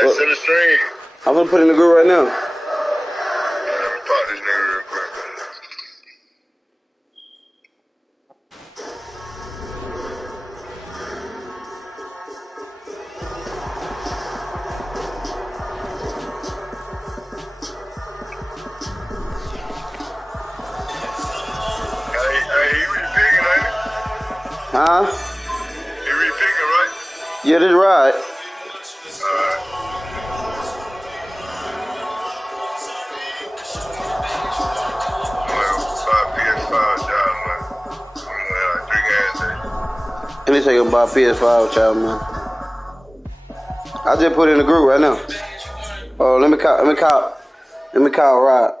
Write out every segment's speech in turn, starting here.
Hey, send a stream. I'm gonna put it in the group right now. Let me pop this nigga real quick. Hey, he re-picking, ain't he? Huh? He re-picking, right? Yeah, this right. Alright. I'm gonna buy PS5, y'all, man. I'm gonna have like 3 gas stations. Let me take a buy PS5, child, man. I just put it in the group right now. Oh, let me call Rod.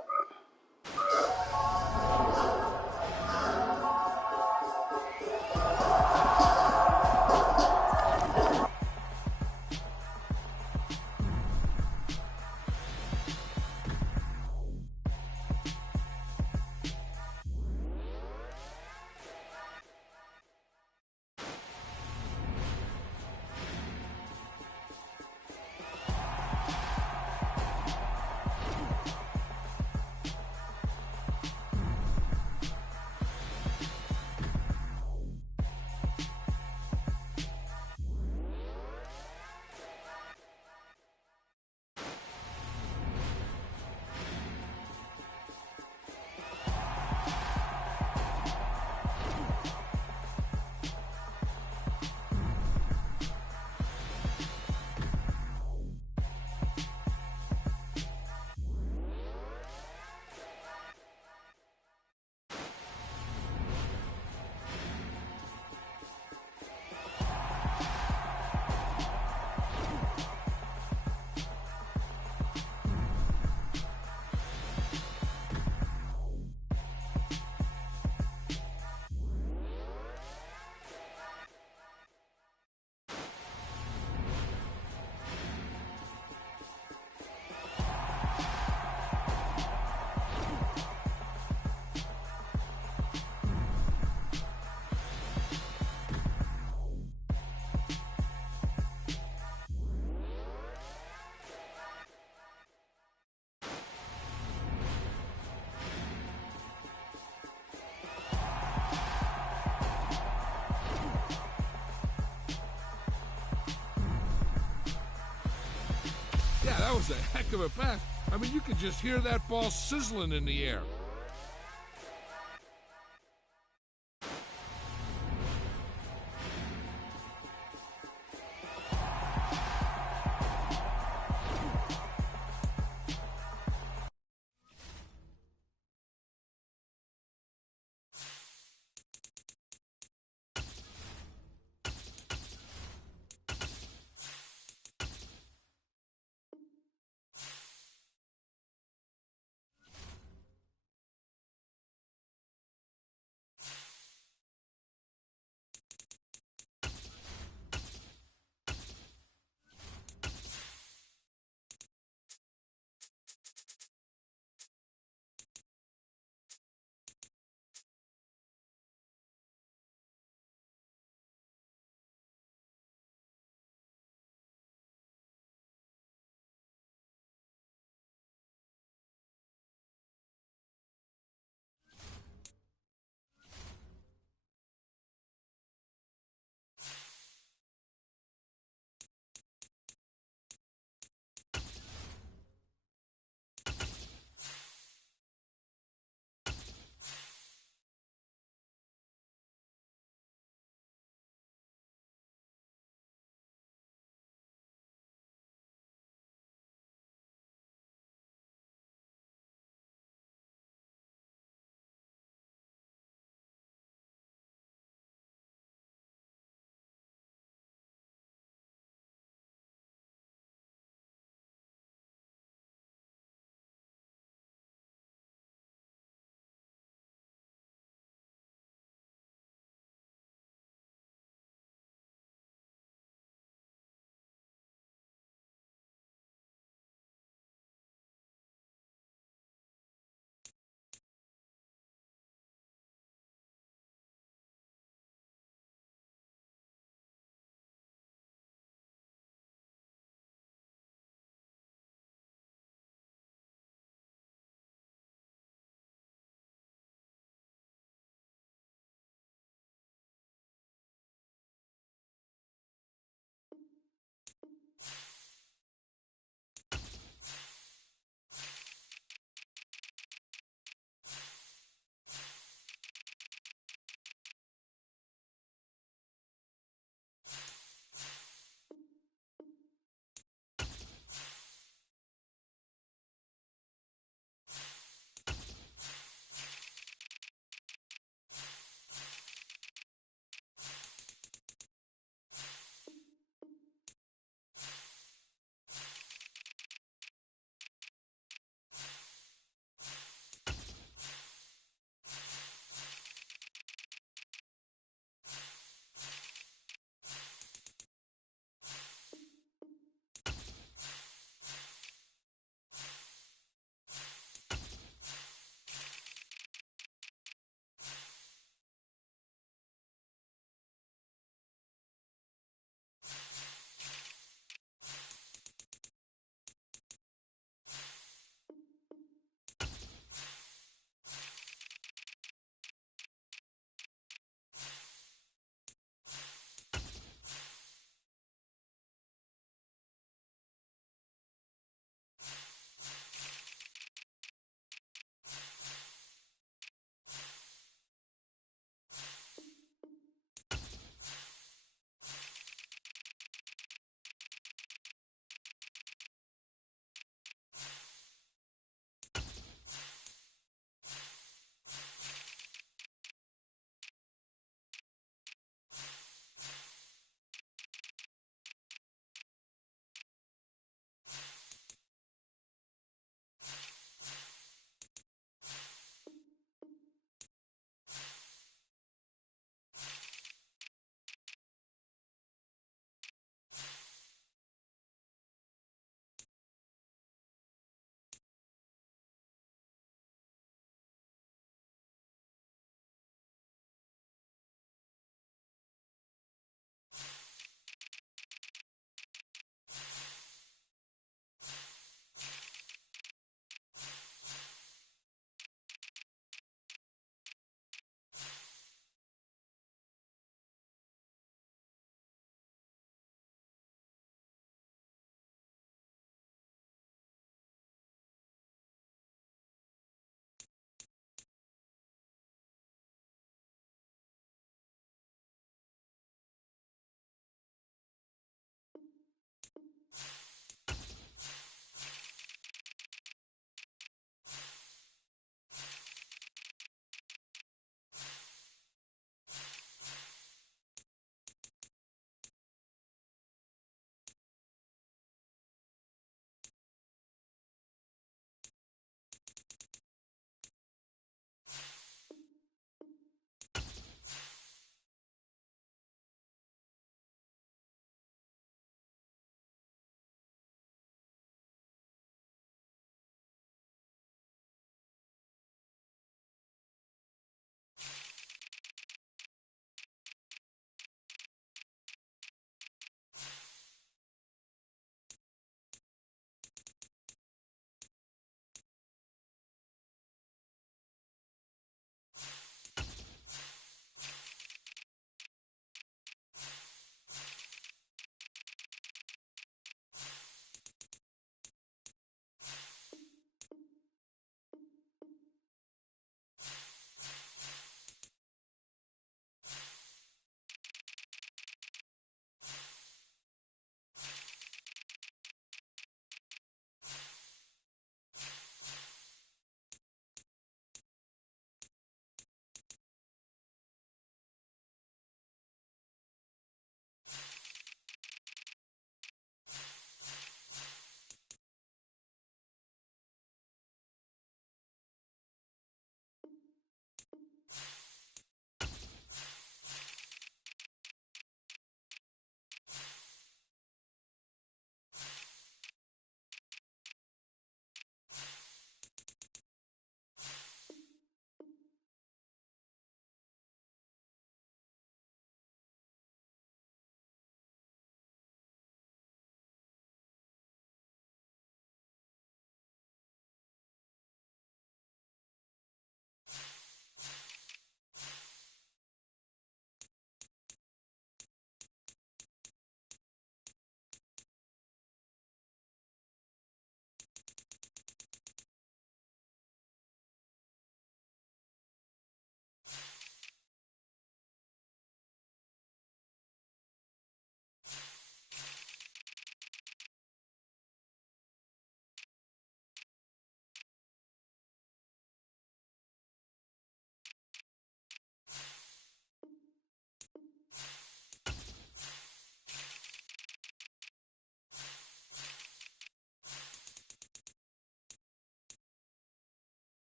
Yeah, that was a heck of a pass. I mean, you could just hear that ball sizzling in the air.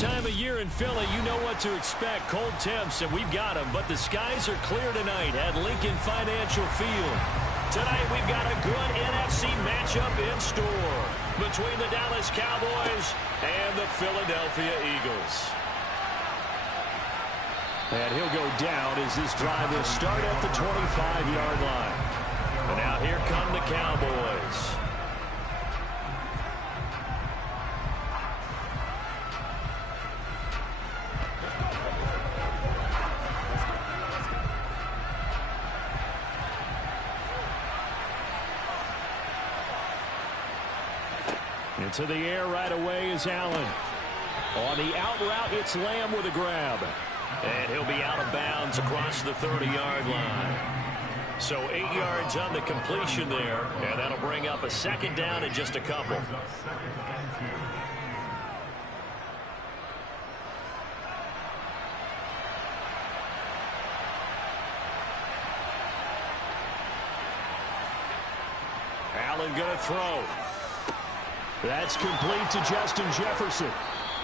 time of year in Philly, you know what to expect. Cold temps, and we've got them. But the skies are clear tonight at Lincoln Financial Field. Tonight, we've got a good NFC matchup in store between the Dallas Cowboys and the Philadelphia Eagles. And he'll go down as this drive will start at the 25-yard line. And now here come the Cowboys. Into the air right away is Allen. On the out route, it's Lamb with a grab. And he'll be out of bounds across the 30-yard line. So 8 yards on the completion there, and that'll bring up a second down in just a couple. Allen going to throw. That's complete to Justin Jefferson.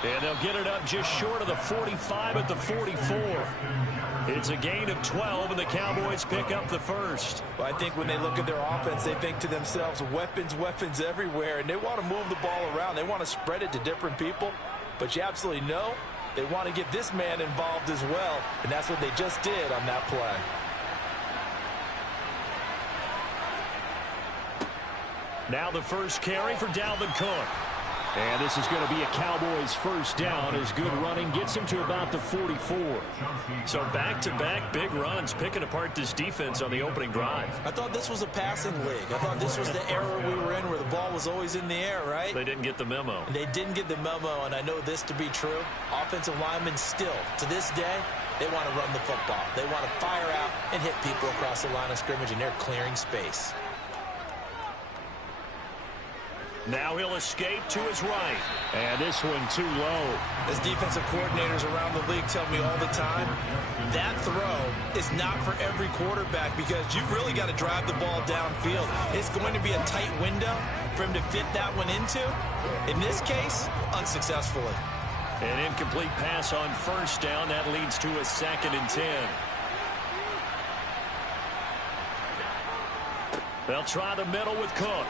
And they'll get it up just short of the 45 at the 44. It's a gain of 12, and the Cowboys pick up the first. Well, I think when they look at their offense, they think to themselves, weapons, weapons everywhere. And they want to move the ball around. They want to spread it to different people. But you absolutely know they want to get this man involved as well. And that's what they just did on that play. Now the first carry for Dalvin Cook. And this is going to be a Cowboys first down as good running gets him to about the 44. So back-to-back big runs picking apart this defense on the opening drive. I thought this was a passing league. I thought this was the era we were in where the ball was always in the air, right? They didn't get the memo. And they didn't get the memo, and I know this to be true. Offensive linemen still, to this day, they want to run the football. They want to fire out and hit people across the line of scrimmage, and they're clearing space. Now he'll escape to his right. And this one too low. As defensive coordinators around the league tell me all the time, that throw is not for every quarterback because you've really got to drive the ball downfield. It's going to be a tight window for him to fit that one into. In this case, unsuccessfully. An incomplete pass on first down. That leads to a 2nd and 10. They'll try the middle with Cook.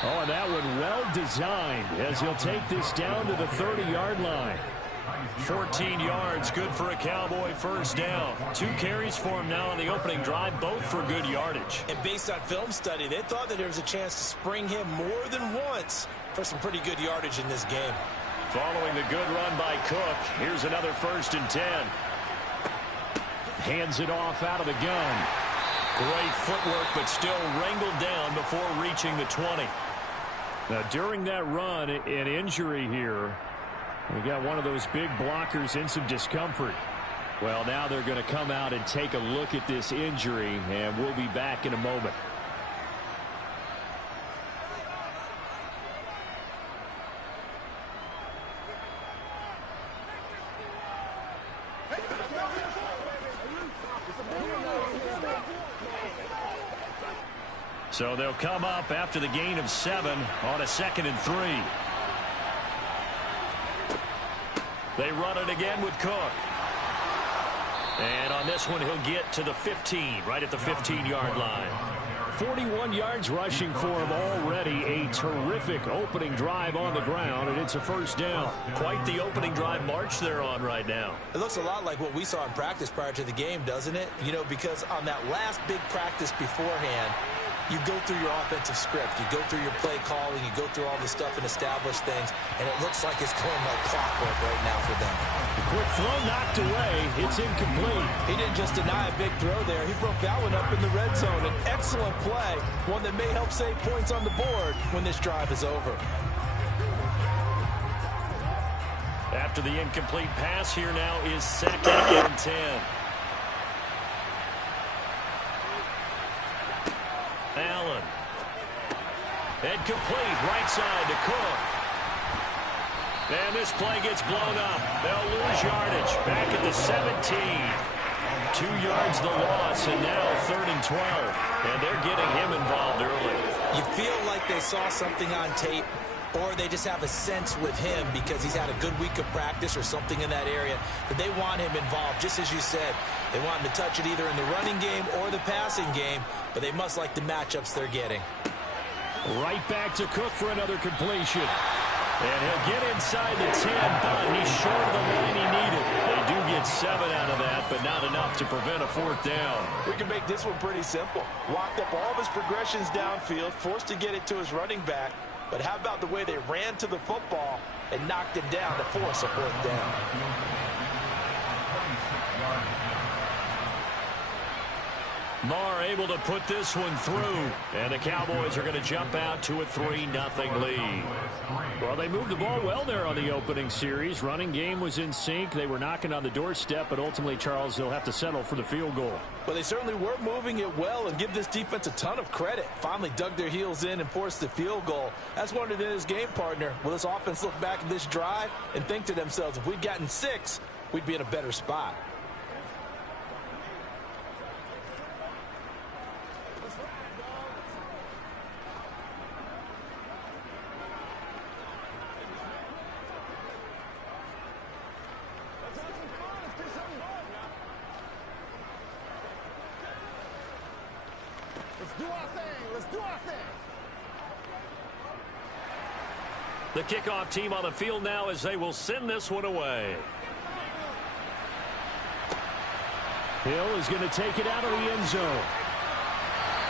Oh, and that one well designed as he'll take this down to the 30-yard line. 14 yards, good for a Cowboy first down. 2 carries for him now on the opening drive, both for good yardage. And based on film study, they thought that there was a chance to spring him more than once for some pretty good yardage in this game. Following the good run by Cook, here's another 1st and 10. Hands it off out of the gun. Great footwork, but still wrangled down before reaching the 20. Now, during that run, an injury here. We got one of those big blockers in some discomfort. Well, now they're going to come out and take a look at this injury, and we'll be back in a moment. So they'll come up after the gain of 7 on a 2nd and 3. They run it again with Cook. And on this one, he'll get to the 15, right at the 15-yard line. 41 yards rushing for him already. A terrific opening drive on the ground, and it's a first down. Quite the opening drive march they're on right now. It looks a lot like what we saw in practice prior to the game, doesn't it? You know, because on that last big practice beforehand, you go through your offensive script. You go through your play calling. You go through all the stuff and establish things. And it looks like it's going like clockwork right now for them. The quick throw knocked away. It's incomplete. He didn't just deny a big throw there. He broke that one up in the red zone. An excellent play. One that may help save points on the board when this drive is over. After the incomplete pass, here now is 2nd and 10. Allen. And complete right side to Cook. And this play gets blown up. They'll lose yardage. Back at the 17. 2 yards the loss, and now 3rd and 12. And they're getting him involved early. You feel like they saw something on tape or they just have a sense with him because he's had a good week of practice or something in that area that they want him involved. Just as you said, they want him to touch it either in the running game or the passing game, but they must like the matchups they're getting. Right back to Cook for another completion. And he'll get inside the 10, but he's short of the line he needed. They do get 7 out of that, but not enough to prevent a 4th down. We can make this one pretty simple. Locked up all of his progressions downfield, forced to get it to his running back. But how about the way they ran to the football and knocked him down to force a 4th down? Marr able to put this one through, and the Cowboys are going to jump out to a 3-0 lead. Well, they moved the ball well there on the opening series. Running game was in sync. They were knocking on the doorstep, but ultimately, Charles, they'll have to settle for the field goal. Well, they certainly were moving it well, and give this defense a ton of credit. Finally dug their heels in and forced the field goal. That's one of his game partner. Will this offense look back at this drive and think to themselves, if we'd gotten 6, we'd be in a better spot. The kickoff team on the field now as they will send this one away. Hill is going to take it out of the end zone.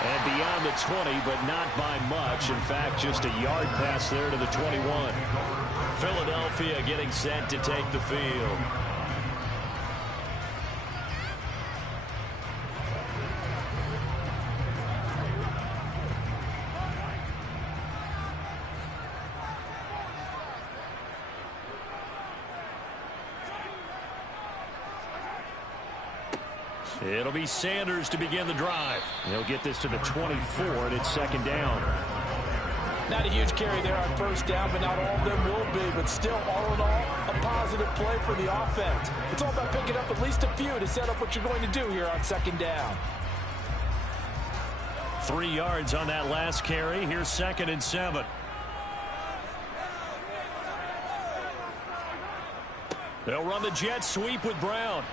And beyond the 20, but not by much. In fact, just a yard pass there to the 21. Philadelphia getting set to take the field. It'll be Sanders to begin the drive. He'll get this to the 24, and it's 2nd down. Not a huge carry there on 1st down, but not all of them will be. But still, all in all, a positive play for the offense. It's all about picking up at least a few to set up what you're going to do here on 2nd down. 3 yards on that last carry. Here's 2nd and 7. They'll run the jet sweep with Brown.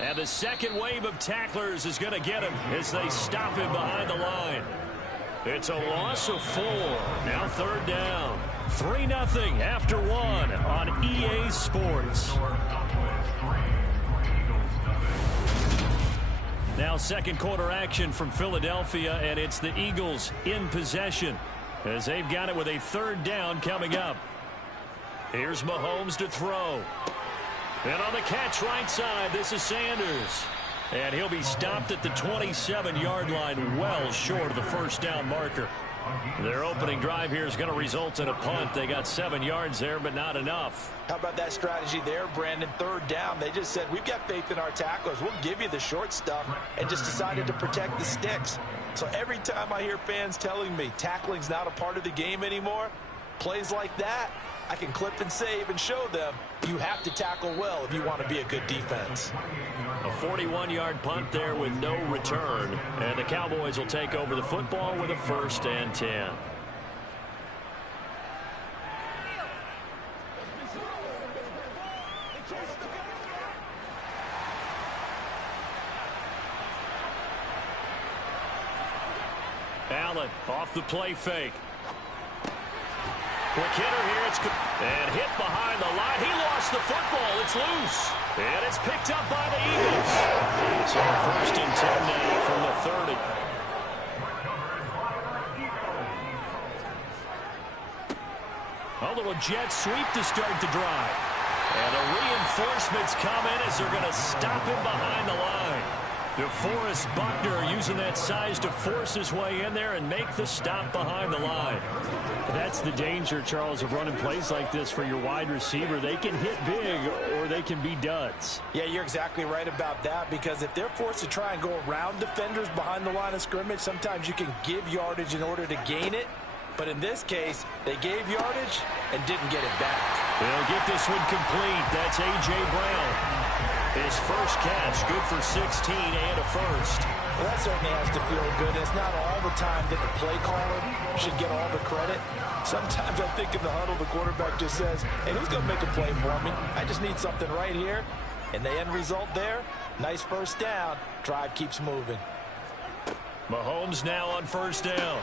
And the second wave of tacklers is going to get him as they stop him behind the line. It's a loss of 4. Now 3rd down. 3-0 after 1 on EA Sports. Now 2nd quarter action from Philadelphia, and it's the Eagles in possession as they've got it with a 3rd down coming up. Here's Mahomes to throw. And on the catch right side, this is Sanders. And he'll be stopped at the 27-yard line, well short of the 1st down marker. Their opening drive here is going to result in a punt. They got 7 yards there, but not enough. How about that strategy there, Brandon? 3rd down. They just said, we've got faith in our tacklers. We'll give you the short stuff, and just decided to protect the sticks. So every time I hear fans telling me tackling's not a part of the game anymore, plays like that, I can clip and save and show them you have to tackle well if you want to be a good defense. A 41-yard punt there with no return. And the Cowboys will take over the football with a 1st and 10. Allen off the play fake. Quick hitter here. And hit behind the line. He lost the football. It's loose. And it's picked up by the Eagles. It's our 1st and 10 now from the 30. A little jet sweep to start the drive. And the reinforcements come in as they're going to stop him behind the line. DeForest Buckner using that size to force his way in there and make the stop behind the line. That's the danger, Charles, of running plays like this for your wide receiver. They can hit big or they can be duds. Yeah, you're exactly right about that, because if they're forced to try and go around defenders behind the line of scrimmage, sometimes you can give yardage in order to gain it. But in this case, they gave yardage and didn't get it back. They'll get this one complete. That's A.J. Brown. his first catch, good for 16 and a first. Well, that certainly has to feel good. It's not all the time that the play caller should get all the credit. Sometimes I think in the huddle, the quarterback just says, hey, who's going to make a play for me? I just need something right here. And the end result there, nice first down. Drive keeps moving. Mahomes now on first down.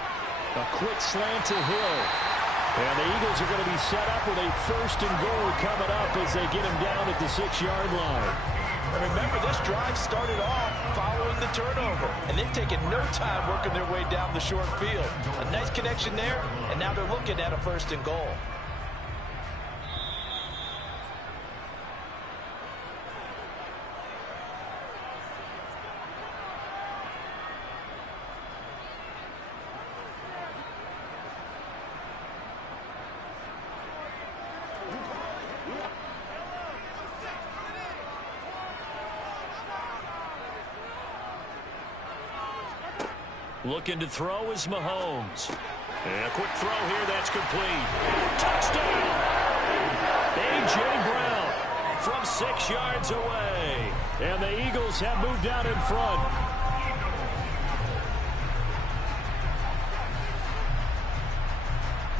A quick slant to Hill. And the Eagles are going to be set up with a first and goal coming up as they get him down at the 6-yard line. And remember, this drive started off following the turnover. And they've taken no time working their way down the short field. A nice connection there, and now they're looking at a first and goal. Looking to throw is Mahomes. And a quick throw here, that's complete. Touchdown! A.J. Brown from 6 yards away. And the Eagles have moved out in front.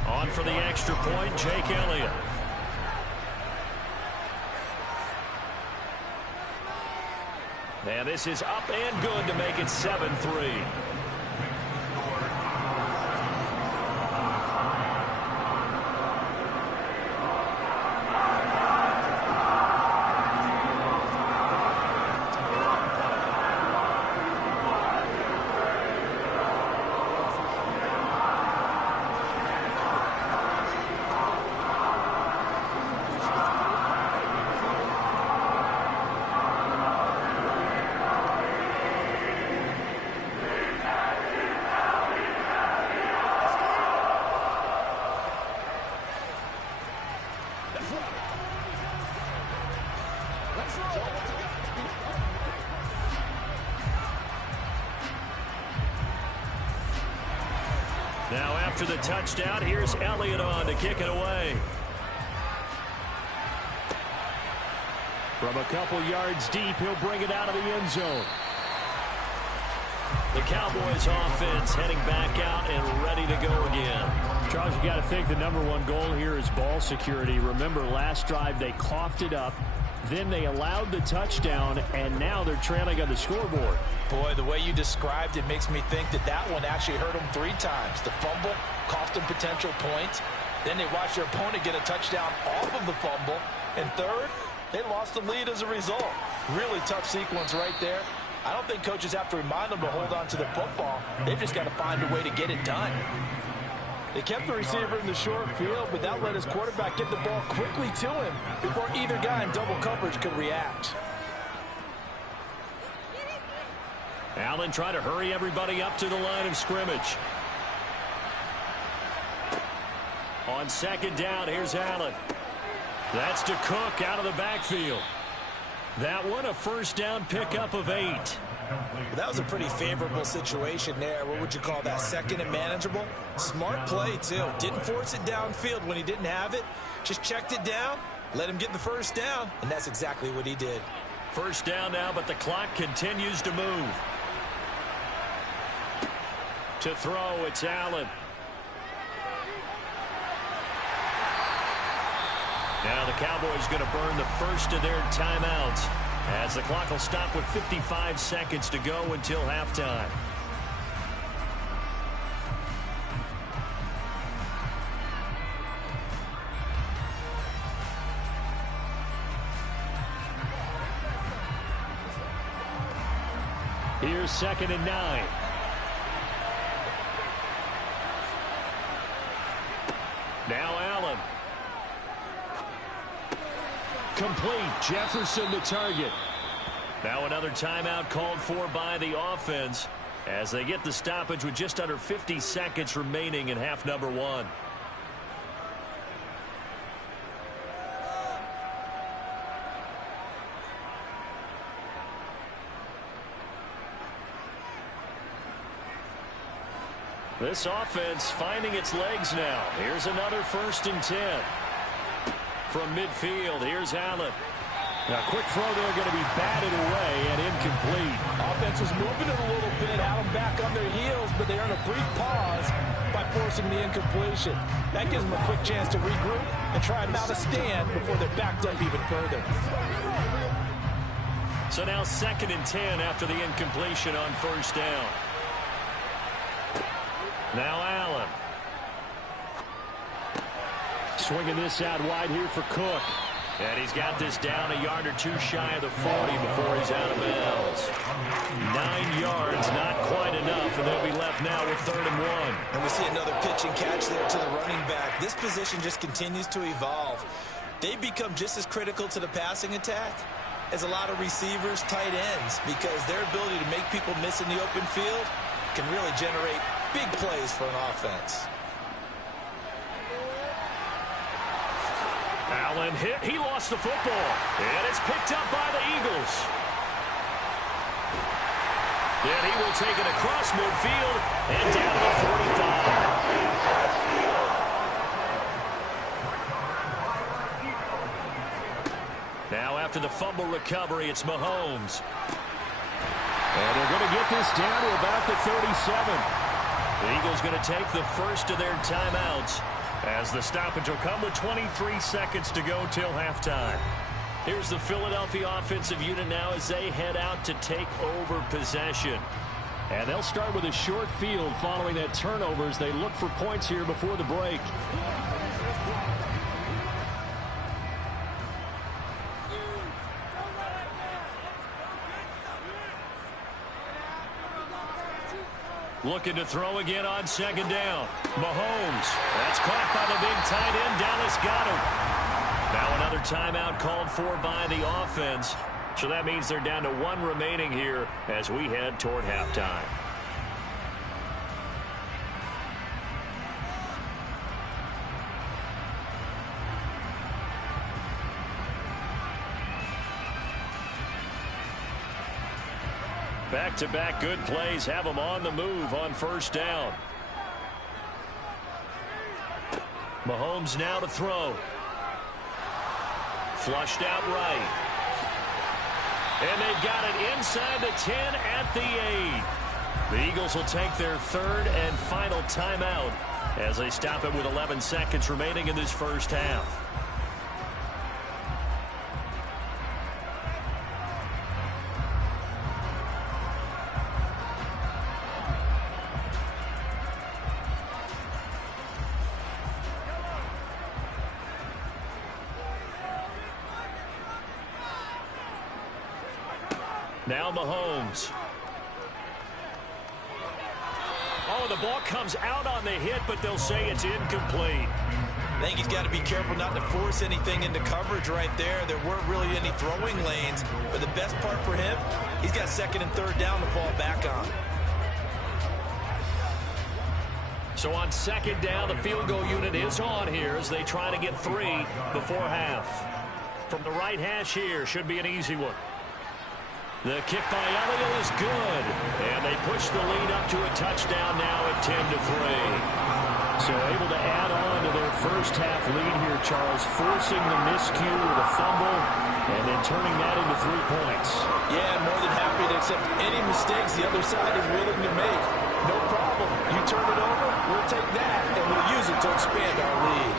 On for the extra point, Jake Elliott. And this is up and good to make it 7-3. Now after the touchdown, here's Elliott on to kick it away. From a couple yards deep, he'll bring it out of the end zone. The Cowboys offense heading back out and ready to go again. Charles, you got to think the #1 goal here is ball security. Remember, last drive they coughed it up. Then they allowed the touchdown, and now they're trailing on the scoreboard. Boy, the way you described it makes me think that that one actually hurt them 3 times. The fumble cost them potential points. Then they watched their opponent get a touchdown off of the fumble. And third, they lost the lead as a result. Really tough sequence right there. I don't think coaches have to remind them to hold on to the football. They've just got to find a way to get it done. They kept the receiver in the short field, but that let his quarterback get the ball quickly to him before either guy in double coverage could react. Allen trying to hurry everybody up to the line of scrimmage. On second down, here's Allen. That's to Cook out of the backfield. That one a first down pickup of 8. That was a pretty favorable situation there. What would you call that? Second and manageable? Smart play, too. Didn't force it downfield when he didn't have it. Just checked it down, let him get the first down, and that's exactly what he did. First down now, but the clock continues to move. To throw, it's Allen. Now the Cowboys going to burn the first of their timeouts as the clock will stop with 55 seconds to go until halftime. Here's 2nd and 9. Now Allen. Complete. Jefferson the target. Now another timeout called for by the offense as they get the stoppage with just under 50 seconds remaining in half number 1. This offense finding its legs now. Here's another 1st and 10. From midfield, here's Allen. A quick throw there going to be batted away and incomplete. Offense was moving it a little bit, had them back on their heels, but they earned a brief pause by forcing the incompletion. That gives them a quick chance to regroup and try and mount a stand before they're backed up even further. So now 2nd and 10 after the incompletion on first down. Now Allen. Swinging this out wide here for Cook. And he's got this down a yard or two shy of the 40 before he's out of bounds. 9 yards, not quite enough, and they'll be left now with 3rd and 1. And we see another pitch and catch there to the running back. This position just continues to evolve. They become just as critical to the passing attack as a lot of receivers, tight ends, because their ability to make people miss in the open field can really generate big plays for an offense. Allen hit. He lost the football. And it's picked up by the Eagles. And he will take it across midfield and down to the 45. Now after the fumble recovery, it's Mahomes. And they're going to get this down to about the 37. The Eagles going to take the first of their timeouts, as the stoppage will come with 23 seconds to go till halftime. Here's the Philadelphia offensive unit now as they head out to take over possession. And they'll start with a short field following that turnover as they look for points here before the break. Looking to throw again on 2nd down. Mahomes. That's caught by the big tight end. Dallas Goedert. Now another timeout called for by the offense. So that means they're down to 1 remaining here as we head toward halftime. Back-to-back good plays have them on the move on first down. Mahomes now to throw. Flushed out right. And they've got it inside the 10 at the 8. The Eagles will take their 3rd and final timeout as they stop it with 11 seconds remaining in this first half. Now Mahomes. Oh, the ball comes out on the hit, but they'll say it's incomplete. I think he's got to be careful not to force anything into coverage right there. There weren't really any throwing lanes, but the best part for him, he's got 2nd and 3rd down to fall back on. So on 2nd down, the field goal unit is on here as they try to get 3 before half. From the right hash here, should be an easy one. The kick by Elliott is good. And they push the lead up to a touchdown now at 10-3. So able to add on to their first half lead here, Charles, forcing the miscue with a fumble and then turning that into 3 points. Yeah, more than happy to accept any mistakes the other side is willing to make. No problem. You turn it over, we'll take that, and we'll use it to expand our lead.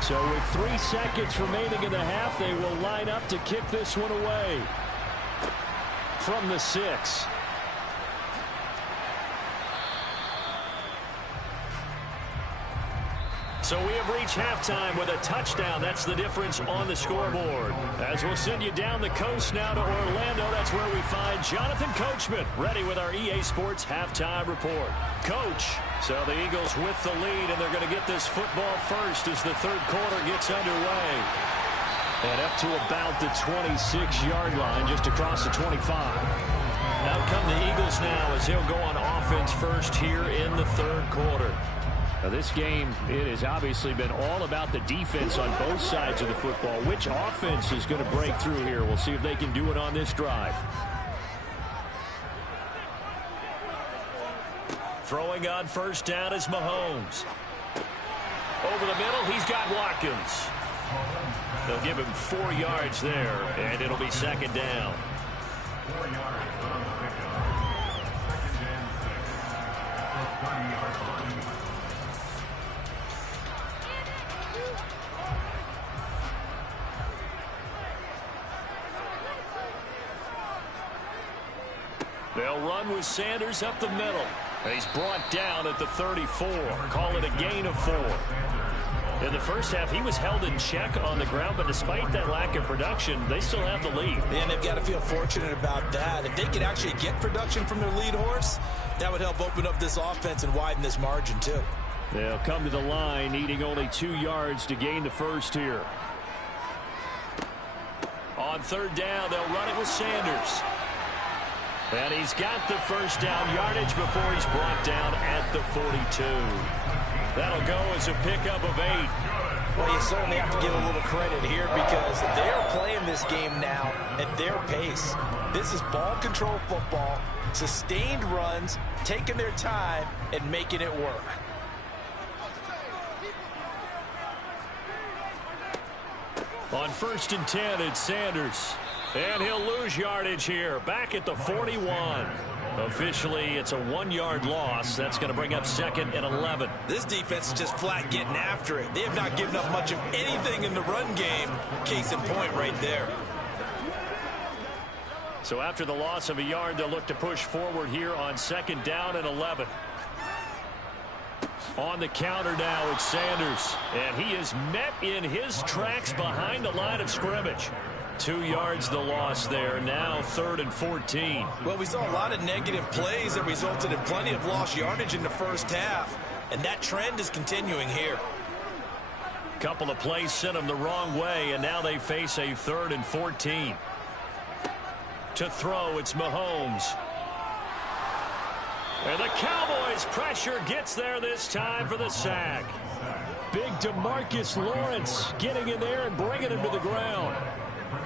So with 3 seconds remaining in the half, they will line up to kick this one away. From the 6. So we have reached halftime with a touchdown. That's the difference on the scoreboard. As we'll send you down the coast now to Orlando, that's where we find Jonathan Coachman ready with our EA Sports Halftime Report. Coach, so the Eagles with the lead, and they're going to get this football first as the 3rd quarter gets underway. And up to about the 26-yard line, just across the 25. Now come the Eagles now as they'll go on offense first here in the third quarter. Now this game, it has obviously been all about the defense on both sides of the football. Which offense is going to break through here? We'll see if they can do it on this drive. Throwing on first down is Mahomes. Over the middle, he's got Watkins. They'll give him 4 yards there, and it'll be second down. They'll run with Sanders up the middle. He's brought down at the 34. Call it a gain of 4. In the first half, he was held in check on the ground, but despite that lack of production, they still have the lead. And they've got to feel fortunate about that. If they could actually get production from their lead horse, that would help open up this offense and widen this margin, too. They'll come to the line, needing only 2 yards to gain the first here. On third down, they'll run it with Sanders. And he's got the first down yardage before he's brought down at the 42. That'll go as a pickup of 8. Well, you certainly have to give a little credit here because they're playing this game now at their pace. This is ball control football, sustained runs, taking their time, and making it work. On first and 10, it's Sanders. And he'll lose yardage here, back at the 41. Officially, it's a 1-yard loss. That's going to bring up second and 11. This defense is just flat getting after it. They have not given up much of anything in the run game. Case in point right there. So after the loss of a yard, they'll look to push forward here on second down and 11. On the counter now, it's Sanders. And he is met in his tracks behind the line of scrimmage. 2 yards the loss there. Now third and 14. Well, we saw a lot of negative plays that resulted in plenty of lost yardage in the first half. And that trend is continuing here. Couple of plays sent them the wrong way, and now they face a third and 14. To throw, it's Mahomes. And the Cowboys' pressure gets there this time for the sack. Big DeMarcus Lawrence getting in there and bringing him to the ground.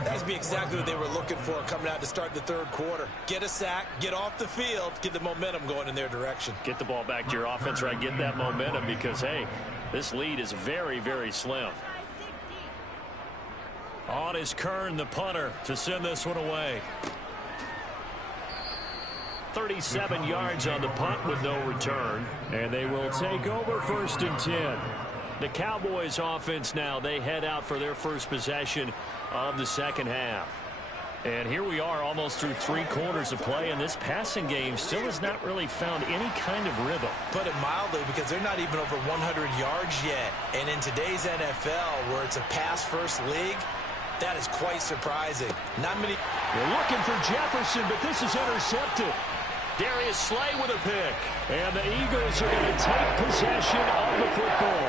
That would be exactly what they were looking for coming out to start the third quarter. Get a sack, get off the field, get the momentum going in their direction. Get the ball back to your offense, right? Get that momentum because, hey, this lead is very, very slim. On is Kern, the punter, to send this one away. 37 yards on the punt with no return. And they will take over first and 10. The Cowboys offense now, they head out for their first possession of the second half. And here we are almost through 3 quarters of play, and this passing game still has not really found any kind of rhythm. Put it mildly, because they're not even over 100 yards yet. And in today's NFL, where it's a pass-first league, that is quite surprising. Not many. They're looking for Jefferson, but this is intercepted. Darius Slay with a pick. And the Eagles are going to take possession of the football.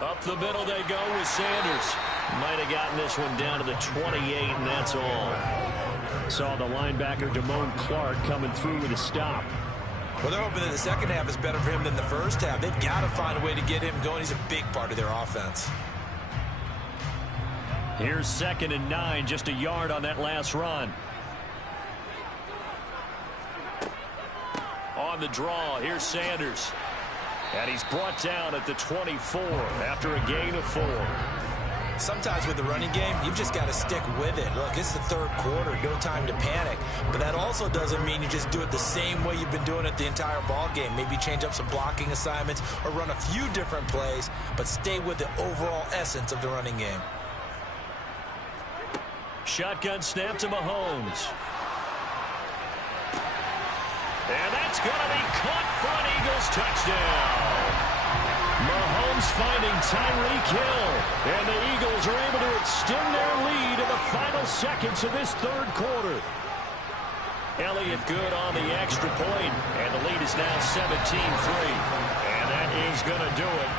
Up the middle they go with Sanders. Might have gotten this one down to the 28, and that's all. Saw the linebacker Damone Clark coming through with a stop. Well, they're hoping that the second half is better for him than the first half. They've got to find a way to get him going. He's a big part of their offense. Here's second and 9, just a yard on that last run. On the draw, here's Sanders. And he's brought down at the 24 after a gain of 4. Sometimes with the running game, you've just got to stick with it. Look, it's the third quarter, no time to panic. But that also doesn't mean you just do it the same way you've been doing it the entire ball game. Maybe change up some blocking assignments or run a few different plays, but stay with the overall essence of the running game. Shotgun snap to Mahomes. And that's going to be caught for an Eagles touchdown. Mahomes finding Tyreek Hill. And the Eagles are able to extend their lead in the final seconds of this third quarter. Elliott good on the extra point. And the lead is now 17-3. And that is going to do it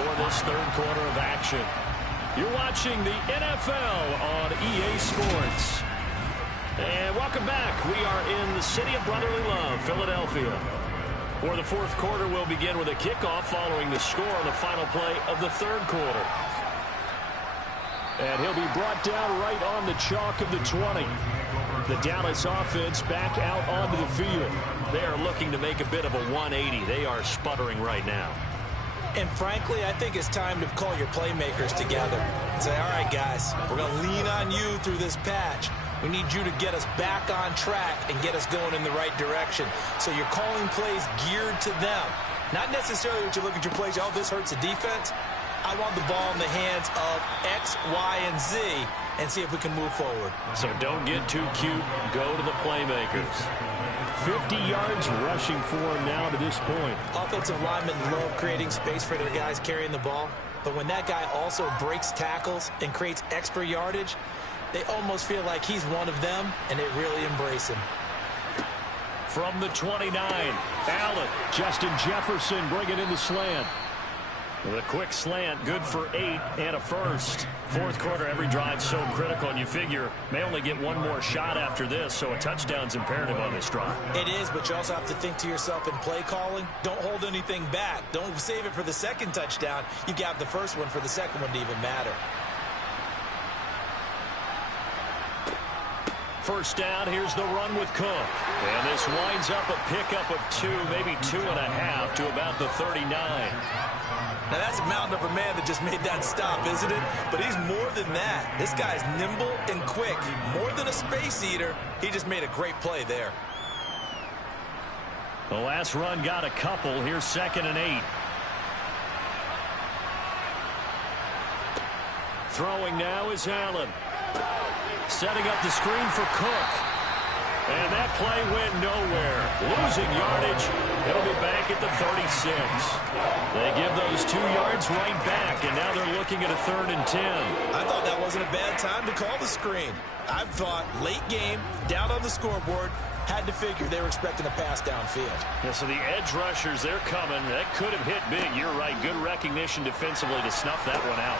for this third quarter of action. You're watching the NFL on EA Sports. And welcome back. We are in the city of brotherly love, Philadelphia. For the fourth quarter, we'll begin with a kickoff following the score on the final play of the third quarter. And he'll be brought down right on the chalk of the 20. The Dallas offense back out onto the field. They are looking to make a bit of a 180. They are sputtering right now. And frankly, I think it's time to call your playmakers together and say, all right, guys, we're going to lean on you through this patch. We need you to get us back on track and get us going in the right direction. So you're calling plays geared to them. Not necessarily what you look at your plays, oh, this hurts the defense. I want the ball in the hands of X, Y, and Z and see if we can move forward. So don't get too cute. Go to the playmakers. 50 yards rushing for him now to this point. Offensive linemen love creating space for their guys carrying the ball. But when that guy also breaks tackles and creates extra yardage, they almost feel like he's one of them, and they really embrace him. From the 29, Allen. Justin Jefferson bringing in the slant. The quick slant, good for 8 and a first. Fourth quarter, every drive so critical, and you figure may only get one more shot after this, so a touchdown's imperative on this drive. It is, but you also have to think to yourself in play calling, don't hold anything back. Don't save it for the second touchdown. You got the first one for the second one to even matter. First down, here's the run with Cook. And this winds up a pickup of 2, maybe 2.5 to about the 39. Now, that's a mountain of a man that just made that stop, isn't it? But he's more than that. This guy's nimble and quick. More than a space eater, he just made a great play there. The last run got a couple. Here's 2nd and 8. Throwing now is Allen. Setting up the screen for Cook. And that play went nowhere. Losing yardage. It'll be back at the 36. They give those 2 yards right back, and now they're looking at a 3rd and 10. I thought that wasn't a bad time to call the screen. I thought late game, down on the scoreboard, had to figure they were expecting a pass downfield. Yeah, so the edge rushers, they're coming. That could have hit big. You're right. Good recognition defensively to snuff that one out.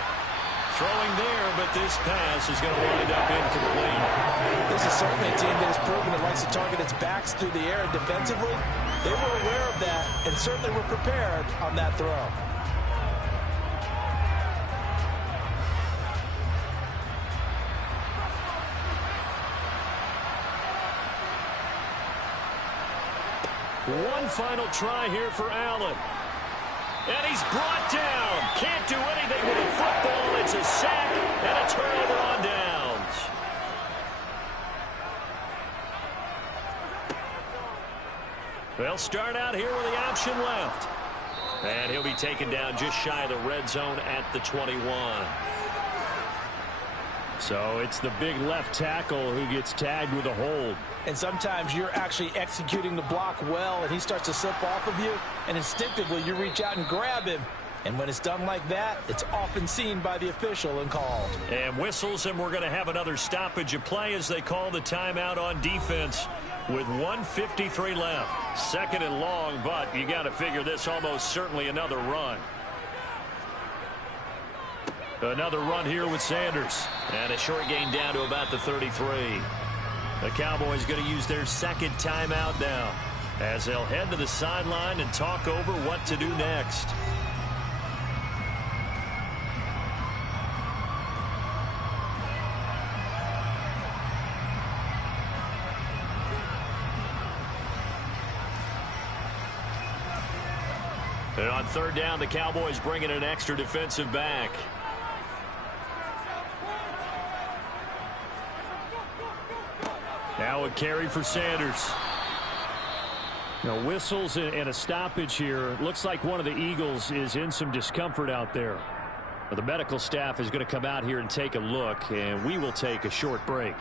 Throwing there, but this pass is going to wind up incomplete. This is certainly a team that has proven it likes to target its backs through the air, and defensively, they were aware of that and certainly were prepared on that throw. One final try here for Allen. And he's brought down. Can't do anything with a football. It's a sack and a turnover on downs. They'll start out here with the option left. And he'll be taken down just shy of the red zone at the 21. So it's the big left tackle who gets tagged with a hold. And sometimes you're actually executing the block well, and he starts to slip off of you, and instinctively you reach out and grab him. And when it's done like that, it's often seen by the official and called. And whistles, and we're going to have another stoppage of play as they call the timeout on defense with 1:53 left. 2nd and long, but you got to figure this almost certainly another run. Another run here with Sanders. And a short gain down to about the 33. The Cowboys going to use their 2nd timeout now as they'll head to the sideline and talk over what to do next. And on 3rd down, the Cowboys bring in an extra defensive back. Now a carry for Sanders. Now whistles and a stoppage here. Looks like one of the Eagles is in some discomfort out there. Well, the medical staff is going to come out here and take a look, and we will take a short break.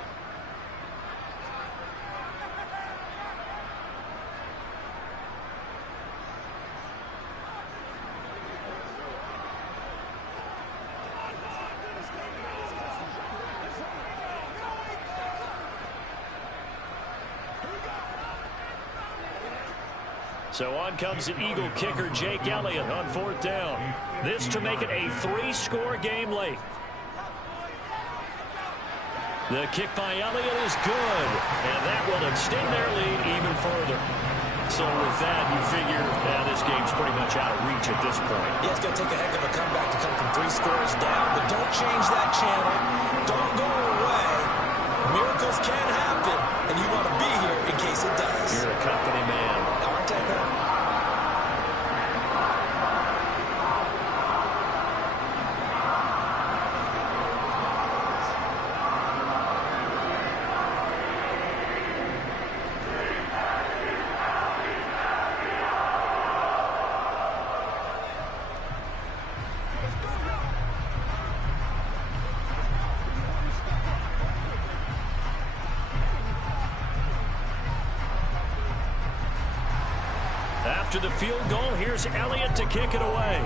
So on comes the Eagle kicker, Jake Elliott, on 4th down. This to make it a 3-score game late. The kick by Elliott is good, and that will extend their lead even further. So with that, you figure this game's pretty much out of reach at this point. Yeah, it's going to take a heck of a comeback to come from 3 scores down, but don't change that channel. Don't go away. Miracles can happen, and you want to be here in case it does. You're a company man. Aren't I, man? After the field goal, here's Elliott to kick it away.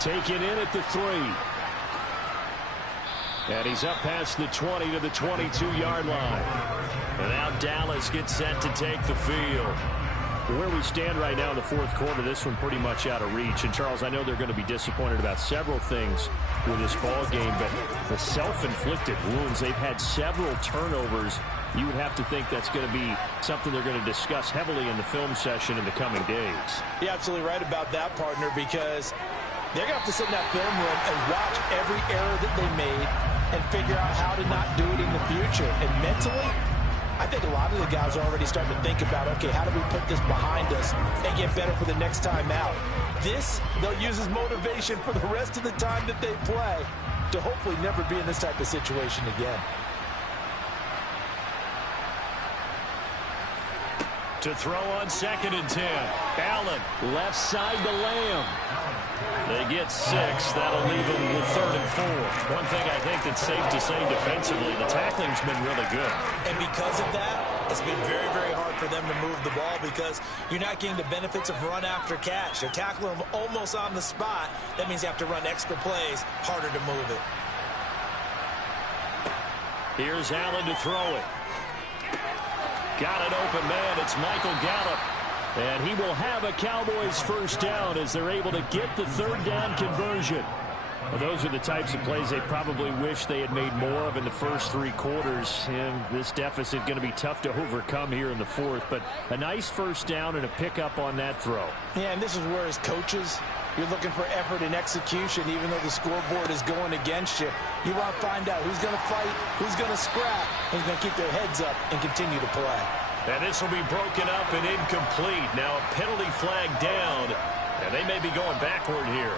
Taken in at the 3. And he's up past the 20 to the 22-yard line. And now Dallas gets set to take the field. Where we stand right now in the fourth quarter, this one pretty much out of reach. And, Charles, I know they're going to be disappointed about several things with this ball game, but the self-inflicted wounds, they've had several turnovers. You would have to think that's going to be something they're going to discuss heavily in the film session in the coming days. You're absolutely right about that, partner, because they're going to have to sit in that film room and watch every error that they made and figure out how to not do it in the future. And mentally, I think a lot of the guys are already starting to think about, okay, how do we put this behind us and get better for the next time out? This, they'll use as motivation for the rest of the time that they play to hopefully never be in this type of situation again. To throw on 2nd and 10. Allen, left side to Lamb. They get 6. That'll leave them with 3rd and 4. One thing I think that's safe to say defensively, the tackling's been really good. And because of that, it's been very, very hard for them to move the ball because you're not getting the benefits of run after catch. You're tackling them almost on the spot. That means you have to run extra plays, harder to move it. Here's Allen to throw it. Got an open man. It's Michael Gallup. And he will have a Cowboys first down as they're able to get the 3rd down conversion. Well, those are the types of plays they probably wish they had made more of in the first 3 quarters. And this deficit going to be tough to overcome here in the 4th. But a nice first down and a pickup on that throw. Yeah, and this is where as coaches, you're looking for effort and execution, even though the scoreboard is going against you. You want to find out who's going to fight, who's going to scrap, who's going to keep their heads up and continue to play. And this will be broken up and incomplete. Now a penalty flag down, and they may be going backward here.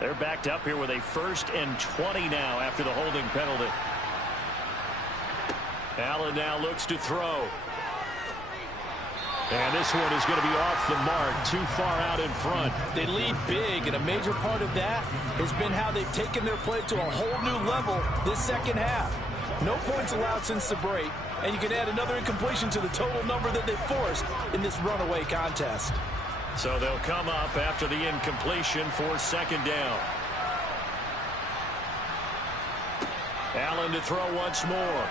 They're backed up here with a 1st and 20 now after the holding penalty. Allen now looks to throw. And this one is going to be off the mark, too far out in front. They lead big, and a major part of that has been how they've taken their play to a whole new level this second half. No points allowed since the break, and you can add another incompletion to the total number that they forced in this runaway contest. So they'll come up after the incompletion for 2nd down. Allen to throw once more.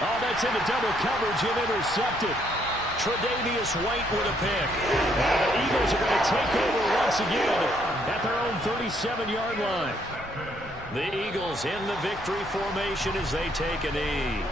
Oh, that's into double coverage and intercepted. Tre'Davious White with a pick. And the Eagles are going to take over once again at their own 37-yard line. The Eagles in the victory formation as they take a knee.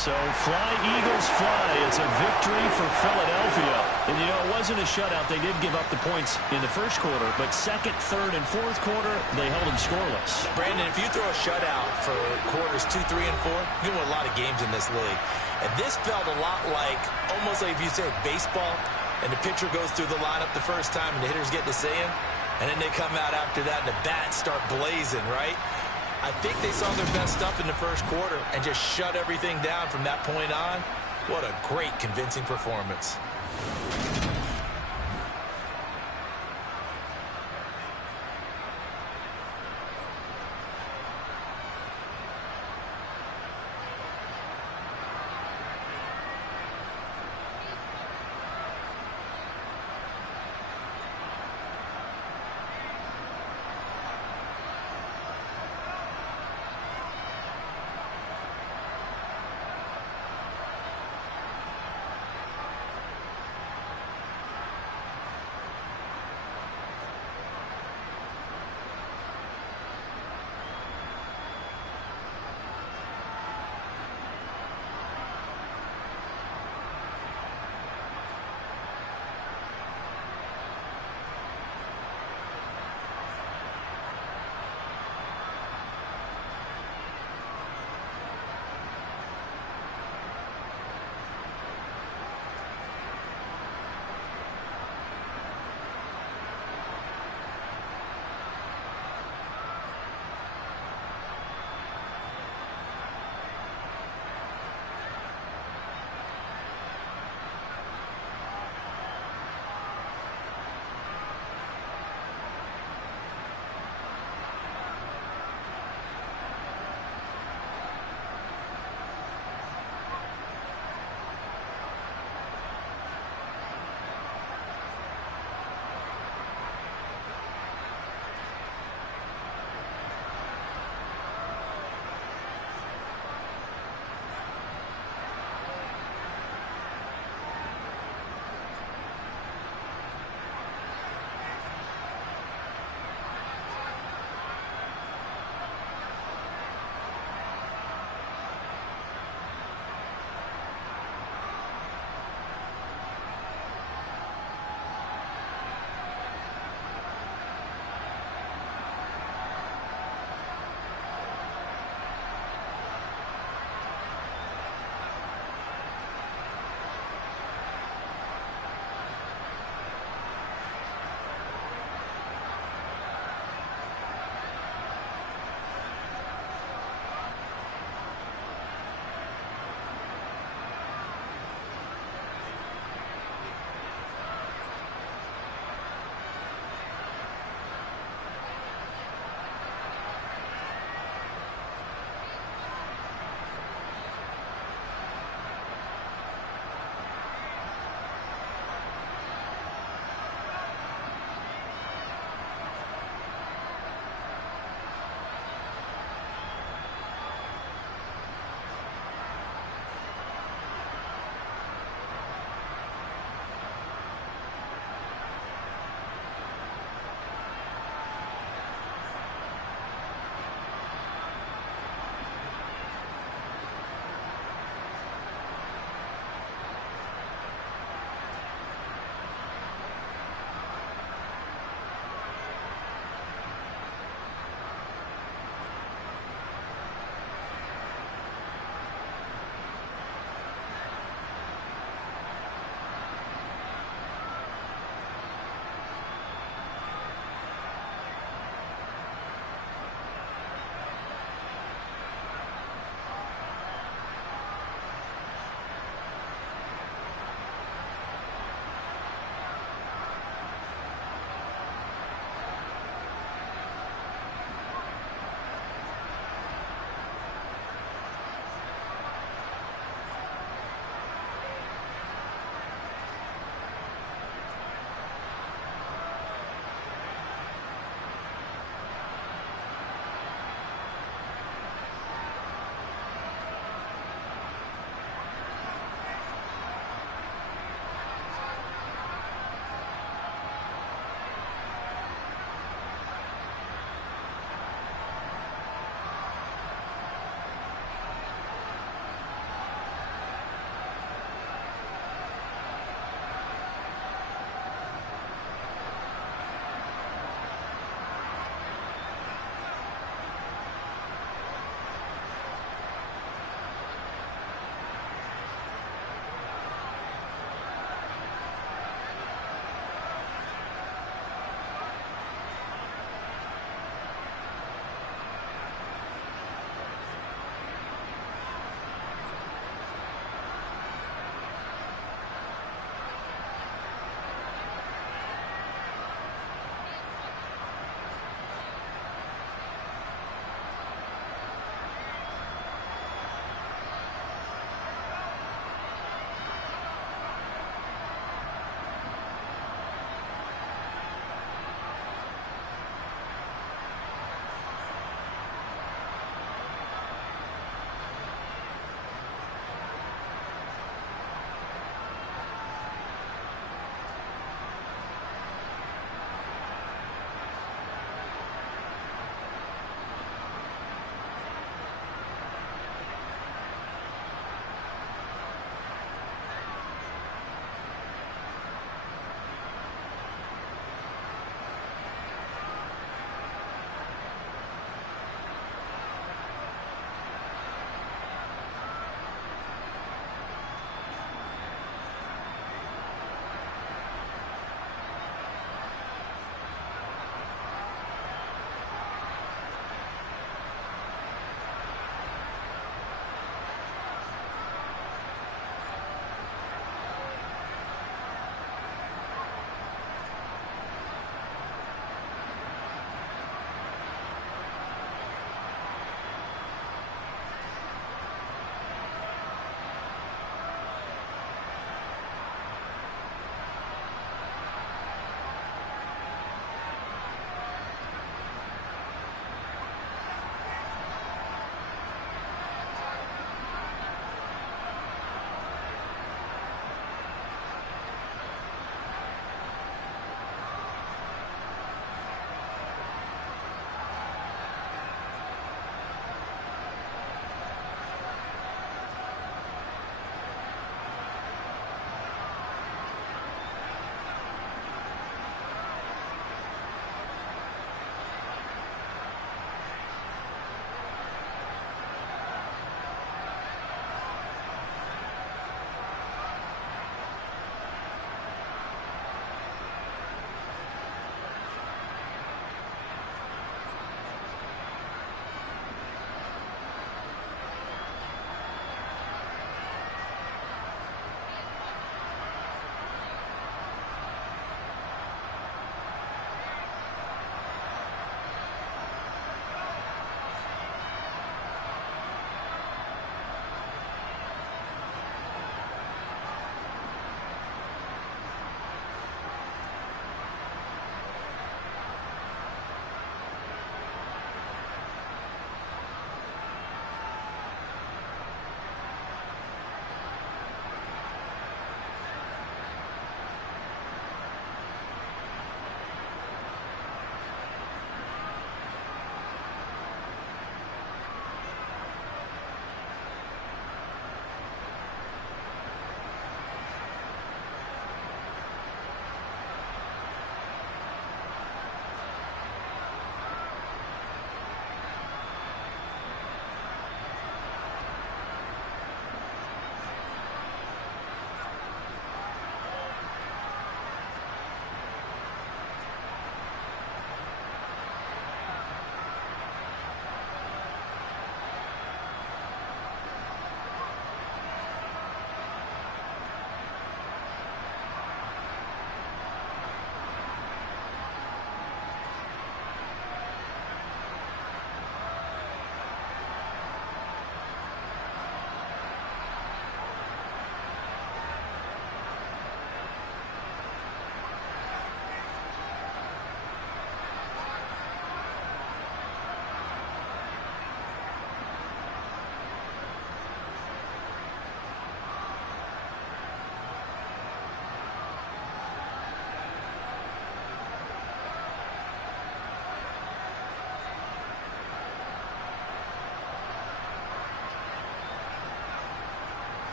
So fly, Eagles, fly. It's a victory for Philadelphia. And, you know, it wasn't a shutout. They did give up the points in the first quarter, but 2nd, 3rd, and 4th quarter, they held them scoreless. Brandon, if you throw a shutout for quarters 2, 3, and 4, you win a lot of games in this league. And this felt a lot like, almost like if you say baseball, and the pitcher goes through the lineup the first time, and the hitters get to see him, and then they come out after that, and the bats start blazing, right? I think they saw their best stuff in the first quarter and just shut everything down from that point on. What a great, convincing performance.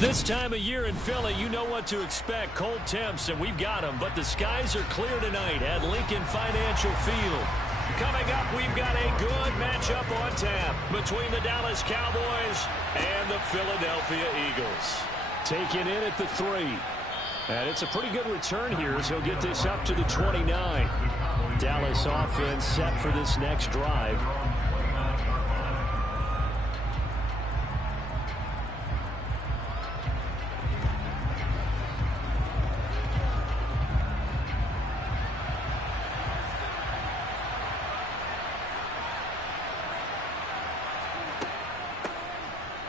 This time of year in Philly, you know what to expect. Cold temps, and we've got them. But the skies are clear tonight at Lincoln Financial Field. Coming up, we've got a good matchup on tap between the Dallas Cowboys and the Philadelphia Eagles. Taken in at the 3. And it's a pretty good return here as he'll get this up to the 29. Dallas offense set for this next drive.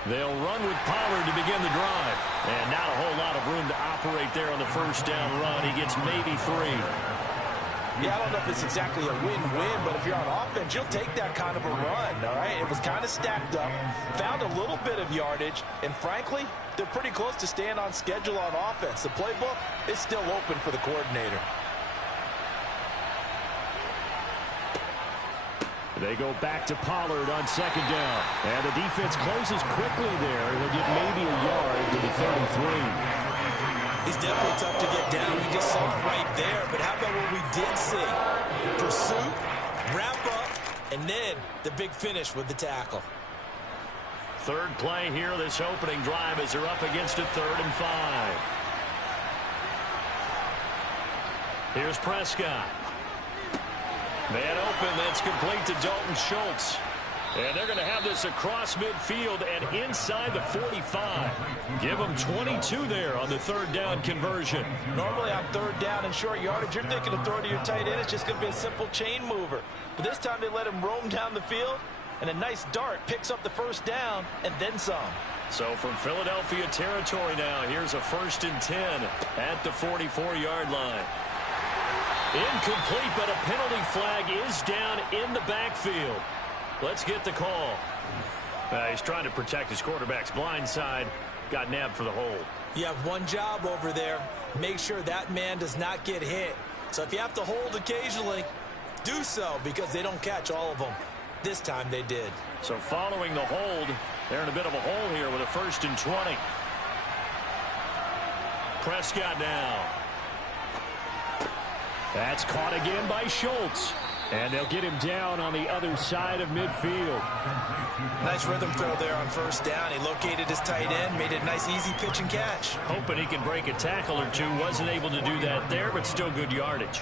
They'll run with Pollard to begin the drive. And not a whole lot of room to operate there on the first down run. He gets maybe 3. Yeah, I don't know if it's exactly a win-win, but if you're on offense, you'll take that kind of a run, all right? It was kind of stacked up, found a little bit of yardage, and frankly, they're pretty close to staying on schedule on offense. The playbook is still open for the coordinator. They go back to Pollard on second down. And the defense closes quickly there. He'll get maybe a yard to the 33. He's definitely tough to get down. We just saw it right there. But how about what we did see? Pursuit, wrap up, and then the big finish with the tackle. Third play here, this opening drive, as they're up against a 3rd and 5. Here's Prescott. Man open, that's complete to Dalton Schultz. And they're going to have this across midfield and inside the 45. Give them 22 there on the 3rd down conversion. Normally on 3rd down and short yardage, you're thinking of throwing to your tight end. It's just going to be a simple chain mover. But this time they let him roam down the field, and a nice dart picks up the 1st down and then some. So from Philadelphia territory now, here's a 1st and 10 at the 44-yard line. Incomplete, but a penalty flag is down in the backfield. Let's get the call. He's trying to protect his quarterback's blind side. Got nabbed for the hold. You have one job over there. Make sure that man does not get hit. So if you have to hold occasionally, do so, because they don't catch all of them. This time they did. So following the hold, they're in a bit of a hole here with a 1st and 20. Prescott now. That's caught again by Schultz. And they'll get him down on the other side of midfield. Nice rhythm throw there on 1st down. He located his tight end, made it a nice easy pitch and catch. Hoping he can break a tackle or two. Wasn't able to do that there, but still good yardage.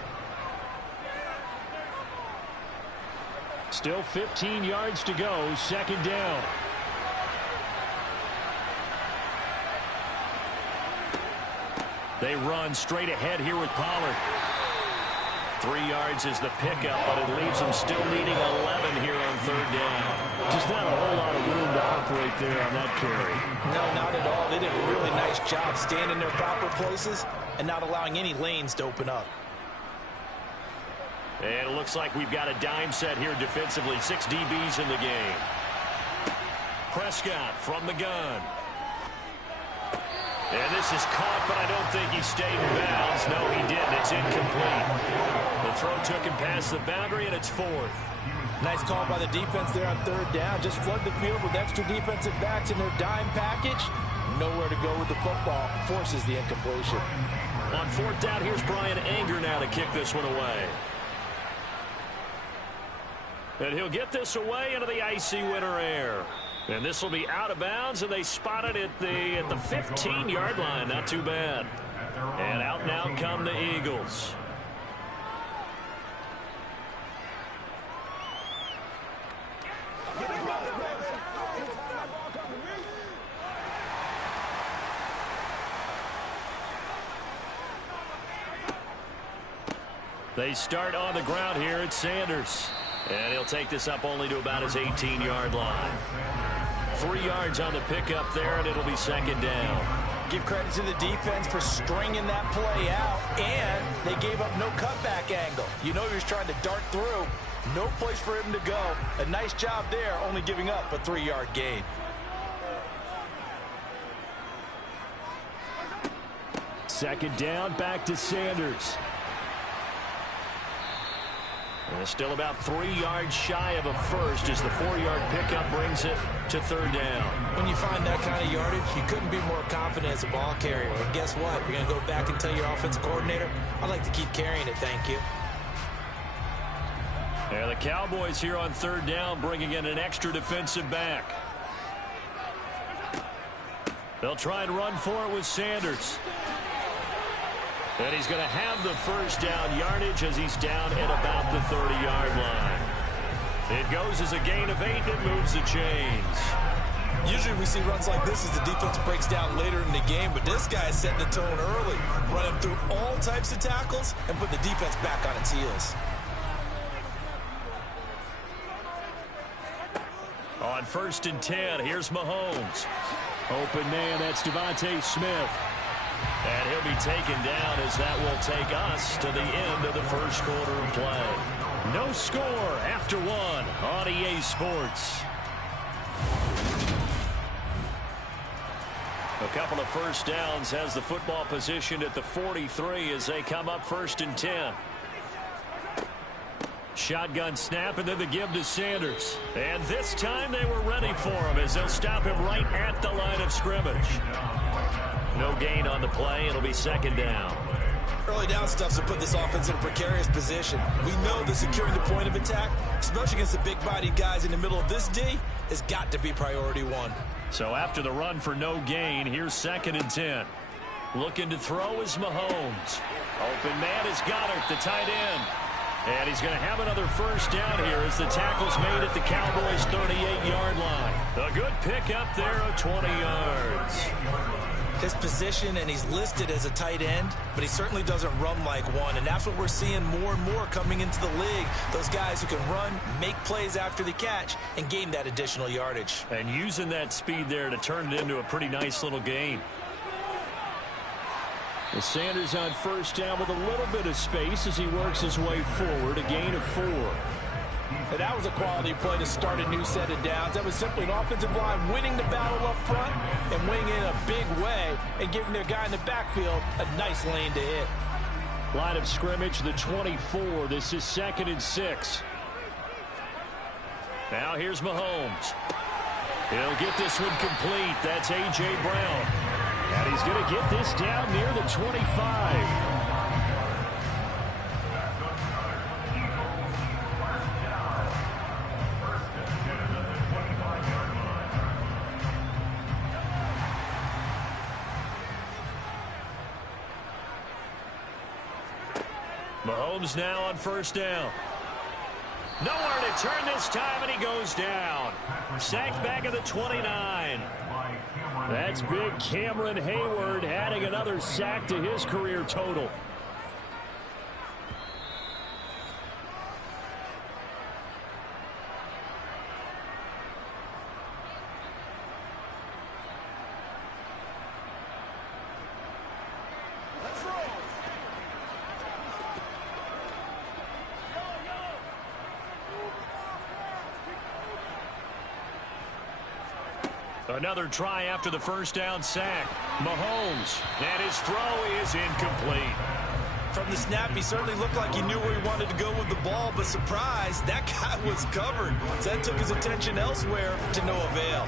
Still 15 yards to go, 2nd down. They run straight ahead here with Pollard. 3 yards is the pickup, but it leaves them still needing 11 here on 3rd down. Just not a whole lot of room to operate there on that carry. No, not at all. They did a really nice job staying in their proper places and not allowing any lanes to open up. And it looks like we've got a dime set here defensively. 6 DBs in the game. Prescott from the gun. And this is caught, but I don't think he stayed in bounds. No, he didn't. It's incomplete. The throw took him past the boundary, and it's 4th. Nice call by the defense there on 3rd down. Just flood the field with extra defensive backs in their dime package. Nowhere to go with the football. Forces the incompletion. On 4th down, here's Brian Anger now to kick this one away. And he'll get this away into the icy winter air. And this will be out of bounds, and they spot it at the 15-yard line. Not too bad. And out now come the Eagles. They start on the ground here at Sanders. And he'll take this up only to about his 18-yard line. 3 yards on the pickup there, and it'll be 2nd down. Give credit to the defense for stringing that play out, and they gave up no cutback angle. You know he was trying to dart through. No place for him to go. A nice job there, only giving up a 3-yard gain. Second down, back to Sanders. And still about 3 yards shy of a first as the 4-yard pickup brings it to third down. When you find that kind of yardage, you couldn't be more confident as a ball carrier. And guess what? You're going to go back and tell your offensive coordinator, I'd like to keep carrying it, thank you. And the Cowboys here on third down bringing in an extra defensive back. They'll try and run for it with Sanders. And he's going to have the first down yardage as he's down at about the 30-yard line. It goes as a gain of 8 and moves the chains. Usually we see runs like this as the defense breaks down later in the game, but this guy is setting the tone early, running through all types of tackles and putting the defense back on its heels. On 1st and 10, here's Mahomes. Open man, that's Devontae Smith. And he'll be taken down as that will take us to the end of the first quarter of play. No score after 1 on EA Sports. A couple of first downs has the football positioned at the 43 as they come up 1st and 10. Shotgun snap and then the give to Sanders. And this time they were ready for him as they'll stop him right at the line of scrimmage. No gain on the play. It'll be 2nd down. Early down stuffs will put this offense in a precarious position. We know that securing the point of attack, especially against the big-bodied guys in the middle of this D, has got to be priority 1. So after the run for no gain, here's 2nd and 10. Looking to throw is Mahomes. Open man is Goddard, the tight end. And he's going to have another first down here as the tackle's made at the Cowboys' 38-yard line. A good pickup there of 20 yards. His position, and he's listed as a tight end, but he certainly doesn't run like one, and that's what we're seeing more and more coming into the league. Those guys who can run, make plays after the catch, and gain that additional yardage. And using that speed there to turn it into a pretty nice little gain. With Sanders on first down with a little bit of space as he works his way forward, a gain of 4. And that was a quality play to start a new set of downs. That was simply an offensive line winning the battle up front and winning in a big way and giving their guy in the backfield a nice lane to hit. Line of scrimmage, the 24. This is 2nd and 6. Now here's Mahomes. He'll get this one complete. That's A.J. Brown. And he's going to get this down near the 25. Mahomes now on first down. Nowhere to turn this time, and he goes down. Sacked back at the 29. That's big Cameron Hayward adding another sack to his career total. Another try after the first down sack. Mahomes, and his throw is incomplete. From the snap, he certainly looked like he knew where he wanted to go with the ball, but surprise, that guy was covered. So that took his attention elsewhere to no avail.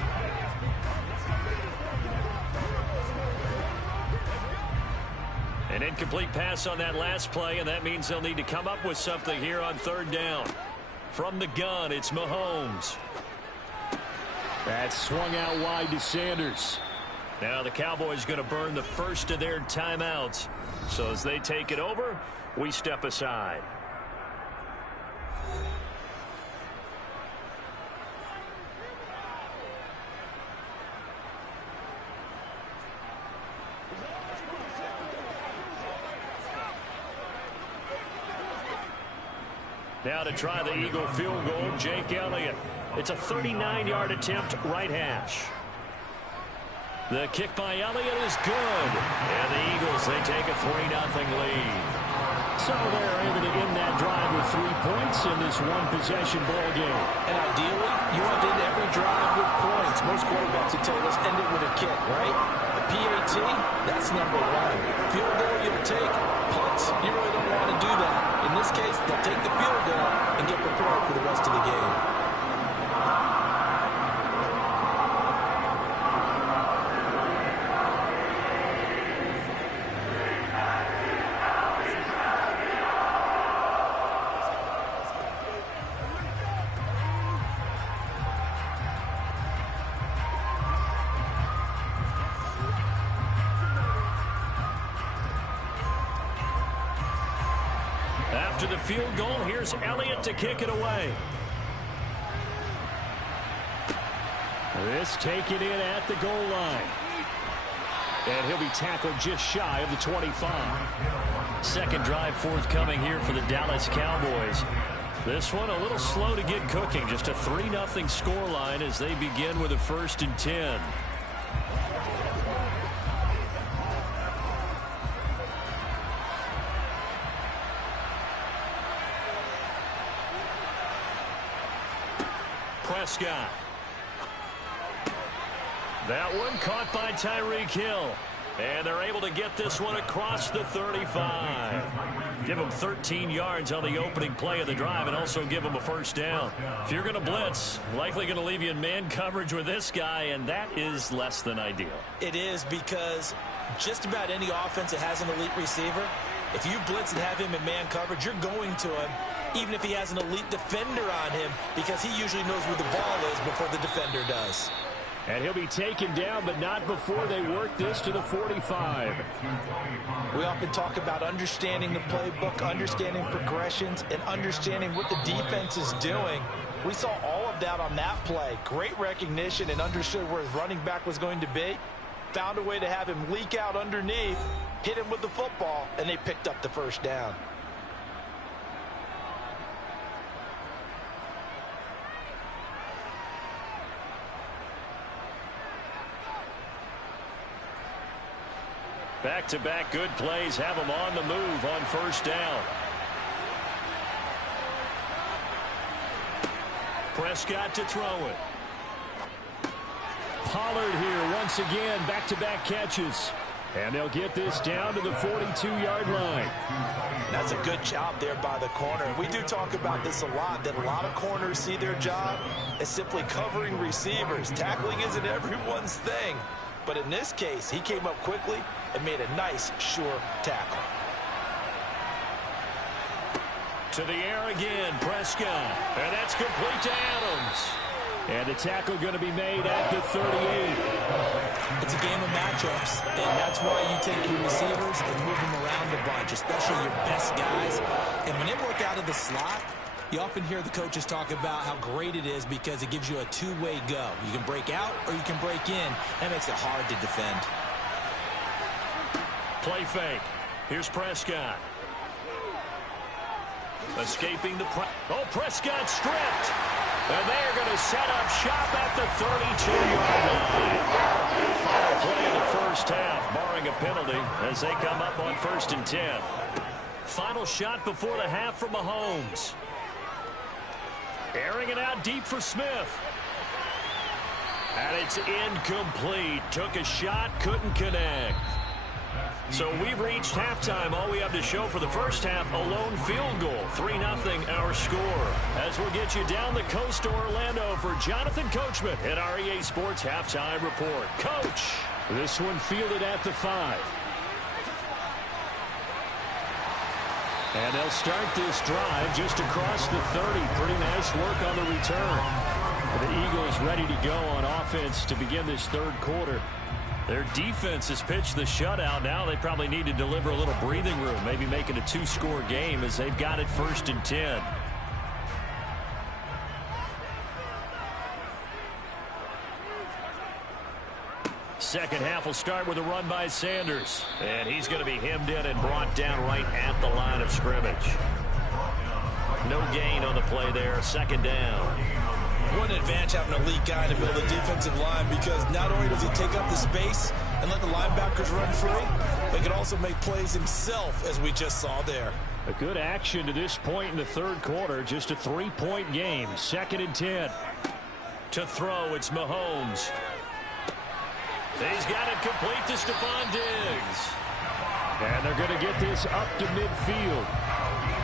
An incomplete pass on that last play, and that means they'll need to come up with something here on third down. From the gun, it's Mahomes. That's swung out wide to Sanders. Now the Cowboys going to burn the first of their timeouts. So as they take it over, we step aside. Now to try the Eagle field goal, Jake Elliott. It's a 39-yard attempt, right hash. The kick by Elliott is good. And the Eagles, they take a 3-0 lead. So they're able to end that drive with 3 points in this one-possession ball game. And ideally, you want to end every drive with points. Most quarterbacks would tell us end it with a kick, right? A PAT, that's number 1. Field goal, you'll take punts. You really don't want to do that. In this case, they'll take the field goal After the field goal, here's Elliott to kick it away. This taken in at the goal line. And he'll be tackled just shy of the 25. Second drive forthcoming here for the Dallas Cowboys. This one a little slow to get cooking. Just a 3-0 scoreline as they begin with a 1st and 10. Prescott. That one caught by Tyreek Hill. And they're able to get this one across the 35. Give them 13 yards on the opening play of the drive and also give them a 1st down. If you're going to blitz, likely going to leave you in man coverage with this guy, and that is less than ideal. It is, because just about any offense that has an elite receiver, if you blitz and have him in man coverage, you're going to him, even if he has an elite defender on him, because he usually knows where the ball is before the defender does. And he'll be taken down, but not before they work this to the 45. We often talk about understanding the playbook, understanding progressions, and understanding what the defense is doing. We saw all of that on that play. Great recognition and understood where his running back was going to be. Found a way to have him leak out underneath, hit him with the football, and they picked up the 1st down. Back-to-back good plays have them on the move on 1st down. Prescott to throw it. Pollard here once again, back-to-back catches. And they'll get this down to the 42-yard line. That's a good job there by the corner. We do talk about this a lot, that a lot of corners see their job as simply covering receivers. Tackling isn't everyone's thing. But in this case, he came up quickly and made a nice, sure tackle. To the air again, Prescott. And that's complete to Adams. And the tackle going to be made at the 38. It's a game of matchups, and that's why you take your receivers and move them around a bunch, especially your best guys. And when they work out of the slot, you often hear the coaches talk about how great it is because it gives you a two-way go. You can break out or you can break in. That makes it hard to defend. Play fake. Here's Prescott. Escaping the Prescott stripped. And they're going to set up shop at the 32-yard line. Final play of the 1st half, barring a penalty, as they come up on 1st and 10. Final shot before the half from Mahomes. Airing it out deep for Smith. And it's incomplete. Took a shot, couldn't connect. So we've reached halftime. All we have to show for the 1st half, a lone field goal. 3-0 our score. As we'll get you down the coast to Orlando for Jonathan Coachman at our EA Sports Halftime Report. Coach, this one fielded at the 5. And they'll start this drive just across the 30. Pretty nice work on the return. The Eagles ready to go on offense to begin this 3rd quarter. Their defense has pitched the shutout. Now they probably need to deliver a little breathing room, maybe make it a 2-score game as they've got it 1st and 10. Second half will start with a run by Sanders. And he's going to be hemmed in and brought down right at the line of scrimmage. No gain on the play there. 2nd down. What an advantage having an elite guy to build a defensive line, because not only does he take up the space and let the linebackers run free, but he can also make plays himself, as we just saw there. A good action to this point in the 3rd quarter. Just a 3-point game. 2nd and 10. To throw, it's Mahomes. He's got it complete to Stephon Diggs. And they're going to get this up to midfield.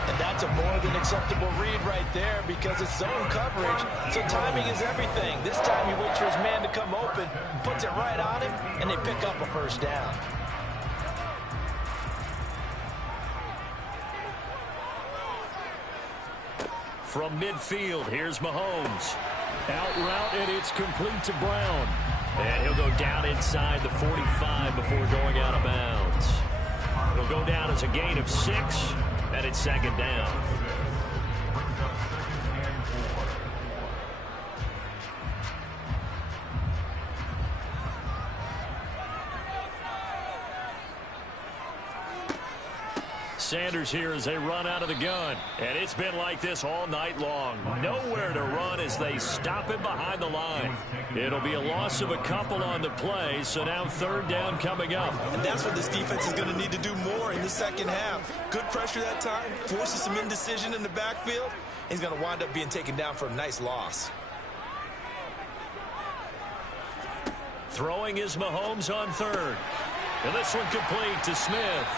And that's a more than acceptable read right there, because it's zone coverage, so timing is everything. This time he waits for his man to come open, puts it right on him, and they pick up a 1st down. From midfield, here's Mahomes. Out route, and it's complete to Brown. And he'll go down inside the 45 before going out of bounds. It'll go down as a gain of 6. and it's second down. Sanders here as they run out of the gun. And it's been like this all night long. Nowhere to run as they stop him behind the line. It'll be a loss of a couple on the play, so now third down coming up. And that's what this defense is going to need to do more in the second half. Good pressure that time, forces some indecision in the backfield. He's going to wind up being taken down for a nice loss. Throwing is Mahomes on third. And this one complete to Smith.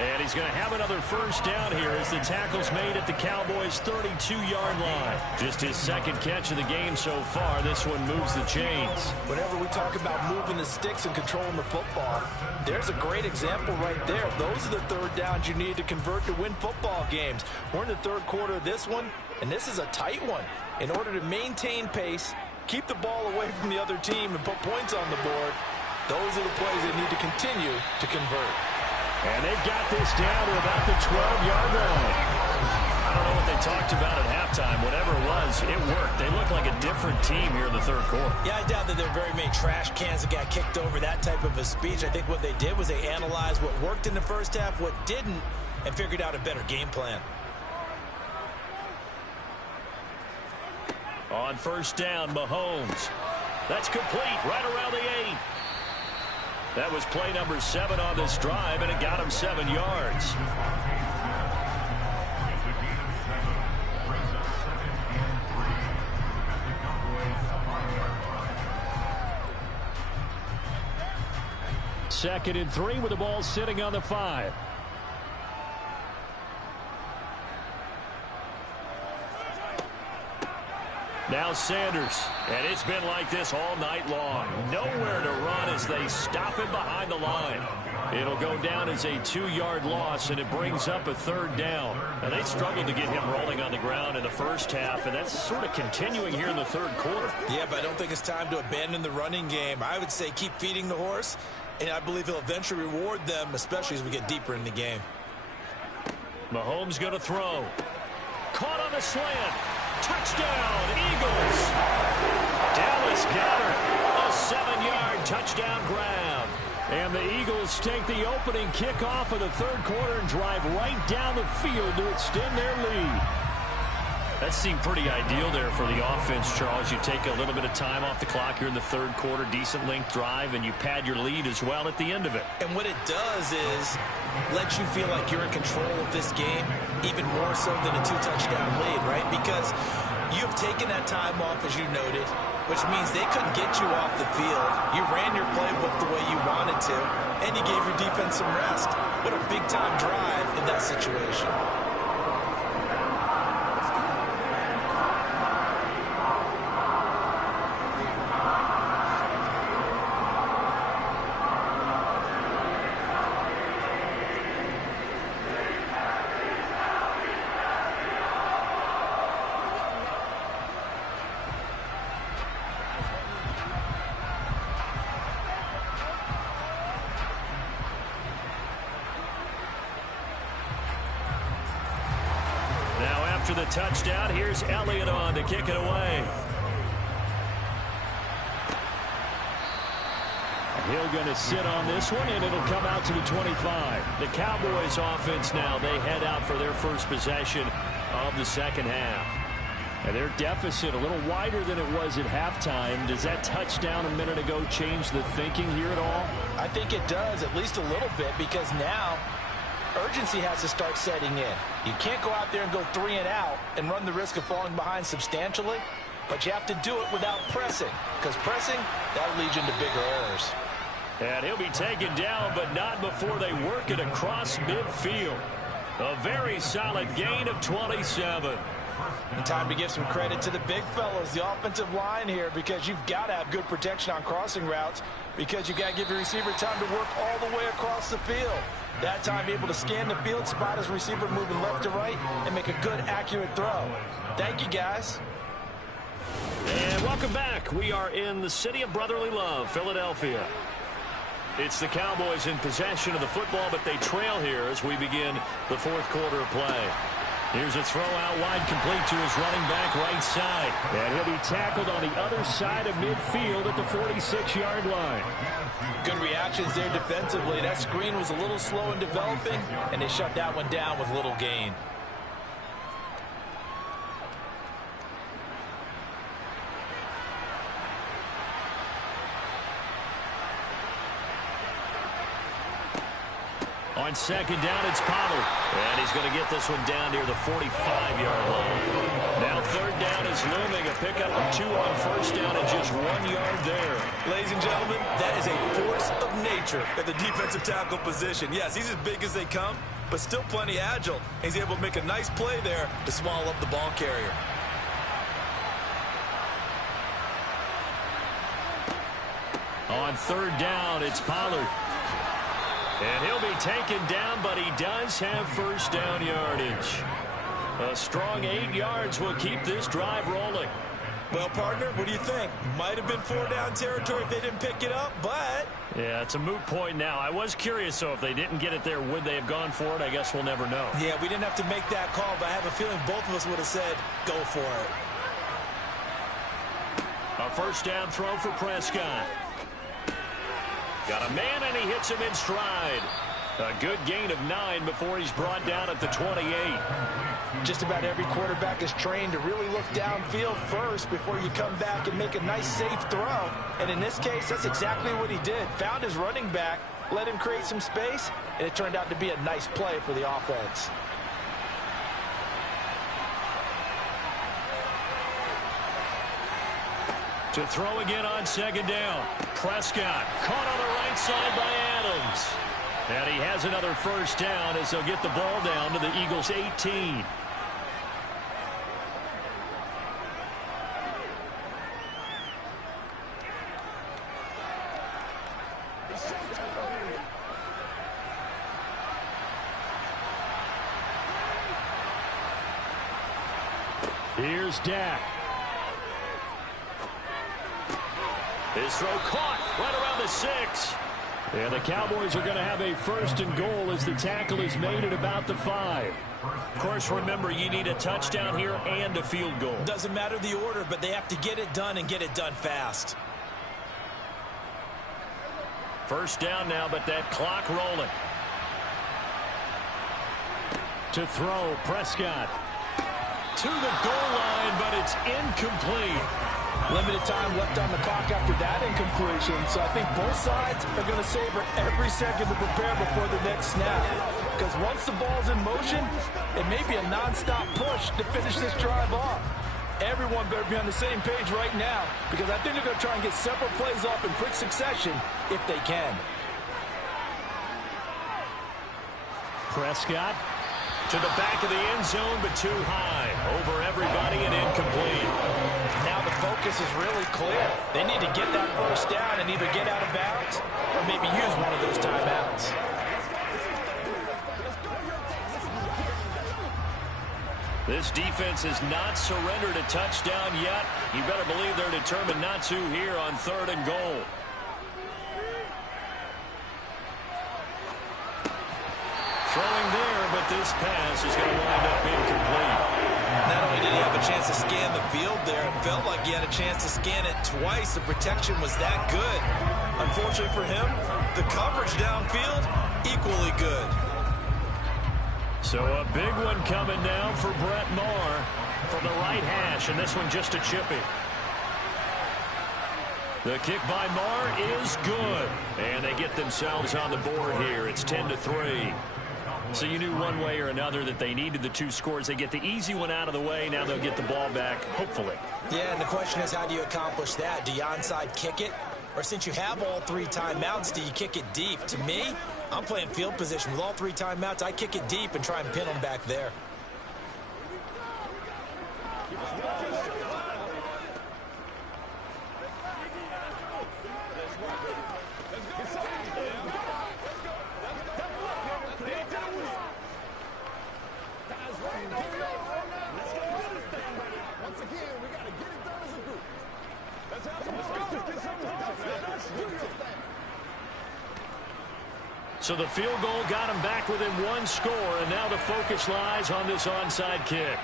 And he's going to have another first down here as the tackle's made at the Cowboys' 32-yard line. Just his second catch of the game so far. This one moves the chains. Whenever we talk about moving the sticks and controlling the football, there's a great example right there. Those are the third downs you need to convert to win football games. We're in the third quarter of this one, and this is a tight one. In order to maintain pace, keep the ball away from the other team, and put points on the board, those are the plays they need to continue to convert. And they've got this down to about the 12-yard line. I don't know what they talked about at halftime. Whatever it was, it worked. They look like a different team here in the third quarter. Yeah, I doubt that there are very many trash cans that got kicked over, that type of a speech. I think what they did was they analyzed what worked in the first half, what didn't, and figured out a better game plan. On first down, Mahomes. That's complete right around the 8. That was play number 7 on this drive, and it got him 7 yards. Second and 3 with the ball sitting on the 5. Now Sanders, and it's been like this all night long. Nowhere to run as they stop him behind the line. It'll go down as a 2-yard loss, and it brings up a third down. Now, they struggled to get him rolling on the ground in the first half, and that's sort of continuing here in the third quarter. Yeah, but I don't think it's time to abandon the running game. I would say keep feeding the horse, and I believe he'll eventually reward them, especially as we get deeper in the game. Mahomes going to throw. Caught on the slant. Touchdown, Eagles. Dallas Goedert, a 7-yard touchdown grab. And the Eagles take the opening kickoff of the third quarter and drive right down the field to extend their lead. That seemed pretty ideal there for the offense, Charles. You take a little bit of time off the clock here in the third quarter, decent length drive, and you pad your lead as well at the end of it. And what it does is let you feel like you're in control of this game, even more so than a 2-touchdown lead, right? Because you've taken that time off, as you noted, which means they couldn't get you off the field. You ran your playbook the way you wanted to, and you gave your defense some rest. What a big-time drive in that situation. After the touchdown, here's Elliott on to kick it away. Hill going to sit on this one, and it'll come out to the 25. The Cowboys offense now, they head out for their first possession of the second half. And their deficit a little wider than it was at halftime. Does that touchdown a minute ago change the thinking here at all? I think it does, at least a little bit, because now urgency has to start setting in. You can't go out there and go 3 and out and run the risk of falling behind substantially, but you have to do it without pressing, because pressing, that'll lead you into bigger errors. And he'll be taken down, but not before they work it across midfield. A very solid gain of 27. And time to give some credit to the big fellows, the offensive line here, because you've got to have good protection on crossing routes, because you've got to give your receiver time to work all the way across the field. That time, be able to scan the field, spot his receiver moving left to right, and make a good, accurate throw. Thank you, guys. And welcome back. We are in the city of brotherly love, Philadelphia. It's the Cowboys in possession of the football, but they trail here as we begin the fourth quarter of play. Here's a throw out wide, complete to his running back right side. And he'll be tackled on the other side of midfield at the 46-yard line. Good reactions there defensively. That screen was a little slow in developing, and they shut that one down with little gain. On second down, it's Pollard. And he's going to get this one down near the 45-yard line. Now third down is looming. A pickup of 2 on first down and just 1 yard there. Ladies and gentlemen, that is a force of nature at the defensive tackle position. Yes, he's as big as they come, but still plenty agile. He's able to make a nice play there to swallow up the ball carrier. On third down, it's Pollard. And he'll be taken down, but he does have first down yardage. A strong 8 yards will keep this drive rolling. Well, partner, what do you think? Might have been 4 down territory if they didn't pick it up, but... Yeah, it's a moot point now. I was curious, so if they didn't get it there, would they have gone for it? I guess we'll never know. Yeah, we didn't have to make that call, but I have a feeling both of us would have said, go for it. A first down throw for Prescott. Got a man, and he hits him in stride. A good gain of 9 before he's brought down at the 28. Just about every quarterback is trained to really look downfield first before you come back and make a nice, safe throw. And in this case, that's exactly what he did. Found his running back, let him create some space, and it turned out to be a nice play for the offense. To throw again on second down. Prescott caught on the right side by Adams. And he has another first down as they'll get the ball down to the Eagles' 18. Here's Dak. His throw caught right around the 6. And the Cowboys are going to have a first and goal as the tackle is made at about the 5. Of course, remember, you need a touchdown here and a field goal. Doesn't matter the order, but they have to get it done and get it done fast. First down now, but that clock rolling. To throw, Prescott. To the goal line, but it's incomplete. Limited time left on the clock after that incompletion, so I think both sides are going to savor every second to prepare before the next snap. Because once the ball's in motion, it may be a non-stop push to finish this drive off. Everyone better be on the same page right now, because I think they're going to try and get several plays off in quick succession if they can. Prescott to the back of the end zone, but too high. Over everybody and incomplete. Now the focus is really clear. They need to get that first down and either get out of bounds or maybe use one of those timeouts. This defense has not surrendered a touchdown yet. You better believe they're determined not to here on third and goal. Throwing there, but this pass is going to wind up incomplete. Not only did he have a chance to scan the field there, it felt like he had a chance to scan it twice. The protection was that good. Unfortunately for him, the coverage downfield, equally good. So a big one coming now for Brett Maher from the right hash, and this one just a chippy. The kick by Maher is good, and they get themselves on the board here. It's 10-3. So you knew one way or another that they needed the 2 scores. They get the easy one out of the way. Now they'll get the ball back, hopefully. Yeah, and the question is, how do you accomplish that? Do you onside kick it? Or since you have all 3 timeouts, do you kick it deep? To me, I'm playing field position. With all 3 timeouts, I kick it deep and try and pin them back there. So the field goal got them back within one score, and now the focus lies on this onside kick.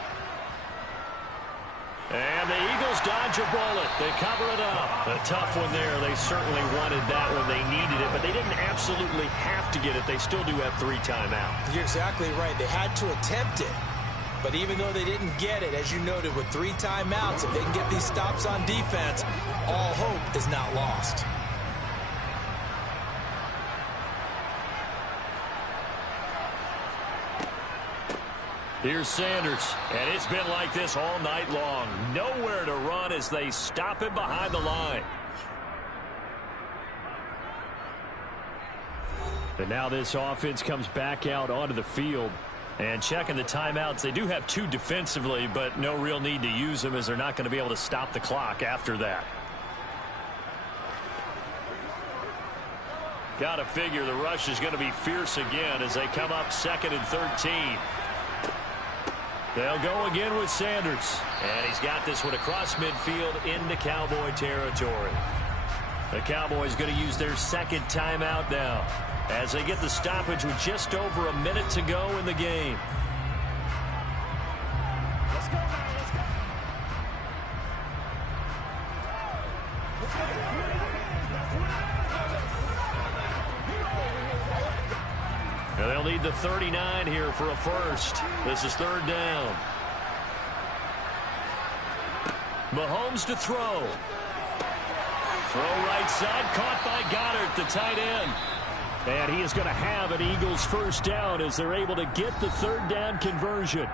And the Eagles dodge a bullet. They cover it up. A tough one there. They certainly wanted that when they needed it, but they didn't absolutely have to get it. They still do have 3 timeouts. You're exactly right. They had to attempt it. But even though they didn't get it, as you noted, with 3 timeouts, if they can get these stops on defense, all hope is not lost. Here's Sanders, and it's been like this all night long. Nowhere to run as they stop him behind the line. And now this offense comes back out onto the field. And checking the timeouts, they do have 2 defensively, but no real need to use them as they're not going to be able to stop the clock after that. Got to figure the rush is going to be fierce again as they come up 2nd and 13. They'll go again with Sanders. And he's got this one across midfield into Cowboy territory. The Cowboys going to use their 2nd timeout now as they get the stoppage with just over a minute to go in the game. Let's go now. Let's go. Now they'll need the 39 here for a first. This is 3rd down. Mahomes to throw. Throw right side, caught by Goddard, the tight end. And he is going to have an Eagles first down as they're able to get the 3rd down conversion.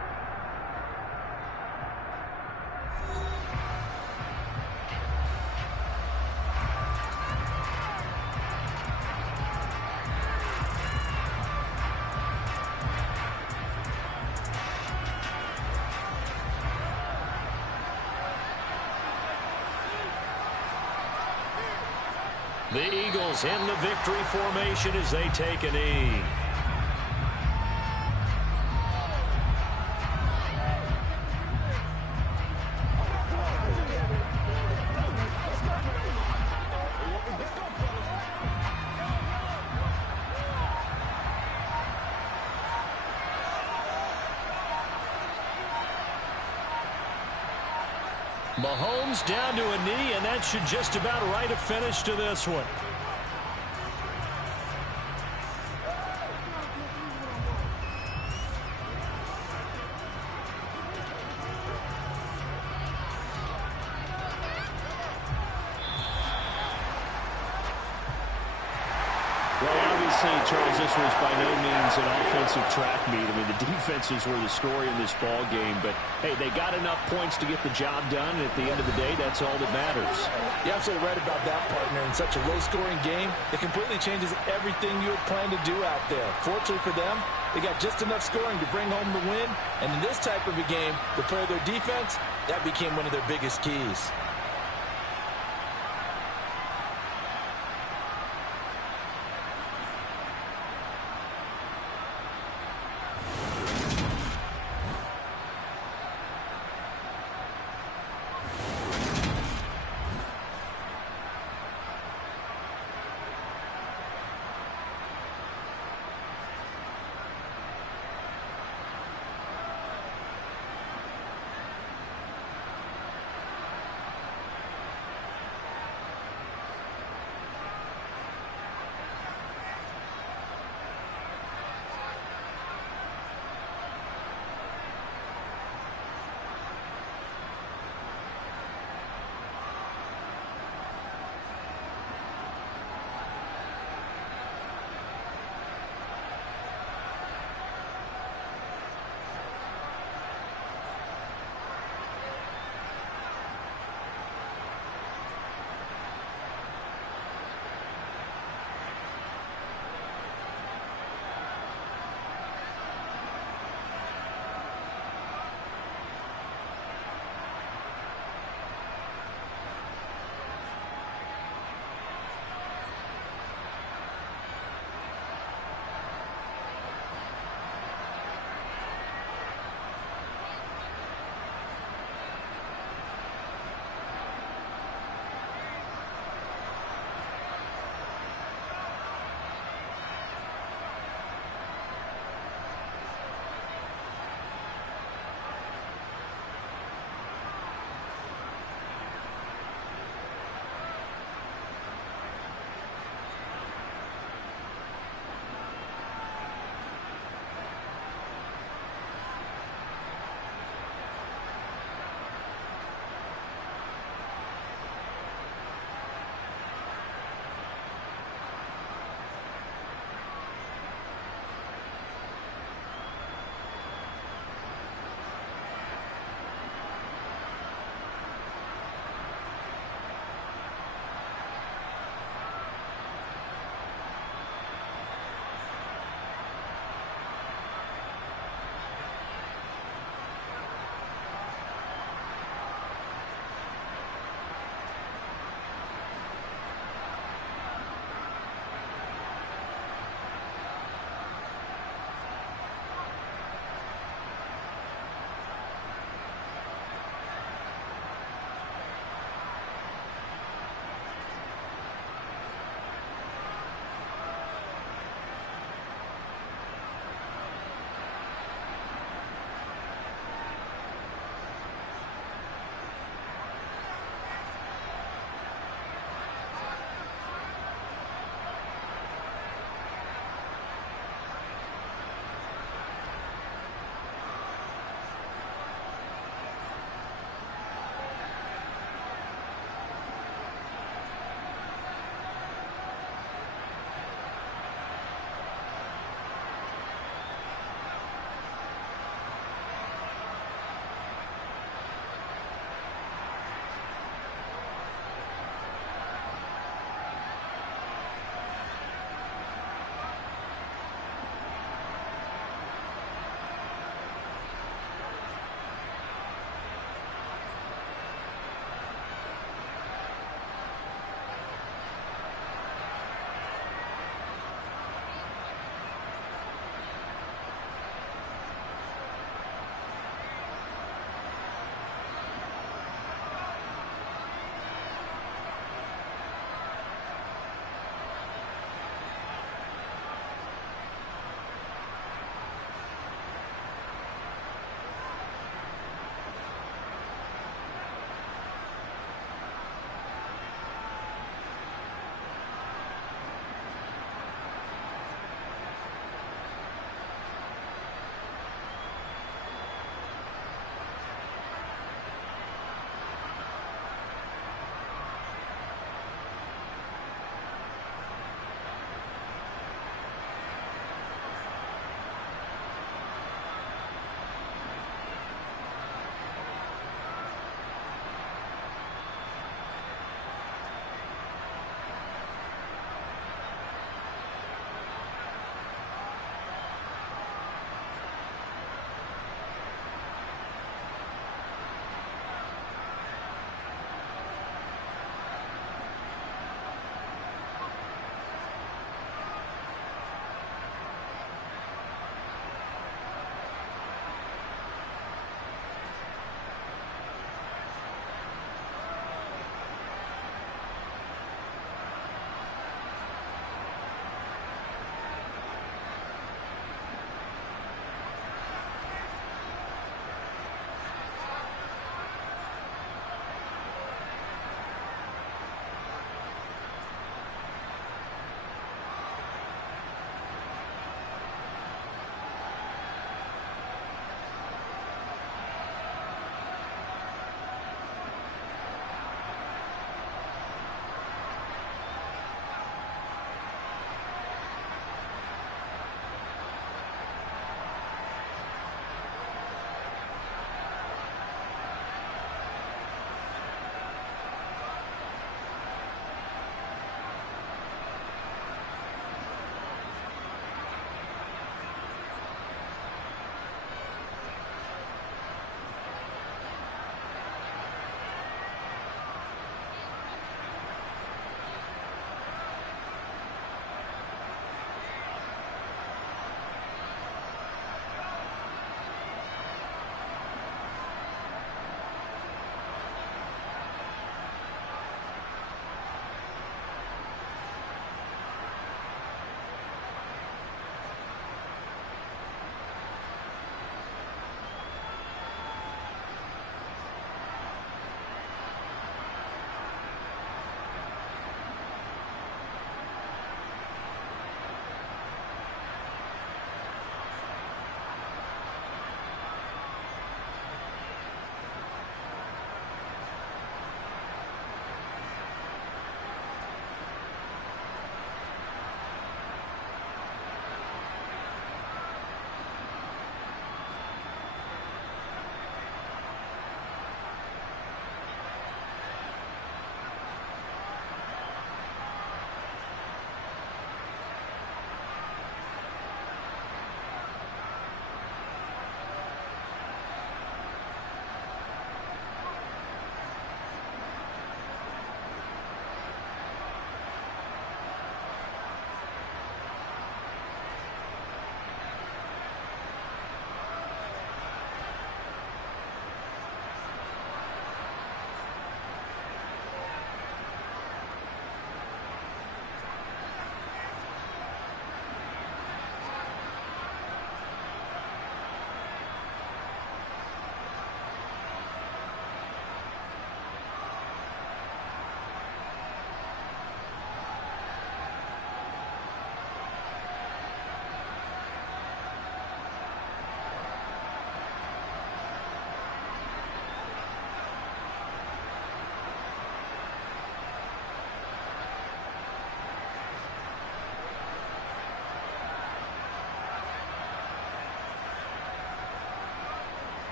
The Eagles in the victory formation as they take a knee. Mahomes down to a knee, and that should just about write a finish to this one. Charles, this was by no means an offensive track meet. I mean, the defenses were the story in this ball game, but hey, they got enough points to get the job done, and at the end of the day, that's all that matters. You're absolutely right about that, partner. In such a low-scoring game, it completely changes everything you had planned to do out there. Fortunately for them, they got just enough scoring to bring home the win, and in this type of a game, to play their defense, that became one of their biggest keys.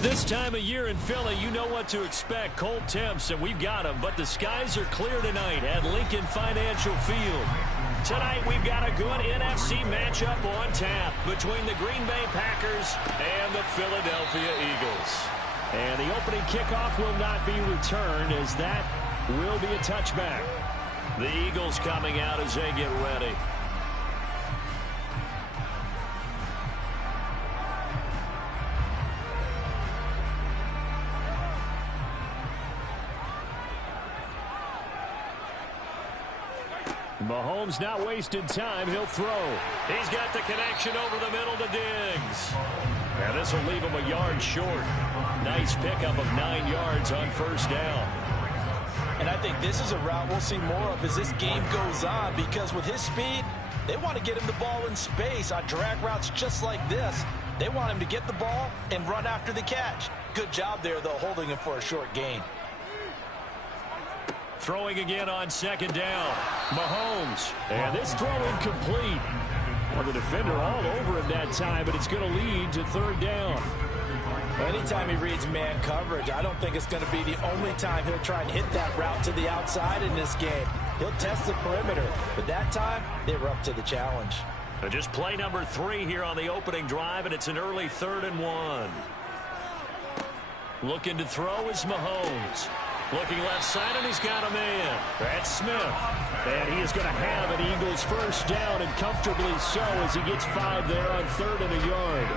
This time of year in Philly, you know what to expect. Cold temps, and we've got them. But the skies are clear tonight at Lincoln Financial Field. Tonight, we've got a good NFC matchup on tap between the Green Bay Packers and the Philadelphia Eagles. And the opening kickoff will not be returned, as that will be a touchback. The Eagles coming out as they get ready. Mahomes not wasting time. He'll throw. He's got the connection over the middle to Diggs. Now this will leave him a yard short. Nice pickup of 9 yards on first down. And I think this is a route we'll see more of as this game goes on, because with his speed, they want to get him the ball in space on drag routes just like this. They want him to get the ball and run after the catch. Good job there, though, holding him for a short gain. Throwing again on second down. Mahomes. And this throw incomplete. Well, the defender all over him that time, but it's going to lead to third down. Anytime he reads man coverage, I don't think it's going to be the only time he'll try and hit that route to the outside in this game. He'll test the perimeter, but that time they were up to the challenge. Just play number 3 here on the opening drive, and it's an early 3rd and 1. Looking to throw is Mahomes. Looking left side, and he's got a man. That's Smith. And he is going to have an Eagles first down, and comfortably so, as he gets 5 there on 3rd and a yard.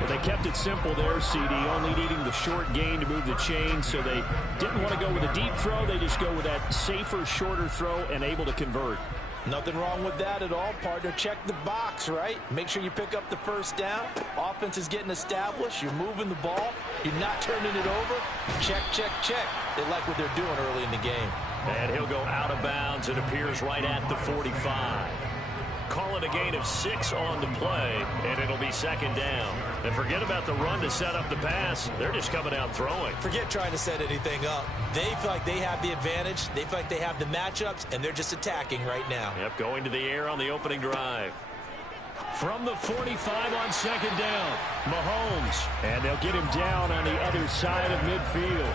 But they kept it simple there, CD, only needing the short gain to move the chain, so they didn't want to go with a deep throw. They just go with that safer, shorter throw and able to convert. Nothing wrong with that at all, partner. Check the box, right? Make sure you pick up the first down. Offense is getting established. You're moving the ball. You're not turning it over. Check, check, check. They like what they're doing early in the game. And he'll go out of bounds. It appears right at the 45. Call it a gain of 6 on the play, and it'll be second down. And forget about the run to set up the pass. They're just coming out throwing. Forget trying to set anything up. They feel like they have the advantage. They feel like they have the matchups, and they're just attacking right now. Yep, going to the air on the opening drive. From the 45 on second down, Mahomes. And they'll get him down on the other side of midfield.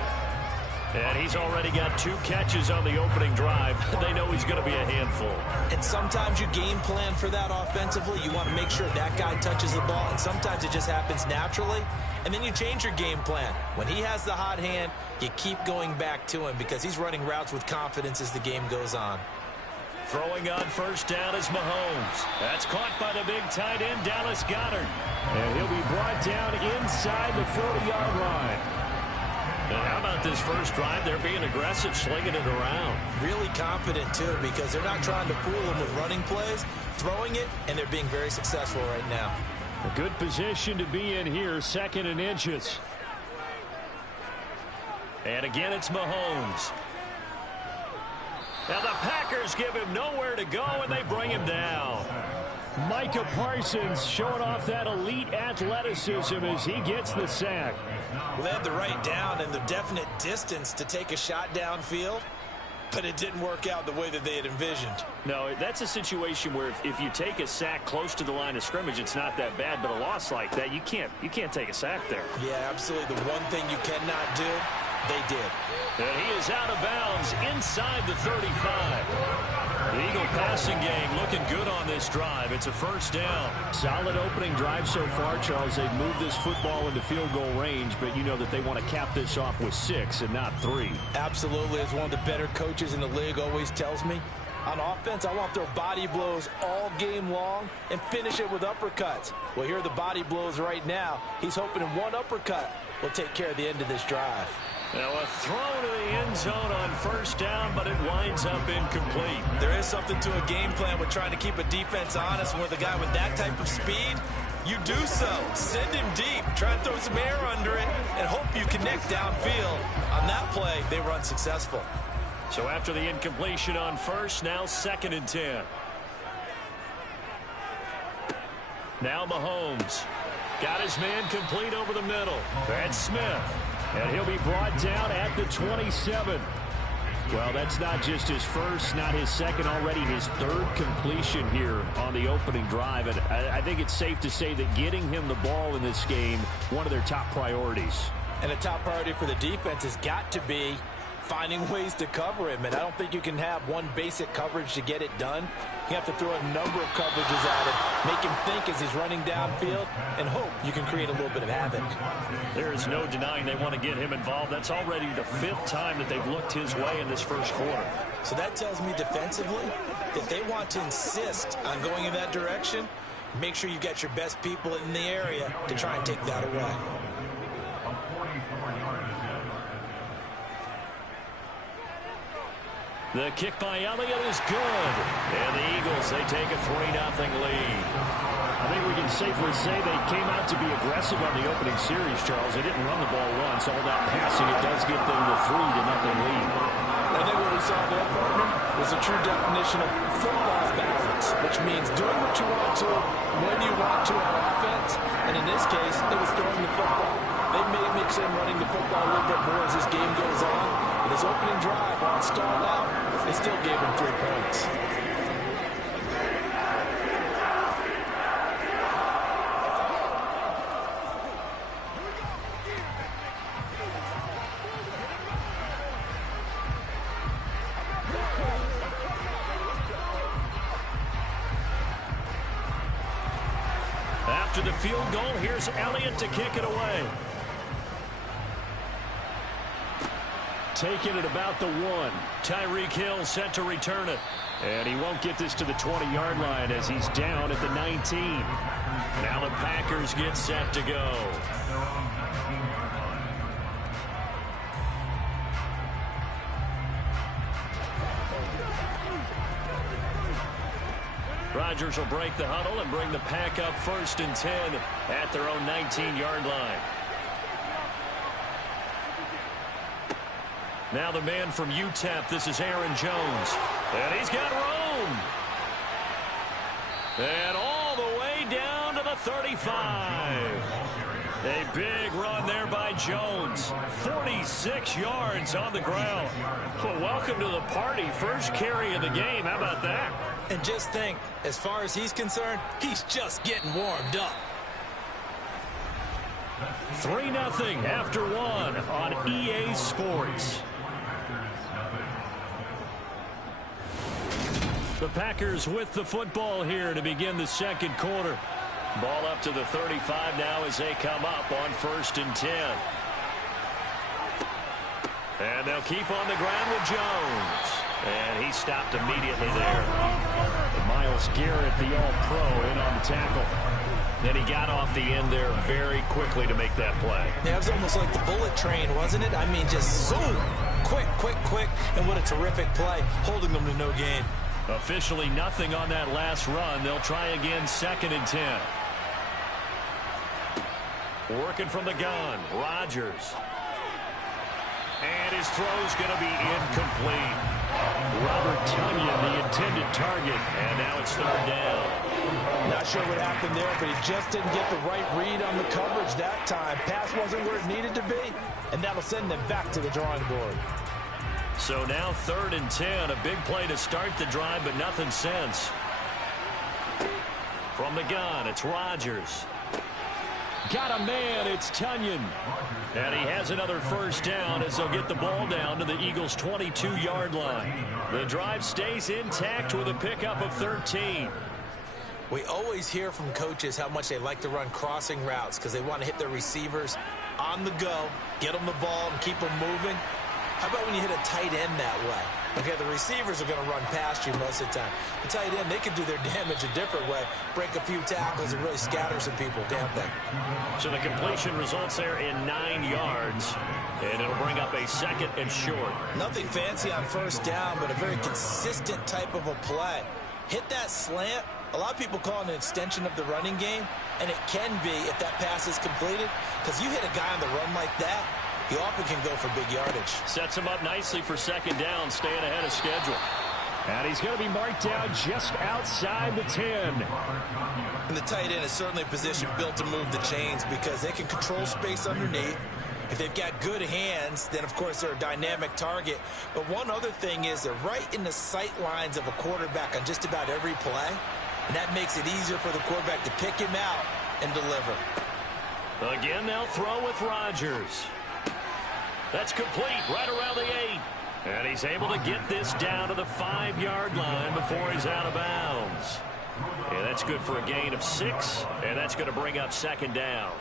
And he's already got 2 catches on the opening drive. They know he's going to be a handful. And sometimes you game plan for that offensively. You want to make sure that guy touches the ball, and sometimes it just happens naturally. And then you change your game plan. When he has the hot hand, you keep going back to him because he's running routes with confidence as the game goes on. Throwing on first down is Mahomes. That's caught by the big tight end, Dallas Goedert. And he'll be brought down inside the 40-yard line. And how about this first drive? They're being aggressive, slinging it around. Really confident, too, because they're not trying to fool them with running plays, throwing it, and they're being very successful right now. A good position to be in here, 2nd and inches. And again, it's Mahomes. Now the Packers give him nowhere to go, and they bring him down. Micah Parsons showing off that elite athleticism as he gets the sack. Well, they had the right down and the definite distance to take a shot downfield, but it didn't work out the way that they had envisioned. No, that's a situation where if you take a sack close to the line of scrimmage, it's not that bad, but a loss like that, you can't take a sack there. Yeah, absolutely. The one thing you cannot do, they did. And he is out of bounds inside the 35. The Eagle passing game looking good on this drive. It's a first down. Solid opening drive so far, Charles. They've moved this football into field goal range, but you know that they want to cap this off with 6 and not 3. Absolutely. As one of the better coaches in the league always tells me, on offense, I want their body blows all game long and finish it with uppercuts. Well, here are the body blows right now. He's hoping in one uppercut will take care of the end of this drive. Now a throw to the end zone on first down, but it winds up incomplete. There is something to a game plan with trying to keep a defense honest. With a guy with that type of speed, you do so. Send him deep. Try and throw some air under it and hope you connect downfield. On that play, they were unsuccessful. So after the incompletion on first, now 2nd and 10. Now Mahomes. Got his man complete over the middle. That's Smith. And he'll be brought down at the 27. Well, that's not just his first, not his second, already his 3rd completion here on the opening drive. And I think it's safe to say that getting him the ball in this game, one of their top priorities. And the top priority for the defense has got to be finding ways to cover him. And I don't think you can have one basic coverage to get it done. You have to throw a number of coverages at him, make him think as he's running downfield, and hope you can create a little bit of havoc. There is no denying they want to get him involved. That's already the 5th time that they've looked his way in this first quarter. So that tells me defensively that they want to insist on going in that direction. Make sure you've got your best people in the area to try and take that away. The kick by Elliott is good. And the Eagles, they take a 3-0 lead. I think we can safely say they came out to be aggressive on the opening series, Charles. They didn't run the ball once. All that passing, it does give them the 3-0 lead. I think what we saw there, partner, was a true definition of football balance, which means doing what you want to when you want to on offense. And in this case, it was throwing the football. They may mix in running the football a little bit more as this game goes on. But his opening drive, while it stalled out, they still gave him 3 points. After the field goal, here's Elliott to kick it away. Taking it about the 1. Tyreek Hill set to return it. And he won't get this to the 20-yard line as he's down at the 19. Now the Packers get set to go. Rodgers will break the huddle and bring the Pack up 1st and 10 at their own 19-yard line. Now the man from UTEP, this is Aaron Jones. And he's got room. And all the way down to the 35. A big run there by Jones. 46 yards on the ground. Well, welcome to the party. First carry of the game. How about that? And just think, as far as he's concerned, he's just getting warmed up. 3-0 after 1 on EA Sports. The Packers with the football here to begin the second quarter. Ball up to the 35 now as they come up on 1st and 10. And they'll keep on the ground with Jones. And he stopped immediately there. Myles Garrett, the All-Pro, in on the tackle. Then he got off the end there very quickly to make that play. Yeah, it was almost like the bullet train, wasn't it? I mean, just zoom. Quick, quick, quick. And what a terrific play, holding them to no gain. Officially nothing on that last run. They'll try again 2nd and 10. Working from the gun, Rodgers. And his throw's going to be incomplete. Robert Tonyan, the intended target, and now it's 3rd down. Not sure what happened there, but he just didn't get the right read on the coverage that time. Pass wasn't where it needed to be, and that'll send them back to the drawing board. So now 3rd and 10, a big play to start the drive, but nothing since. From the gun, it's Rodgers. Got a man, it's Tonyan. And he has another 1st down as they'll get the ball down to the Eagles' 22-yard line. The drive stays intact with a pickup of 13. We always hear from coaches how much they like to run crossing routes because they want to hit their receivers on the go, get them the ball, and keep them moving. How about when you hit a tight end that way? Okay, the receivers are going to run past you most of the time. The tight end, they can do their damage a different way, break a few tackles and really scatter some people, can't they? So the completion results there in 9 yards, and it'll bring up a 2nd and short. Nothing fancy on 1st down, but a very consistent type of a play. Hit that slant. A lot of people call it an extension of the running game, and it can be if that pass is completed, because you hit a guy on the run like that, he often can go for big yardage. Sets him up nicely for 2nd down, staying ahead of schedule. And he's going to be marked down just outside the 10. And the tight end is certainly a position built to move the chains because they can control space underneath. If they've got good hands, then, of course, they're a dynamic target. But one other thing is they're right in the sight lines of a quarterback on just about every play. And that makes it easier for the quarterback to pick him out and deliver. Again, they'll throw with Rodgers. That's complete right around the 8. And he's able to get this down to the 5-yard line before he's out of bounds. And that's good for a gain of 6, and that's going to bring up second down.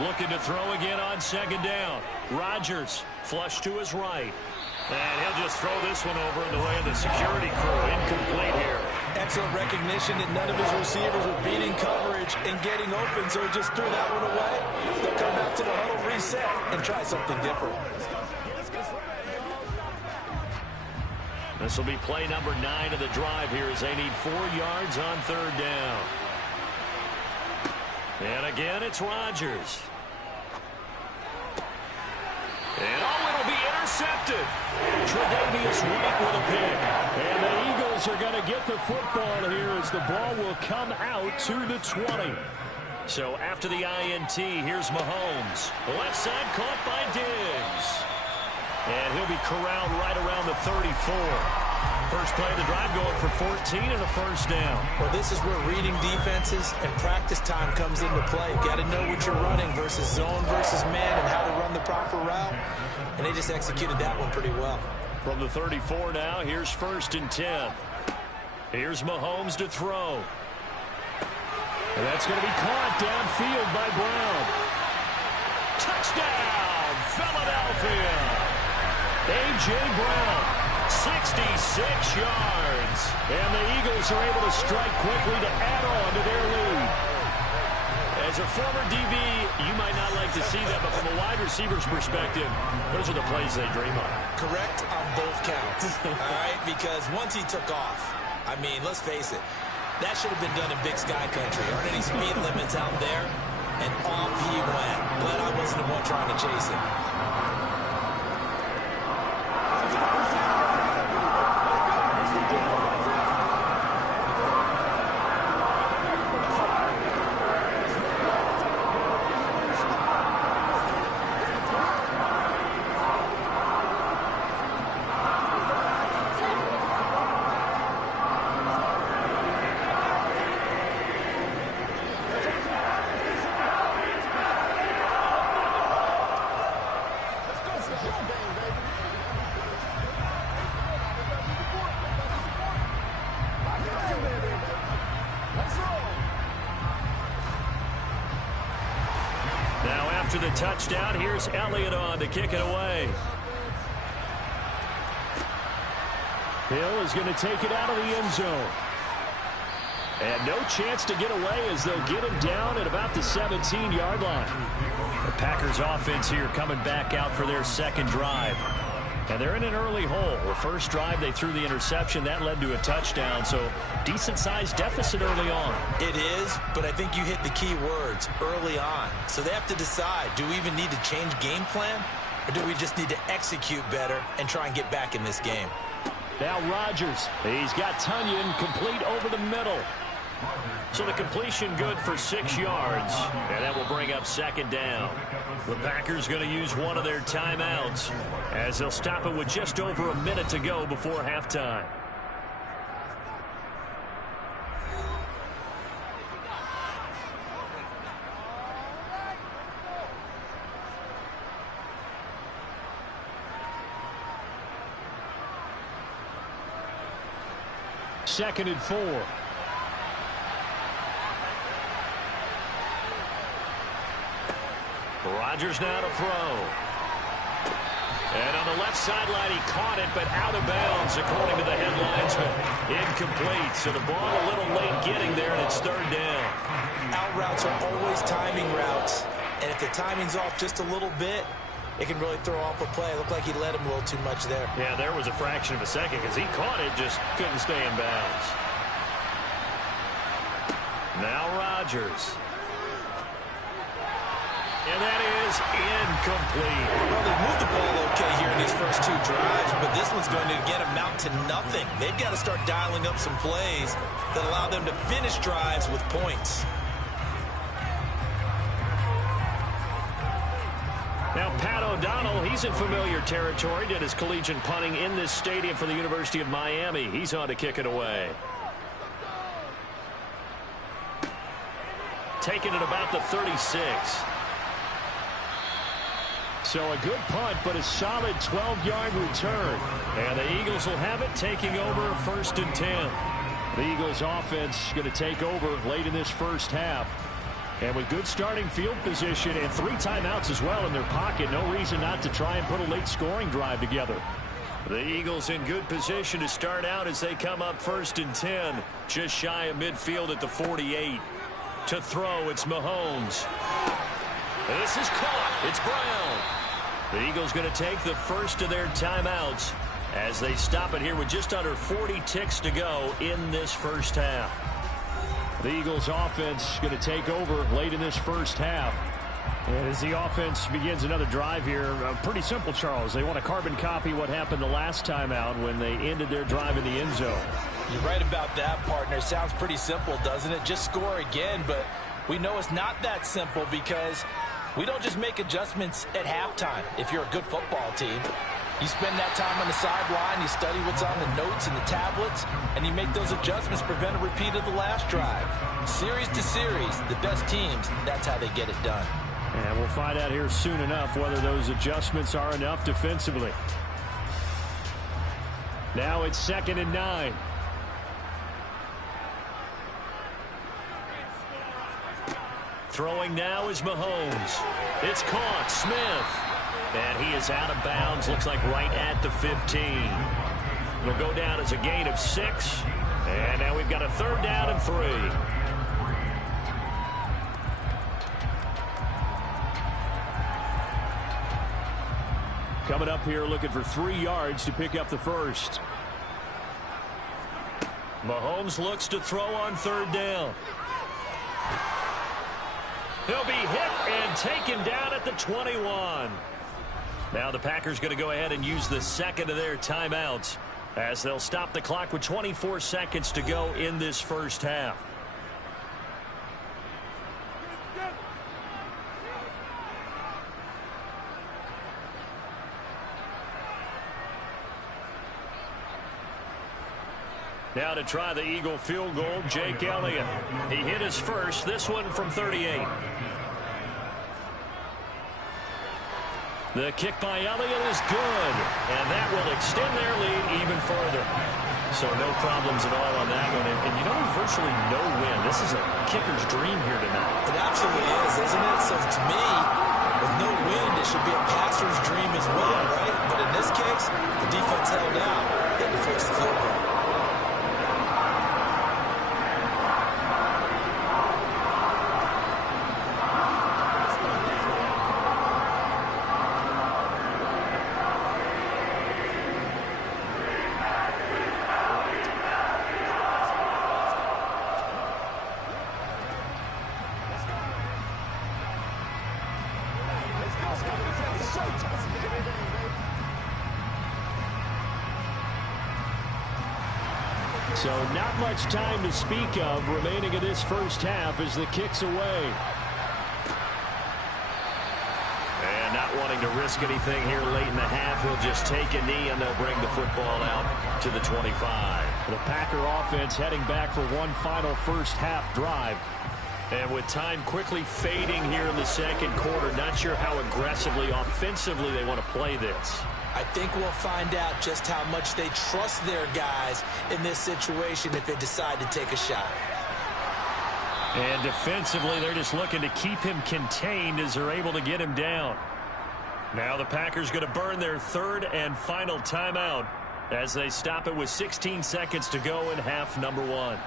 Looking to throw again on second down. Rodgers flush to his right. And he'll just throw this one over in the way of the security crew. Incomplete here. Excellent recognition that none of his receivers were beating coverage and getting open, so he just threw that one away. They'll come back to the huddle, reset, and try something different. This will be play number 9 of the drive here as they need 4 yards on third down. And again, it's Rodgers. And it'll be intercepted. Tre'Davious White with a pick. And the Eagles are going to get the football here as the ball will come out to the 20. So after the INT, here's Mahomes. The left side caught by Diggs. And he'll be corralled right around the 34. First play of the drive going for 14 and a first down. Well, this is where reading defenses and practice time comes into play. Got to know what you're running versus zone versus man and how to run the proper route. And they just executed that one pretty well. From the 34 now, here's 1st and 10. Here's Mahomes to throw. And that's going to be caught downfield by Brown. Touchdown, Philadelphia. A.J. Brown. 66 yards. And the Eagles are able to strike quickly to add on to their lead. As a former DB, you might not like to see that, but from a wide receiver's perspective, those are the plays they dream of. Correct on both counts. All right, because once he took off, I mean, let's face it, that should have been done in Big Sky Country. Aren't any speed limits out there? And off he went. Glad I wasn't the one trying to chase him. The touchdown. Here's Elliott on to kick it away. Hill is going to take it out of the end zone. And no chance to get away as they'll get him down at about the 17-yard line. The Packers offense here coming back out for their second drive. And they're in an early hole. The first drive, they threw the interception. That led to a touchdown. So decent-sized deficit early on. It is, but I think you hit the key words, early on. So they have to decide, do we even need to change game plan? Or do we just need to execute better and try and get back in this game? Now Rodgers. He's got Tunyon complete over the middle. So the completion good for 6 yards. And that will bring up second down. The Packers going to use one of their timeouts as they'll stop it with just over a minute to go before halftime. Second and 4. Rodgers now to throw. And on the left sideline, he caught it, but out of bounds, according to the head linesman. Incomplete, so the ball a little late getting there, and it's third down. Out routes are always timing routes, and if the timing's off just a little bit, it can really throw off a play. It looked like he let him a little too much there. Yeah, there was a fraction of a second because he caught it, just couldn't stay in bounds. Now Rodgers. And that is incomplete. Well, they moved the ball okay here in these first 2 drives, but this one's going to again amount to nothing. They've got to start dialing up some plays that allow them to finish drives with points. Now Pat O'Donnell, he's in familiar territory. Did his collegiate punting in this stadium for the University of Miami. He's on to kick it away. Taking it about the 36. So a good punt, but a solid 12-yard return. And the Eagles will have it, taking over 1st and 10. The Eagles offense going to take over late in this first half. And with good starting field position and 3 timeouts as well in their pocket, no reason not to try and put a late scoring drive together. The Eagles in good position to start out as they come up 1st and 10. Just shy of midfield at the 48. To throw, it's Mahomes. This is caught. It's Brown. The Eagles going to take the first of their timeouts as they stop it here with just under 40 ticks to go in this first half. The Eagles offense going to take over late in this first half. And as the offense begins another drive here, pretty simple, Charles. They want to carbon copy what happened the last time out when they ended their drive in the end zone. You're right about that, partner. Sounds pretty simple, doesn't it? Just score again, but we know it's not that simple because we don't just make adjustments at halftime. If you're a good football team, you spend that time on the sideline, you study what's on the notes and the tablets, and you make those adjustments, prevent a repeat of the last drive. Series to series, the best teams, that's how they get it done. And we'll find out here soon enough whether those adjustments are enough defensively. Now it's 2nd and 9. Throwing now is Mahomes. It's caught. Smith. And he is out of bounds. Looks like right at the 15. It'll go down as a gain of 6. And now we've got a 3rd down and 3. Coming up here looking for 3 yards to pick up the first. Mahomes looks to throw on 3rd down. He'll be hit and taken down at the 21. Now the Packers going to go ahead and use the 2nd of their timeouts as they'll stop the clock with 24 seconds to go in this first half. Now to try the Eagle field goal, Jake Elliott. He hit his first, this one from 38. The kick by Elliott is good, and that will extend their lead even further. So no problems at all on that one. And you know, virtually no win. This is a kicker's dream here tonight. It absolutely is, isn't it? So to me, with no win, it should be a passer's dream as well, right? But in this case, the defense held out. They had to force the field goal. So not much time to speak of remaining in this first half as the kick's away. And not wanting to risk anything here late in the half, he'll just take a knee and they'll bring the football out to the 25. The Packer offense heading back for one final first half drive. And with time quickly fading here in the second quarter, not sure how aggressively, offensively they want to play this. I think we'll find out just how much they trust their guys in this situation if they decide to take a shot. And defensively, they're just looking to keep him contained as they're able to get him down. Now the Packers going to burn their third and final timeout as they stop it with 16 seconds to go in half number one.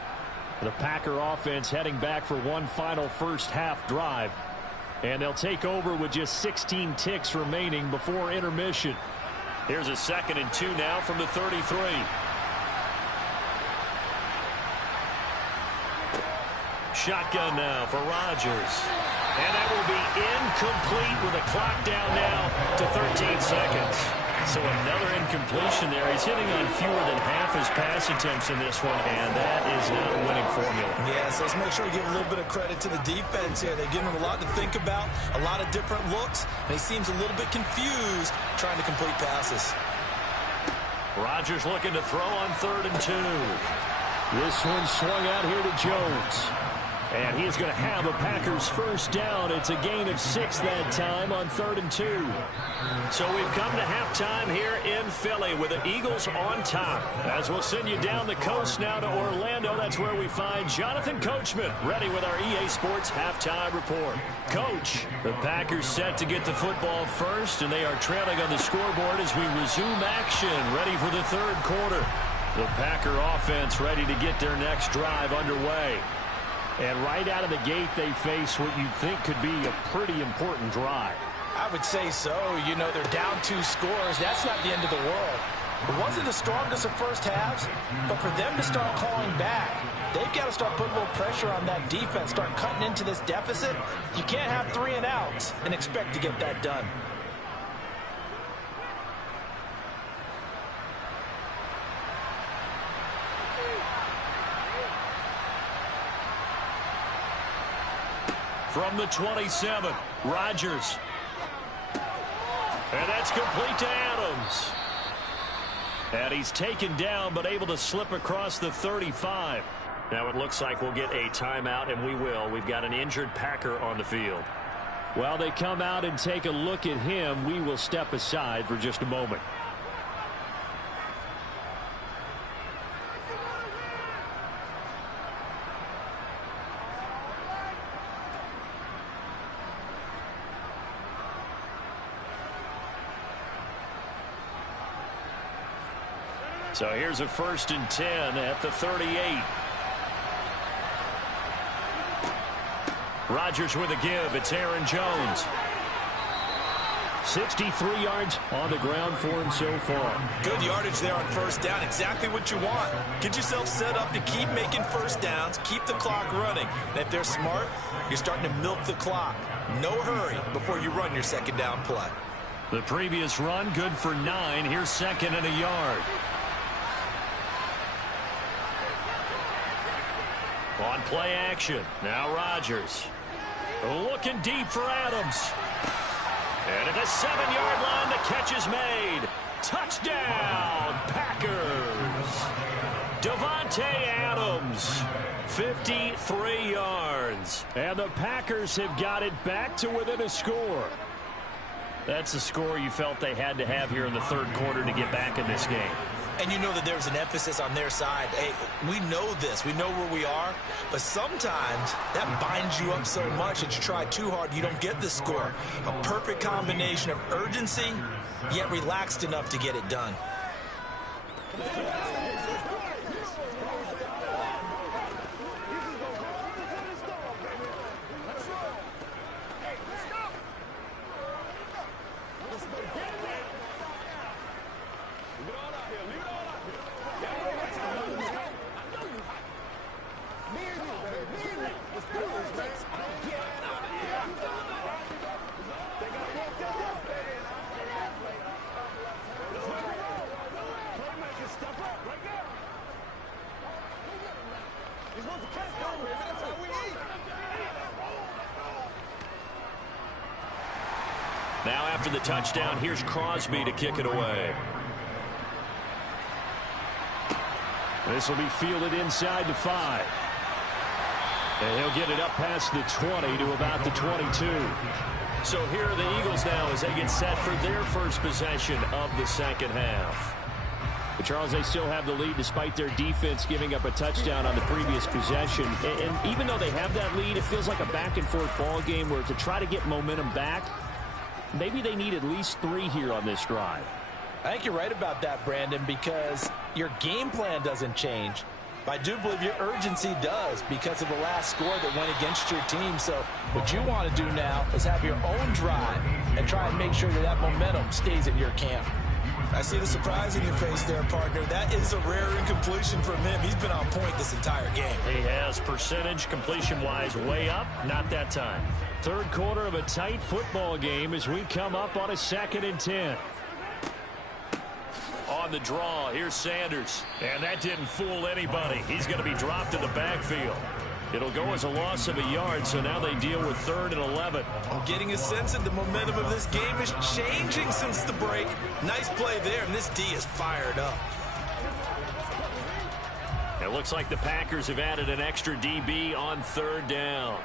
The Packer offense heading back for one final first half drive. And they'll take over with just 16 ticks remaining before intermission. Here's a 2nd and 2 now from the 33. shotgun now for Rodgers. And that will be incomplete with a clock down now to 13 seconds. So another incompletion there. He's hitting on fewer than half his pass attempts in this one, and that is not a winning formula. Yes, let's make sure we give a little bit of credit to the defense here. They're giving him a lot to think about, a lot of different looks, and he seems a little bit confused trying to complete passes. Rodgers looking to throw on 3rd and 2. This one swung out here to Jones. And he is going to have a Packers first down. It's a gain of 6 that time on 3rd and 2. So we've come to halftime here in Philly with the Eagles on top. As we'll send you down the coast now to Orlando, that's where we find Jonathan Coachman ready with our EA Sports halftime report. Coach, the Packers set to get the football first, and they are trailing on the scoreboard as we resume action, ready for the 3rd quarter. The Packer offense ready to get their next drive underway. And right out of the gate, they face what you think could be a pretty important drive. I would say so. You know, they're down 2 scores. That's not the end of the world. It wasn't the strongest of first halves, but for them to start calling back, they've got to start putting a little pressure on that defense, start cutting into this deficit. You can't have 3 and outs and expect to get that done. From the 27, Rodgers. And that's complete to Adams. And he's taken down, but able to slip across the 35. Now it looks like we'll get a timeout, and we will. We've got an injured Packer on the field. While they come out and take a look at him, we will step aside for just a moment. So here's a 1st and 10 at the 38. Rodgers with a give. It's Aaron Jones. 63 yards on the ground for him so far. Good yardage there on 1st down. Exactly what you want. Get yourself set up to keep making 1st downs. Keep the clock running. And if they're smart, you're starting to milk the clock. No hurry before you run your 2nd down play. The previous run good for 9. Here's 2nd and a yard. On play action, now Rodgers. Looking deep for Adams. And at the 7-yard line, the catch is made. Touchdown, Packers. Davante Adams, 53 yards. And the Packers have got it back to within a score. That's a score you felt they had to have here in the 3rd quarter to get back in this game. And you know that there's an emphasis on their side. Hey, we know this. We know where we are. But sometimes that binds you up so much that you try too hard, you don't get the score. A perfect combination of urgency, yet relaxed enough to get it done. Now after the touchdown, here's Crosby to kick it away. This will be fielded inside the 5. And he'll get it up past the 20 to about the 22. So here are the Eagles now as they get set for their first possession of the 2nd half. But Charles, they still have the lead despite their defense giving up a touchdown on the previous possession. And even though they have that lead, it feels like a back-and-forth ball game where to try to get momentum back, maybe they need at least 3 here on this drive. I think you're right about that, Brandon, because your game plan doesn't change. I do believe your urgency does because of the last score that went against your team. So what you want to do now is have your own drive and try and make sure that that momentum stays in your camp. I see the surprise in your face there, partner. That is a rare incompletion from him. He's been on point this entire game. He has percentage completion-wise way up. Not that time. Third quarter of a tight football game as we come up on a 2nd and 10. On the draw, here's Sanders. And that didn't fool anybody. He's going to be dropped in the backfield. It'll go as a loss of a yard, so now they deal with 3rd and 11. I'm getting a sense that the momentum of this game is changing since the break. Nice play there, and this D is fired up. It looks like the Packers have added an extra DB on 3rd down.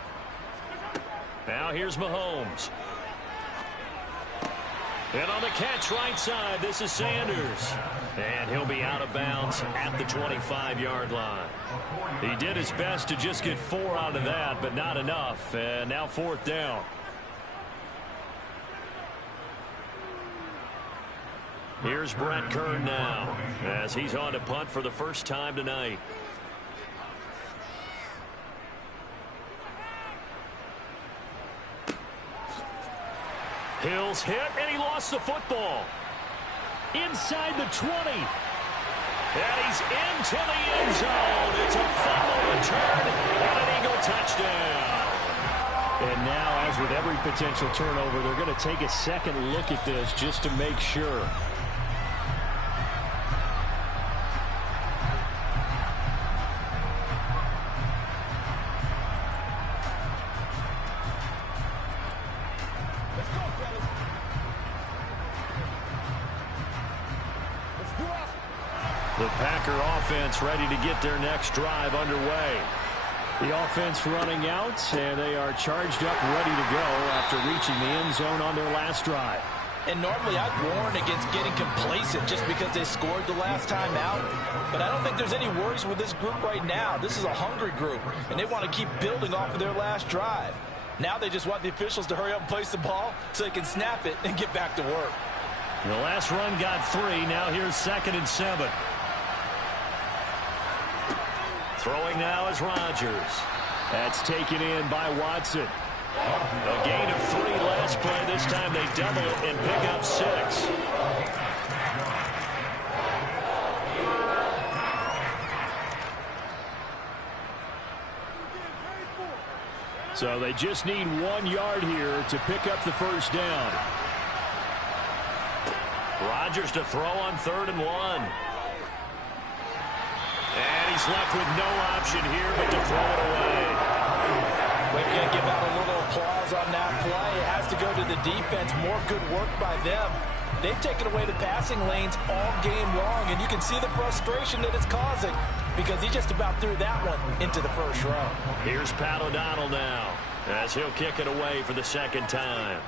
Now here's Mahomes. And on the catch right side, this is Sanders. And he'll be out of bounds at the 25-yard line. He did his best to just get 4 out of that, but not enough. And now 4th down. Here's Brett Kern now, as he's on to punt for the first time tonight. Hills hit, and he lost the football. Inside the 20. And he's into the end zone. It's a fumble return and an Eagle touchdown. And now, as with every potential turnover, they're going to take a second look at this just to make sure. The Packer offense ready to get their next drive underway. The offense running out, and they are charged up, ready to go after reaching the end zone on their last drive. And normally I'd warn against getting complacent just because they scored the last time out. But I don't think there's any worries with this group right now. This is a hungry group, and they want to keep building off of their last drive. Now they just want the officials to hurry up and place the ball so they can snap it and get back to work. The last run got 3. Now here's 2nd and 7. Throwing now is Rodgers. That's taken in by Watson. A gain of 3 last play. This time they double it and pick up 6. So they just need 1 yard here to pick up the first down. Rodgers to throw on 3rd and 1. And he's left with no option here but to throw it away. We're going to give out a little applause on that play. It has to go to the defense. More good work by them. They've taken away the passing lanes all game long, and you can see the frustration that it's causing because he just about threw that one into the first row. Here's Pat O'Donnell now as he'll kick it away for the 2nd time.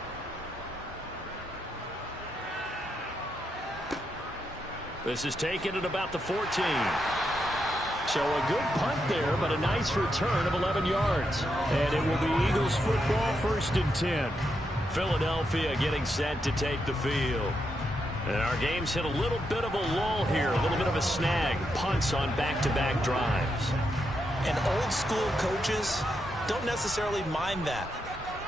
This is taken at about the 14. So a good punt there, but a nice return of 11 yards. And it will be Eagles football, 1st and 10. Philadelphia getting set to take the field. And our game's hit a little bit of a lull here, a little bit of a snag. Punts on back-to-back drives. And old school coaches don't necessarily mind that.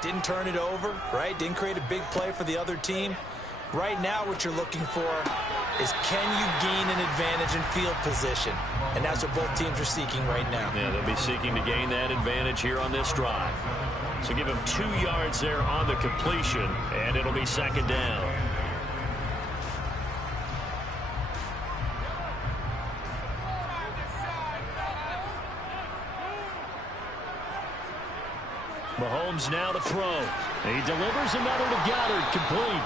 Didn't turn it over, right? Didn't create a big play for the other team. Right now what you're looking for is can you gain an advantage in field position? And that's what both teams are seeking right now. Yeah, they'll be seeking to gain that advantage here on this drive. So give him 2 yards there on the completion, and it'll be 2nd down. Mahomes now to throw. He delivers another to Goddard, complete.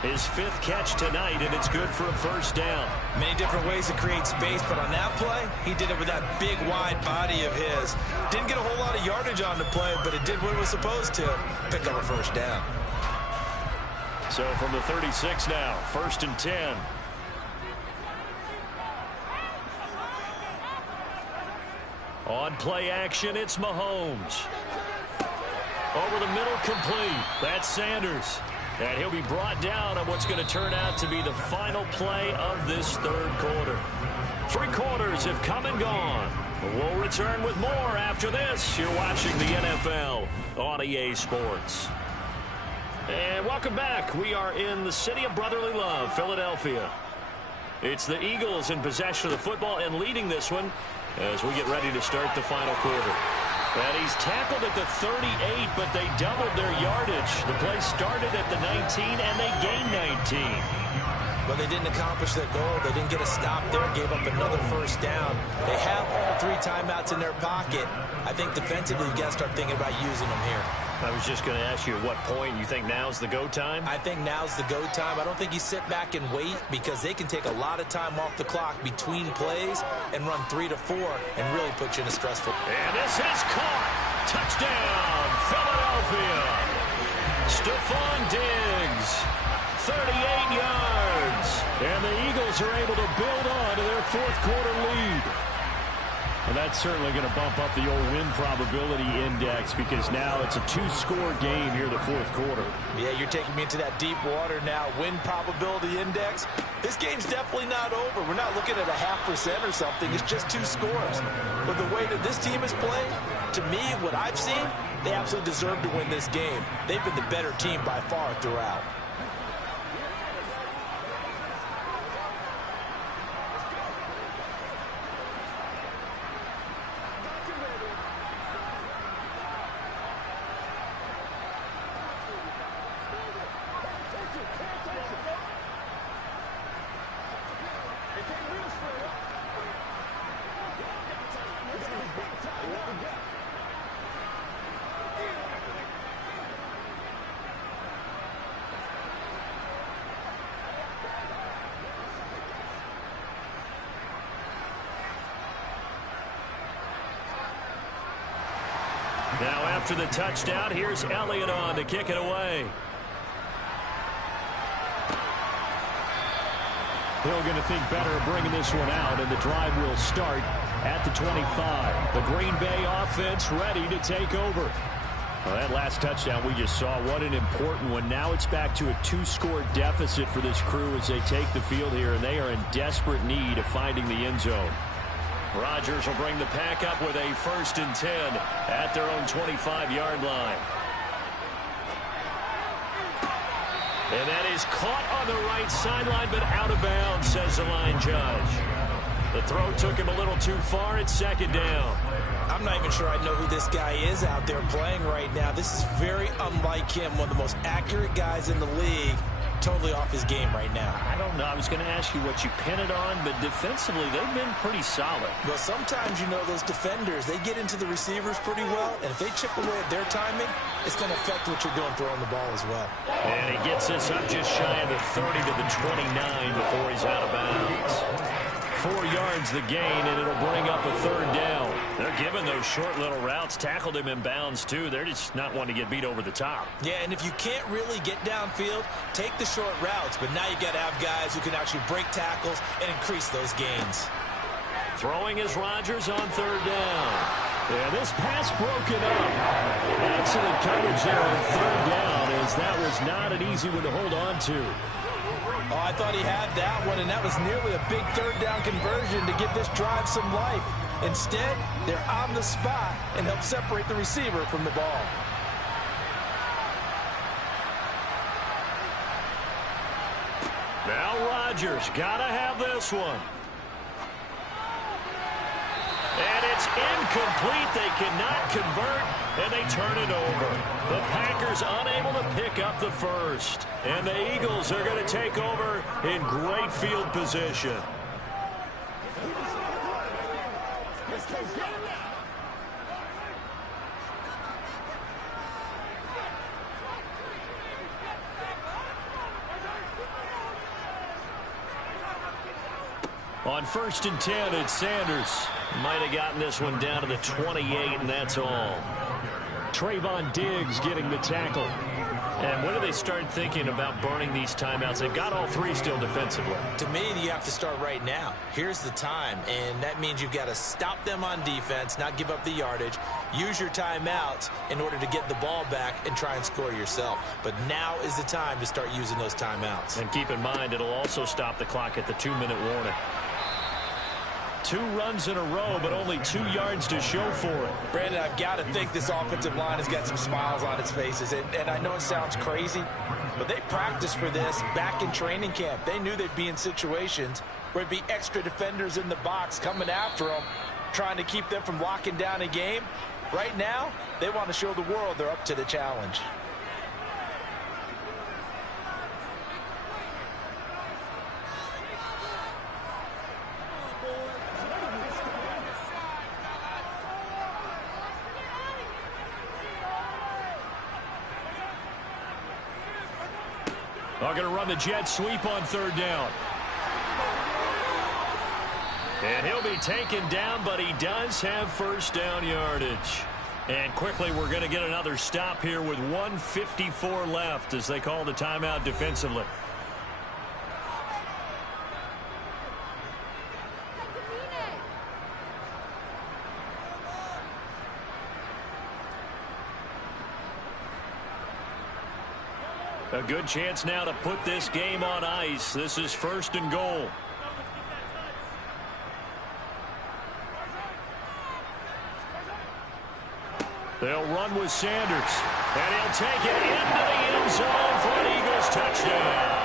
His 5th catch tonight, and it's good for a first down. Many different ways to create space, but on that play, he did it with that big, wide body of his. Didn't get a whole lot of yardage on the play, but it did what it was supposed to. Pick up a first down. So from the 36 now, 1st and 10. On play action, it's Mahomes. Over the middle, complete. That's Sanders. And he'll be brought down on what's going to turn out to be the final play of this 3rd quarter. 3 quarters have come and gone. We'll return with more after this. You're watching the NFL on EA Sports. And welcome back. We are in the city of brotherly love, Philadelphia. It's the Eagles in possession of the football and leading this one as we get ready to start the final quarter. And he's tackled at the 38, but they doubled their yardage. The play started at the 19, and they gained 19. But they didn't accomplish their goal. They didn't get a stop there, gave up another first down. They have all 3 timeouts in their pocket. I think defensively, you got to start thinking about using them here. I was just going to ask you at what point you think now's the go time? I think now's the go time. I don't think you sit back and wait because they can take a lot of time off the clock between plays and run 3 to 4 and really put you in a stressful. And this is caught. Touchdown, Philadelphia. Stephon Diggs, 38 yards. And the Eagles are able to build on to their fourth quarter lead. Well, that's certainly going to bump up the old win probability index because now it's a 2-score game here in the fourth quarter. Yeah, you're taking me into that deep water now. Win probability index. This game's definitely not over. We're not looking at a 0.5% or something. It's just 2 scores. But the way that this team is playing, to me, what I've seen, they absolutely deserve to win this game. They've been the better team by far throughout. Now after the touchdown, here's Elliott on to kick it away. Hill going to think better of bringing this one out, and the drive will start at the 25. The Green Bay offense ready to take over. Well, that last touchdown we just saw, what an important one. Now it's back to a 2-score deficit for this crew as they take the field here, and they are in desperate need of finding the end zone. Rodgers will bring the pack up with a 1st and 10 at their own 25-yard line. And that is caught on the right sideline, but out of bounds, says the line judge. The throw took him a little too far. It's 2nd down. I'm not even sure I know who this guy is out there playing right now. This is very unlike him, one of the most accurate guys in the league. Totally off his game right now. I don't know. I was going to ask you what you pin it on, but defensively, they've been pretty solid. Well, sometimes, you know, those defenders, they get into the receivers pretty well, and if they chip away at their timing, it's going to affect what you're doing throwing the ball as well. And he gets this up just shy of the 30 to the 29 before he's out of bounds. 4 yards the gain, and it'll bring up a 3rd down. They're giving those short little routes. Tackled him in bounds, too. They're just not wanting to get beat over the top. Yeah, and if you can't really get downfield, take the short routes. But now you got to have guys who can actually break tackles and increase those gains. Throwing is Rodgers on 3rd down. Yeah, this pass broken up. Excellent coverage there on 3rd down, as that was not an easy one to hold on to. Oh, I thought he had that one, and that was nearly a big 3rd down conversion to give this drive some life. Instead, they're on the spot and help separate the receiver from the ball. Now Rodgers got to have this one. And it's incomplete. They cannot convert, and they turn it over. The Packers unable to pick up the 1st. And the Eagles are going to take over in great field position. On 1st and 10, it's Sanders. Might have gotten this one down to the 28, and that's all. Trayvon Diggs getting the tackle. And when do they start thinking about burning these timeouts? They've got all 3 still defensively. To me, you have to start right now. Here's the time, and that means you've got to stop them on defense, not give up the yardage, use your timeouts in order to get the ball back and try and score yourself. But now is the time to start using those timeouts. And keep in mind, it'll also stop the clock at the 2-minute warning. 2 runs in a row, but only 2 yards to show for it. Brandon, I've got to think this offensive line has got some smiles on its faces. And I know it sounds crazy, but they practiced for this back in training camp. They knew they'd be in situations where there'd be extra defenders in the box coming after them, trying to keep them from locking down a game. Right now, they want to show the world they're up to the challenge. They're going to run the jet sweep on 3rd down. And he'll be taken down, but he does have 1st down yardage. And quickly, we're going to get another stop here with 1:54 left as they call the timeout defensively. A good chance now to put this game on ice. This is 1st and goal. They'll run with Sanders. And he'll take it into the end zone for an Eagles touchdown.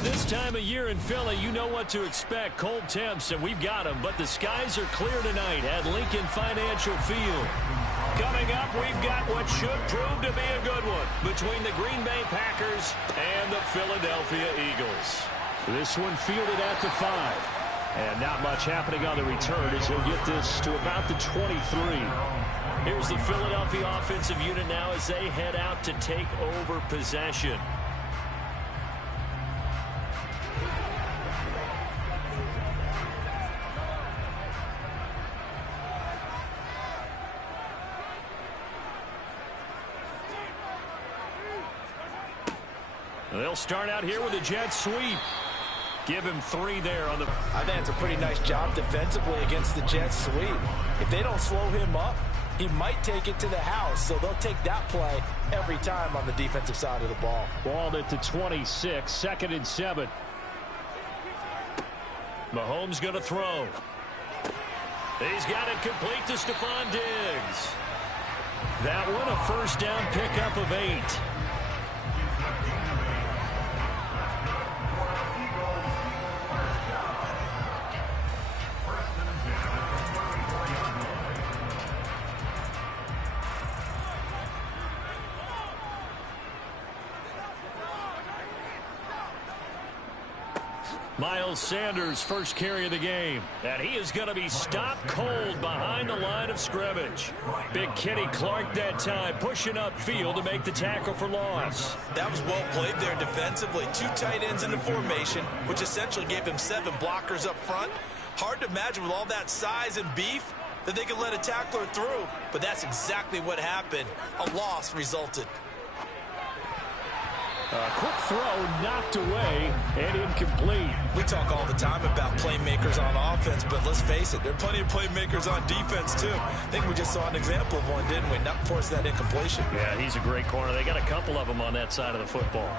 This time of year in Philly, you know what to expect. Cold temps, and we've got them. But the skies are clear tonight at Lincoln Financial Field. Coming up, we've got what should prove to be a good one between the Green Bay Packers and the Philadelphia Eagles. This one fielded at the 5. And not much happening on the return as he'll get this to about the 23. Here's the Philadelphia offensive unit now as they head out to take over possession. They'll start out here with a jet sweep. Give him 3 there on the... I think it's a pretty nice job defensively against the jet sweep. If they don't slow him up, he might take it to the house. So they'll take that play every time on the defensive side of the ball. Balled at the 26, 2nd and 7. Mahomes going to throw. He's got it complete to Stephon Diggs. That one, a first down pickup of 8. Miles Sanders, first carry of the game. And he is going to be stopped cold behind the line of scrimmage. Big Kenny Clark that time, pushing upfield to make the tackle for loss. That was well played there defensively. 2 tight ends in the formation, which essentially gave him 7 blockers up front. Hard to imagine with all that size and beef that they could let a tackler through. But that's exactly what happened. A loss resulted. A quick throw knocked away and incomplete. We talk all the time about playmakers on offense, but let's face it, there are plenty of playmakers on defense too. I think we just saw an example of one, didn't we? Not force that incompletion. Yeah, he's a great corner. They got a couple of them on that side of the football.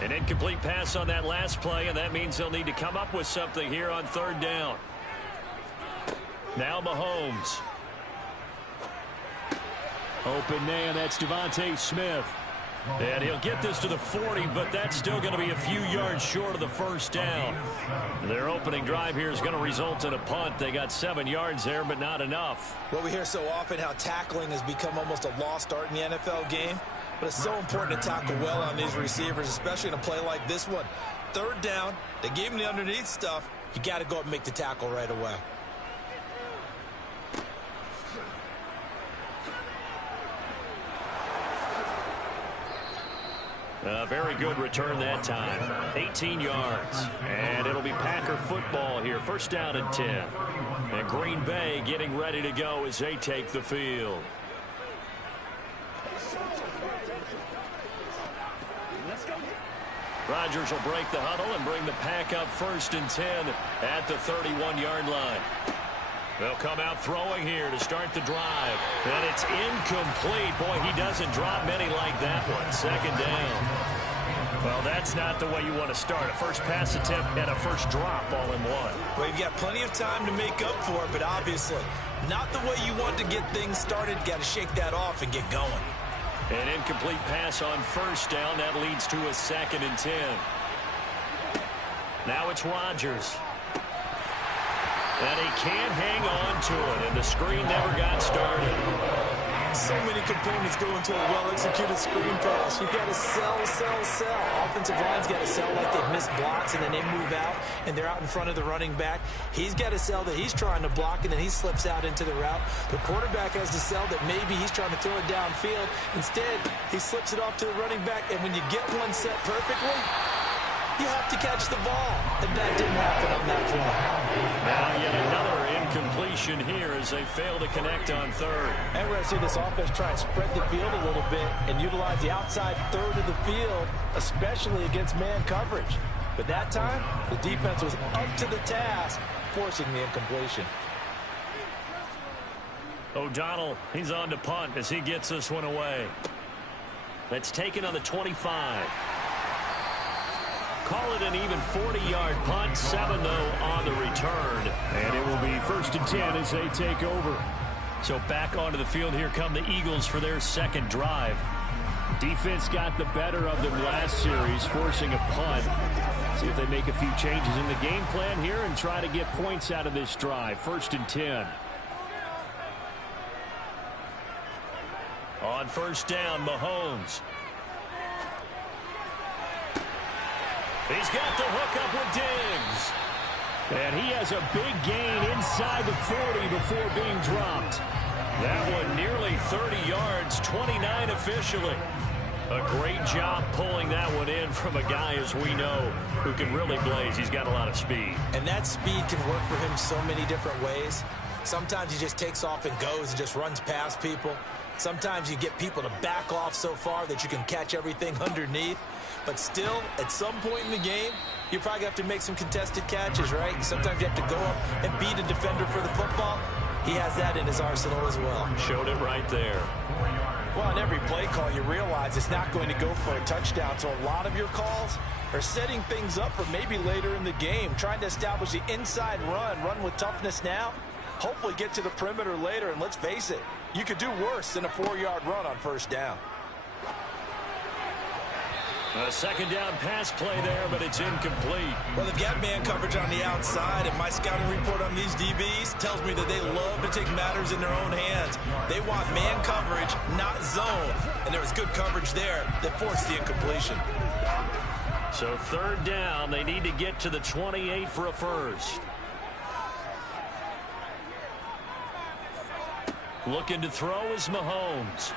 An incomplete pass on that last play, and that means they'll need to come up with something here on 3rd down. Now Mahomes. Open man, that's Devontae Smith. And he'll get this to the 40, but that's still going to be a few yards short of the first down. Their opening drive here is going to result in a punt. They got 7 yards there, but not enough. Well, we hear so often how tackling has become almost a lost art in the NFL game, but it's so important to tackle well on these receivers, especially in a play like this one. 3rd down, they gave him the underneath stuff. You got to go up and make the tackle right away. A very good return that time. 18 yards. And it'll be Packer football here. First down and 10. And Green Bay getting ready to go as they take the field. Rodgers will break the huddle and bring the Pack up 1st and 10 at the 31-yard line. They'll come out throwing here to start the drive. And it's incomplete. Boy, he doesn't drop many like that one. 2nd down. Well, that's not the way you want to start. A first pass attempt and a first drop all in one. Well, you've got plenty of time to make up for it, but obviously not the way you want to get things started. Got to shake that off and get going. An incomplete pass on 1st down. That leads to a 2nd and 10. Now it's Rodgers. And he can't hang on to it, and the screen never got started. So many components go into a well-executed screen pass. You've got to sell. Offensive line's got to sell like they've missed blocks, and then they move out, and they're out in front of the running back. He's got to sell that he's trying to block, and then he slips out into the route. The quarterback has to sell that maybe he's trying to throw it downfield. Instead, he slips it off to the running back, and when you get one set perfectly, you have to catch the ball, and that didn't happen on that play. Now yet another incompletion here as they fail to connect on 3rd. And we're going to see this offense try and spread the field a little bit and utilize the outside 3rd of the field, especially against man coverage. But that time, the defense was up to the task, forcing the incompletion. O'Donnell, he's on to punt as he gets this one away. That's taken on the 25. Call it an even 40-yard punt, 7 though on the return. And it will be 1st and 10 as they take over. So back onto the field, here come the Eagles for their 2nd drive. Defense got the better of them last series, forcing a punt. See if they make a few changes in the game plan here and try to get points out of this drive. 1st and 10. On 1st down, Mahomes. He's got the hook up with Diggs. And he has a big gain inside the 40 before being dropped. That one nearly 30 yards, 29 officially. A great job pulling that one in from a guy, as we know, who can really blaze. He's got a lot of speed. And that speed can work for him so many different ways. Sometimes he just takes off and goes and just runs past people. Sometimes you get people to back off so far that you can catch everything underneath. But still, at some point in the game, you probably have to make some contested catches, right? Sometimes you have to go up and beat a defender for the football. He has that in his arsenal as well. Showed it right there. Well, on every play call, you realize it's not going to go for a touchdown. So a lot of your calls are setting things up for maybe later in the game, trying to establish the inside run with toughness now, hopefully get to the perimeter later. And let's face it, you could do worse than a 4-yard run on first down. A second down pass play there, but it's incomplete. Well, they've got man coverage on the outside, and my scouting report on these DBs tells me that they love to take matters in their own hands. They want man coverage, not zone. And there was good coverage there that forced the incompletion. So third down, they need to get to the 28 for a first. Looking to throw is Mahomes.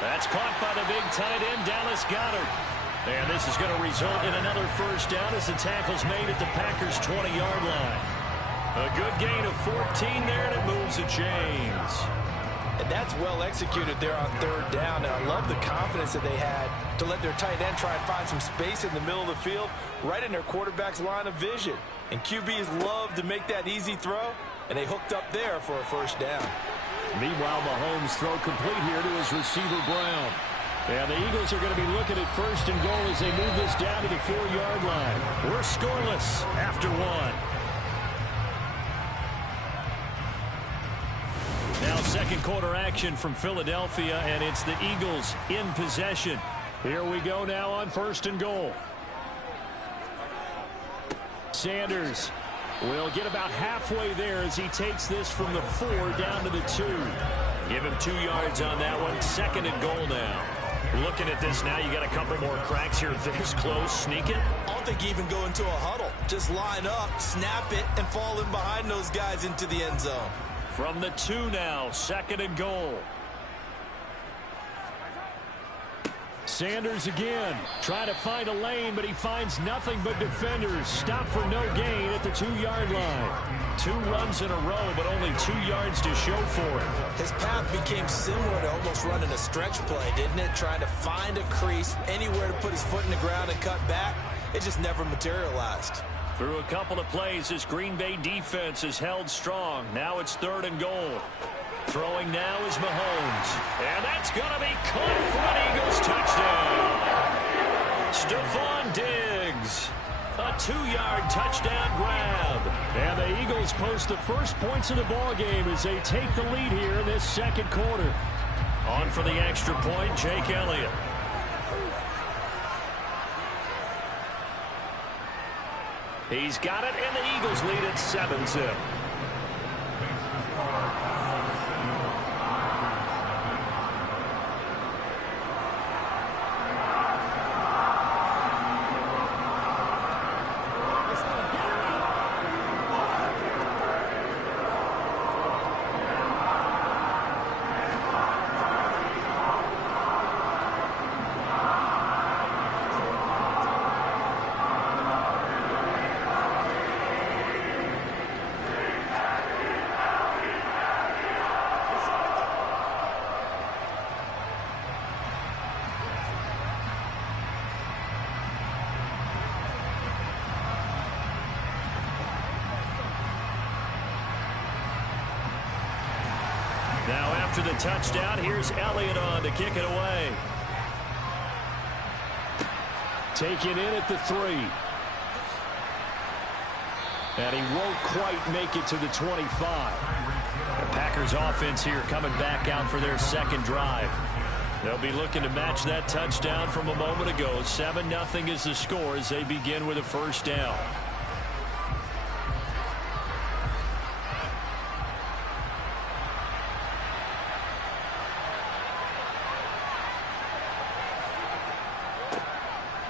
That's caught by the big tight end, Dallas Goedert. And this is going to result in another first down as the tackle's made at the Packers' 20-yard line. A good gain of 14 there, and it moves the chains. And that's well executed there on third down. And I love the confidence that they had to let their tight end try and find some space in the middle of the field, right in their quarterback's line of vision. And QBs love to make that easy throw, and they hooked up there for a first down. Meanwhile, Mahomes throw complete here to his receiver, Brown. And the Eagles are going to be looking at first and goal as they move this down to the 4-yard line. We're scoreless after one. Now second quarter action from Philadelphia, and it's the Eagles in possession. Here we go now on first and goal. Sanders will get about halfway there as he takes this from the 4 down to the 2. Give him 2 yards on that one. Second and goal now. Looking at this now, you got a couple more cracks here. This close, sneak it. I don't think you even go into a huddle. Just line up, snap it, and fall in behind those guys into the end zone. From the 2 now, second and goal. Sanders again, trying to find a lane, but he finds nothing but defenders. Stop for no gain at the 2-yard line. 2 runs in a row, but only 2 yards to show for it. His path became similar to almost running a stretch play, didn't it? Trying to find a crease, anywhere to put his foot in the ground and cut back. It just never materialized. Through a couple of plays, this Green Bay defense is held strong. Now it's third and goal. Throwing now is Mahomes. And that's going to be caught for an Eagles touchdown. Stephon Diggs. A 2-yard touchdown grab. And the Eagles post the first points of the ballgame as they take the lead here in this second quarter. On for the extra point, Jake Elliott. He's got it, and the Eagles lead at 7-0. Now after the touchdown, here's Elliott on to kick it away. Taken in at the 3. And he won't quite make it to the 25. The Packers offense here coming back out for their second drive. They'll be looking to match that touchdown from a moment ago. 7-0 is the score as they begin with a first down.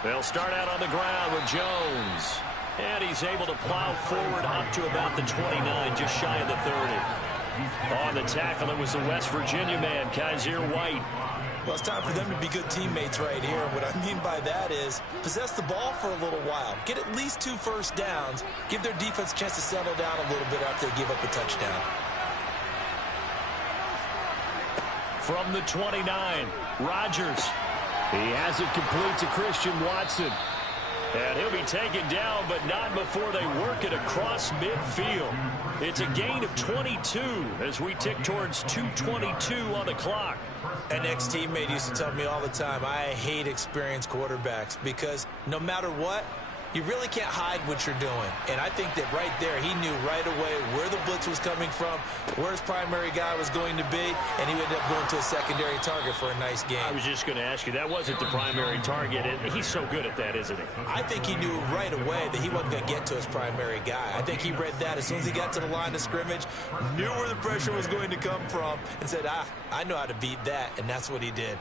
They'll start out on the ground with Jones. And he's able to plow forward up to about the 29, just shy of the 30. On the tackle, it was the West Virginia man, Kaiser White. Well, it's time for them to be good teammates right here. What I mean by that is possess the ball for a little while. Get at least 2 first downs. Give their defense a chance to settle down a little bit after they give up a touchdown. from the 29. Rodgers. He has it complete to Christian Watson. And he'll be taken down, but not before they work it across midfield. It's a gain of 22 as we tick towards 2:22 on the clock. An ex-teammate used to tell me all the time, I hate experienced quarterbacks because no matter what, you really can't hide what you're doing. And I think that right there, he knew right away where the blitz was coming from, where his primary guy was going to be, and he ended up going to a secondary target for a nice game. I was just going to ask you, that wasn't the primary target, and he's so good at that, isn't he? I think he knew right away that he wasn't going to get to his primary guy. I think he read that as soon as he got to the line of scrimmage, knew where the pressure was going to come from, and said, I know how to beat that, and that's what he did.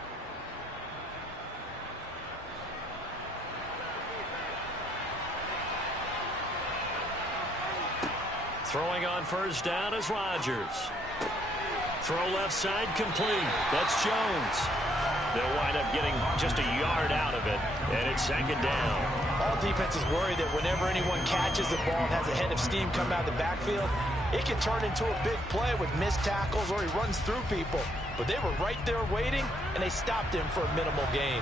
Throwing on first down is Rodgers. Throw left side complete. That's Jones. They'll wind up getting just a yard out of it, and it's second down. All defenses worry that whenever anyone catches the ball and has a head of steam come out of the backfield, it can turn into a big play with missed tackles or he runs through people. But they were right there waiting, and they stopped him for a minimal gain.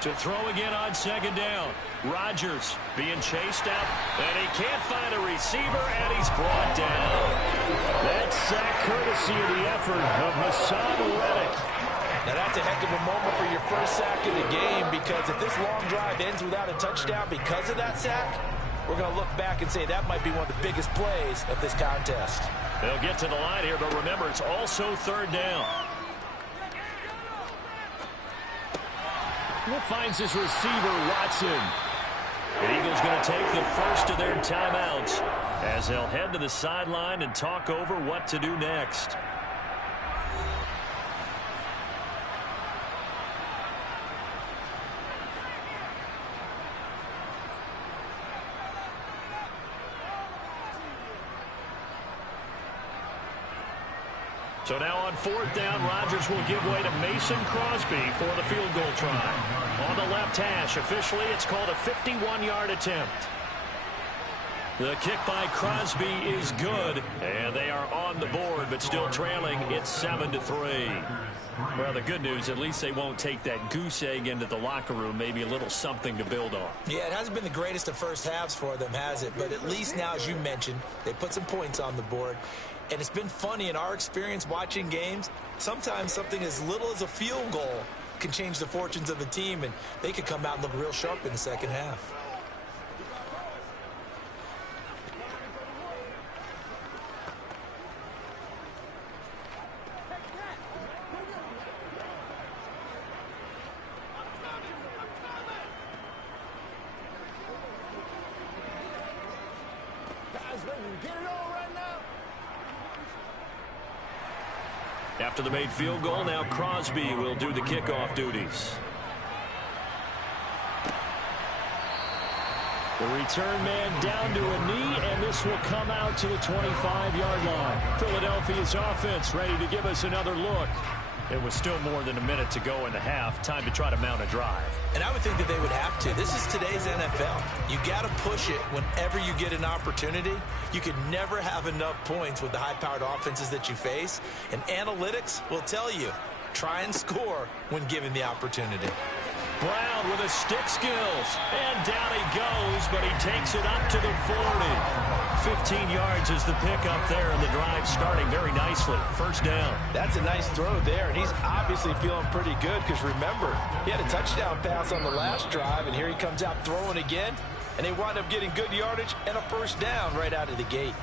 To throw again on second down. Rodgers being chased out, and he can't find a receiver, and he's brought down. That sack courtesy of the effort of Hassan Reddick. Now that's a heck of a moment for your first sack of the game, because if this long drive ends without a touchdown because of that sack, we're going to look back and say that might be one of the biggest plays of this contest. They'll get to the line here, but remember, it's also third down. Finds his receiver, Watson. The Eagles going to take the first of their timeouts as they'll head to the sideline and talk over what to do next. So now on fourth down, Rodgers will give way to Mason Crosby for the field goal try. On the left hash, officially it's called a 51-yard attempt. The kick by Crosby is good, and they are on the board, but still trailing. It's 7-3. Well, the good news, at least they won't take that goose egg into the locker room, maybe a little something to build on. Yeah, it hasn't been the greatest of first halves for them, has it? But at least now, as you mentioned, they put some points on the board. And it's been funny in our experience watching games. Sometimes something as little as a field goal can change the fortunes of a team, and they could come out and look real sharp in the second half. After the made field goal, now Crosby will do the kickoff duties. The return man down to a knee, and this will come out to the 25-yard line. Philadelphia's offense ready to give us another look. It was still more than a minute to go in the half. Time to try to mount a drive. And I would think that they would have to. This is today's NFL. You got to push it whenever you get an opportunity. You could never have enough points with the high-powered offenses that you face. And analytics will tell you, try and score when given the opportunity. Brown with his stick skills. And down he goes, but he takes it up to the 40. 15 yards is the pickup there, and the drive starting very nicely. First down. That's a nice throw there, and he's obviously feeling pretty good because, remember, he had a touchdown pass on the last drive, and here he comes out throwing again, and they wind up getting good yardage and a first down right out of the gate.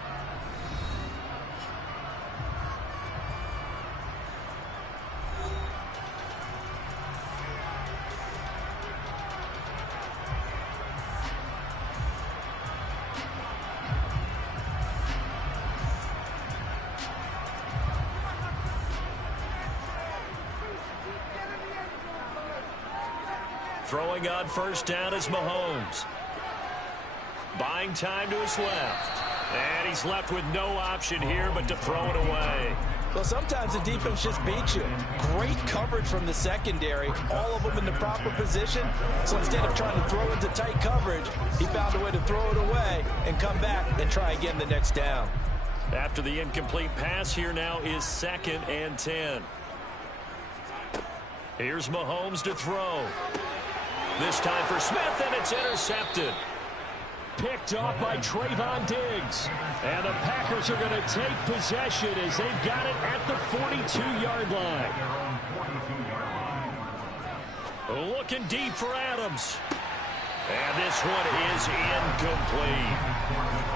Throwing on first down is Mahomes. Buying time to his left. And he's left with no option here but to throw it away. Well, sometimes the defense just beats you. Great coverage from the secondary, all of them in the proper position. So instead of trying to throw into tight coverage, he found a way to throw it away and come back and try again the next down. After the incomplete pass, here now is 2nd and 10. Here's Mahomes to throw. This time for Smith, and it's intercepted. Picked off by Trayvon Diggs. And the Packers are going to take possession as they've got it at the 42-yard line. Looking deep for Adams. And this one is incomplete.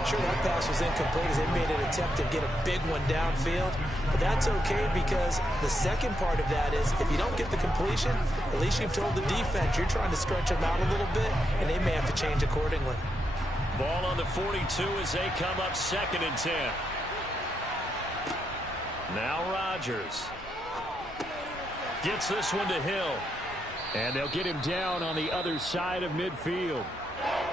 Sure, that pass was incomplete as they made an attempt to get a big one downfield. But that's okay because the second part of that is if you don't get the completion, at least you've told the defense you're trying to stretch them out a little bit, and they may have to change accordingly. Ball on the 42 as they come up 2nd and 10. Now Rodgers. Gets this one to Hill. And they'll get him down on the other side of midfield.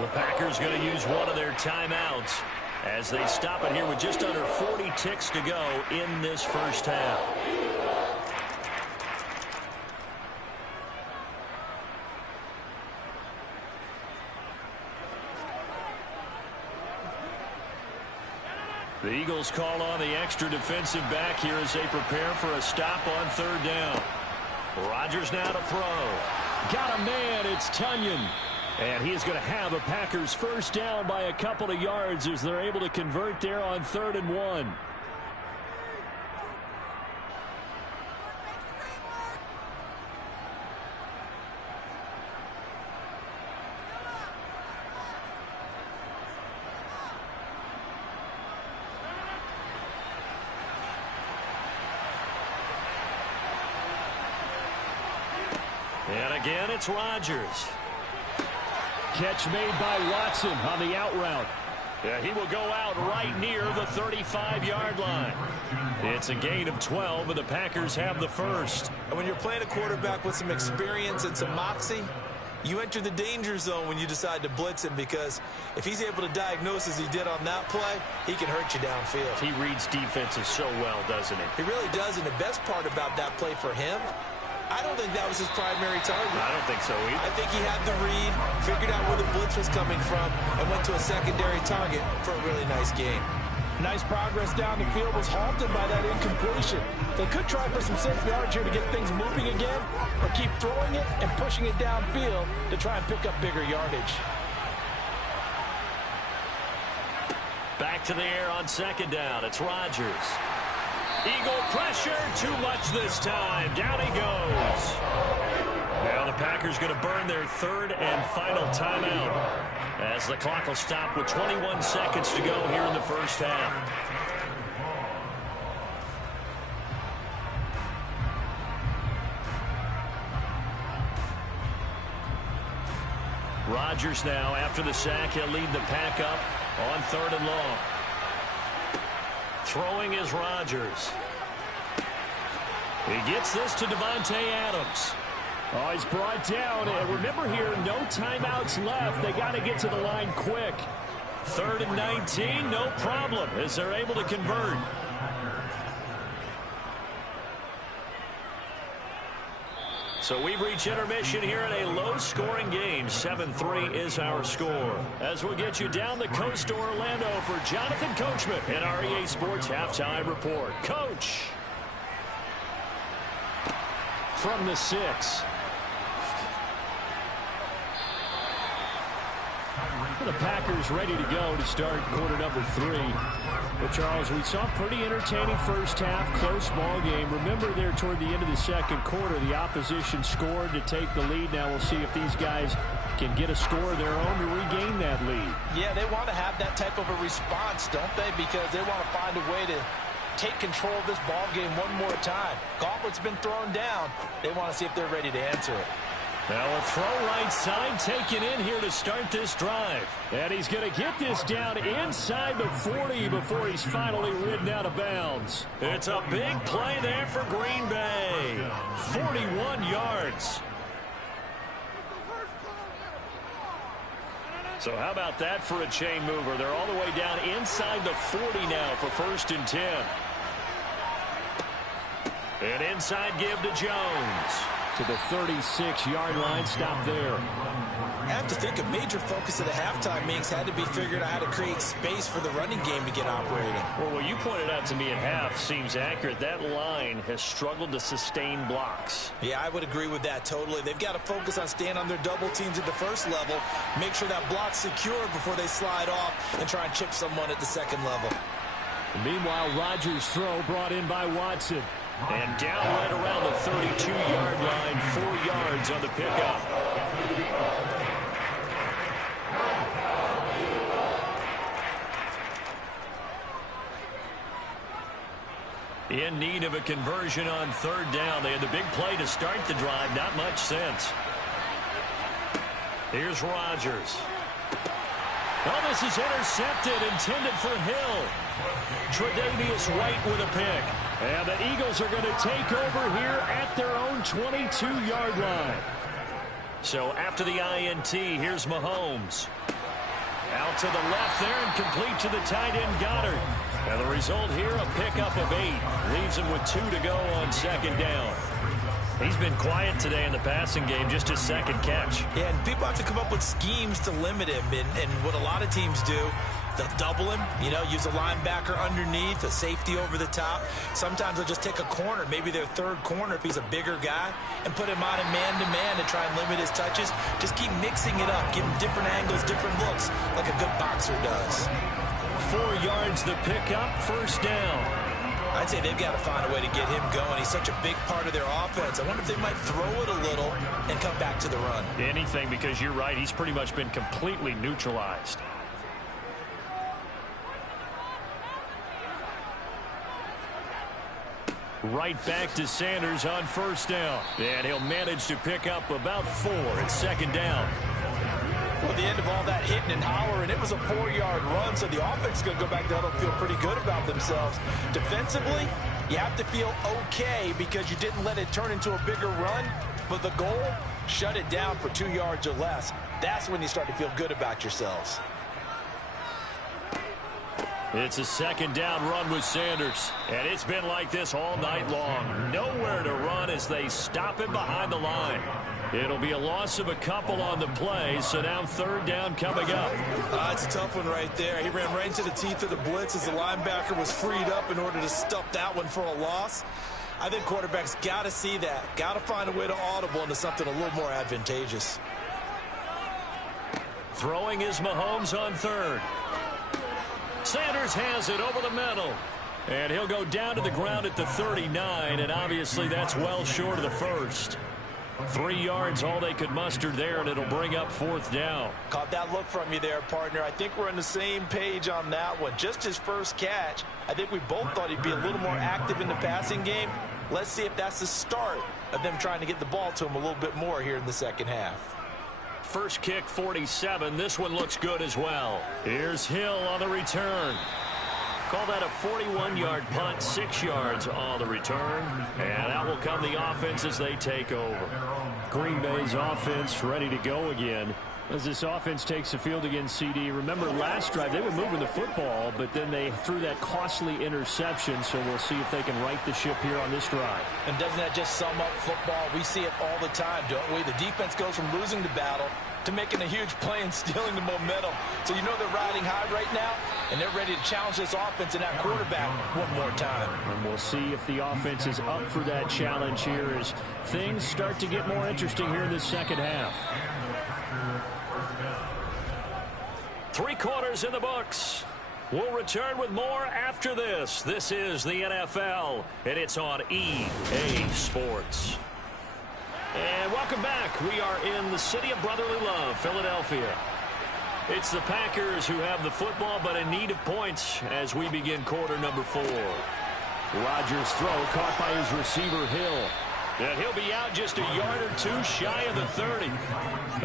The Packers going to use one of their timeouts as they stop it here with just under 40 ticks to go in this first half. The Eagles call on the extra defensive back here as they prepare for a stop on 3rd down. Rodgers now to throw. Got a man, it's Tunyon. And he is going to have a Packers first down by a couple of yards as they're able to convert there on 3rd and 1. And again, it's Rodgers. Catch made by Watson on the out route. Yeah, he will go out right near the 35-yard line. It's a gain of 12, and the Packers have the first. And when you're playing a quarterback with some experience and some moxie, you enter the danger zone when you decide to blitz him, because if he's able to diagnose as he did on that play, he can hurt you downfield. He reads defenses so well, doesn't he? He really does, and the best part about that play for him, I don't think that was his primary target. I don't think so either. I think he had the read, figured out where the blitz was coming from, and went to a secondary target for a really nice game. Nice progress down the field was halted by that incompletion. They could try for some safe yards here to get things moving again, or keep throwing it and pushing it downfield to try and pick up bigger yardage. Back to the air on 2nd down. It's Rodgers. Eagle pressure, too much this time. Down he goes. Now the Packers going to burn their 3rd and final timeout as the clock will stop with 21 seconds to go here in the first half. Rodgers now, after the sack, he'll lead the pack up on 3rd and long. Throwing is Rodgers. He gets this to Davante Adams. Oh, he's brought down. And remember here, no timeouts left. They got to get to the line quick. 3rd and 19, no problem, as they're able to convert. So we've reached intermission here in a low-scoring game. 7-3 is our score. As we'll get you down the coast to Orlando for Jonathan Coachman in our EA Sports Halftime Report. Coach. From the 6. The Packers ready to go to start quarter number 3. But Charles, we saw a pretty entertaining first half, close ball game. Remember there toward the end of the second quarter, the opposition scored to take the lead. Now we'll see if these guys can get a score of their own to regain that lead. Yeah, they want to have that type of a response, don't they? Because they want to find a way to take control of this ball game one more time. Gauntlet's been thrown down. They want to see if they're ready to answer it. Now a throw right side taken in here to start this drive. And he's going to get this down inside the 40 before he's finally ridden out of bounds. It's a big play there for Green Bay. 41 yards. So how about that for a chain mover? They're all the way down inside the 40 now for 1st and 10. An inside give to Jones. to the 36-yard line. Stop there. I have to think a major focus of the halftime meetings had to be figuring out how to create space for the running game to get operating. Well, what you pointed out to me at half seems accurate. That line has struggled to sustain blocks. Yeah, I would agree with that totally. They've got to focus on staying on their double teams at the first level, make sure that block's secure before they slide off and try and chip someone at the second level. Meanwhile, Rodgers' throw brought in by Watson. And down right around the 32-yard line, 4 yards on the pickup. In need of a conversion on third down. They had the big play to start the drive. Not much sense. Here's Rodgers. Oh, this is intercepted, intended for Hill. Tre'Davious White with a pick. And the Eagles are going to take over here at their own 22-yard line. So after the INT, here's Mahomes. Out to the left there and complete to the tight end Goddard. And the result here, a pickup of 8. Leaves him with 2 to go on second down. He's been quiet today in the passing game, just his second catch. Yeah, and people have to come up with schemes to limit him. And what a lot of teams do, they'll double him, use a linebacker underneath, a safety over the top. Sometimes they'll just take a corner, maybe their third corner if he's a bigger guy, and put him on a man-to-man to try and limit his touches. Just keep mixing it up, give him different angles, different looks, like a good boxer does. 4 yards the pickup, first down. I'd say they've got to find a way to get him going. He's such a big part of their offense. I wonder if they might throw it a little and come back to the run. Anything, because you're right. He's pretty much been completely neutralized. Right back to Sanders on first down. And he'll manage to pick up about 4 at second down. Well, the end of all that hitting and hollering, it was a 4-yard run, so the offense is going to go back there and feel pretty good about themselves. Defensively, you have to feel okay because you didn't let it turn into a bigger run, but the goal, shut it down for 2 yards or less. That's when you start to feel good about yourselves. It's a second down run with Sanders, and it's been like this all night long. Nowhere to run as they stop him behind the line. It'll be a loss of a couple on the play, so now third down coming up. It's a tough one right there. He ran right into the teeth of the blitz as the linebacker was freed up in order to stuff that one for a loss. I think quarterbacks got to see that, got to find a way to audible into something a little more advantageous. Throwing is Mahomes on third. Sanders has it over the middle. And he'll go down to the ground at the 39, and obviously that's well short of the first. 3 yards, all they could muster there, and it'll bring up fourth down. Caught that look from you there, partner. I think we're on the same page on that one. Just his first catch. I think we both thought he'd be a little more active in the passing game. Let's see if that's the start of them trying to get the ball to him a little bit more here in the second half. First kick, 47. This one looks good as well. Here's Hill on the return. Call that a 41-yard punt, 6 yards on the return. And out will come the offense as they take over. Green Bay's offense ready to go again. As this offense takes the field against CD, remember last drive they were moving the football, but then they threw that costly interception, so we'll see if they can right the ship here on this drive. And doesn't that just sum up football? We see it all the time, don't we? The defense goes from losing the battle to making a huge play and stealing the momentum. So you know they're riding high right now, and they're ready to challenge this offense and that quarterback one more time. And we'll see if the offense is up for that challenge here as things start to get more interesting here in the second half. 3 quarters in the books. We'll return with more after this. This is the NFL, and it's on EA Sports. And welcome back. We are in the city of brotherly love, Philadelphia. It's the Packers who have the football, but in need of points as we begin quarter number 4. Rodgers' throw caught by his receiver, Hill. And he'll be out just a yard or 2 shy of the 30.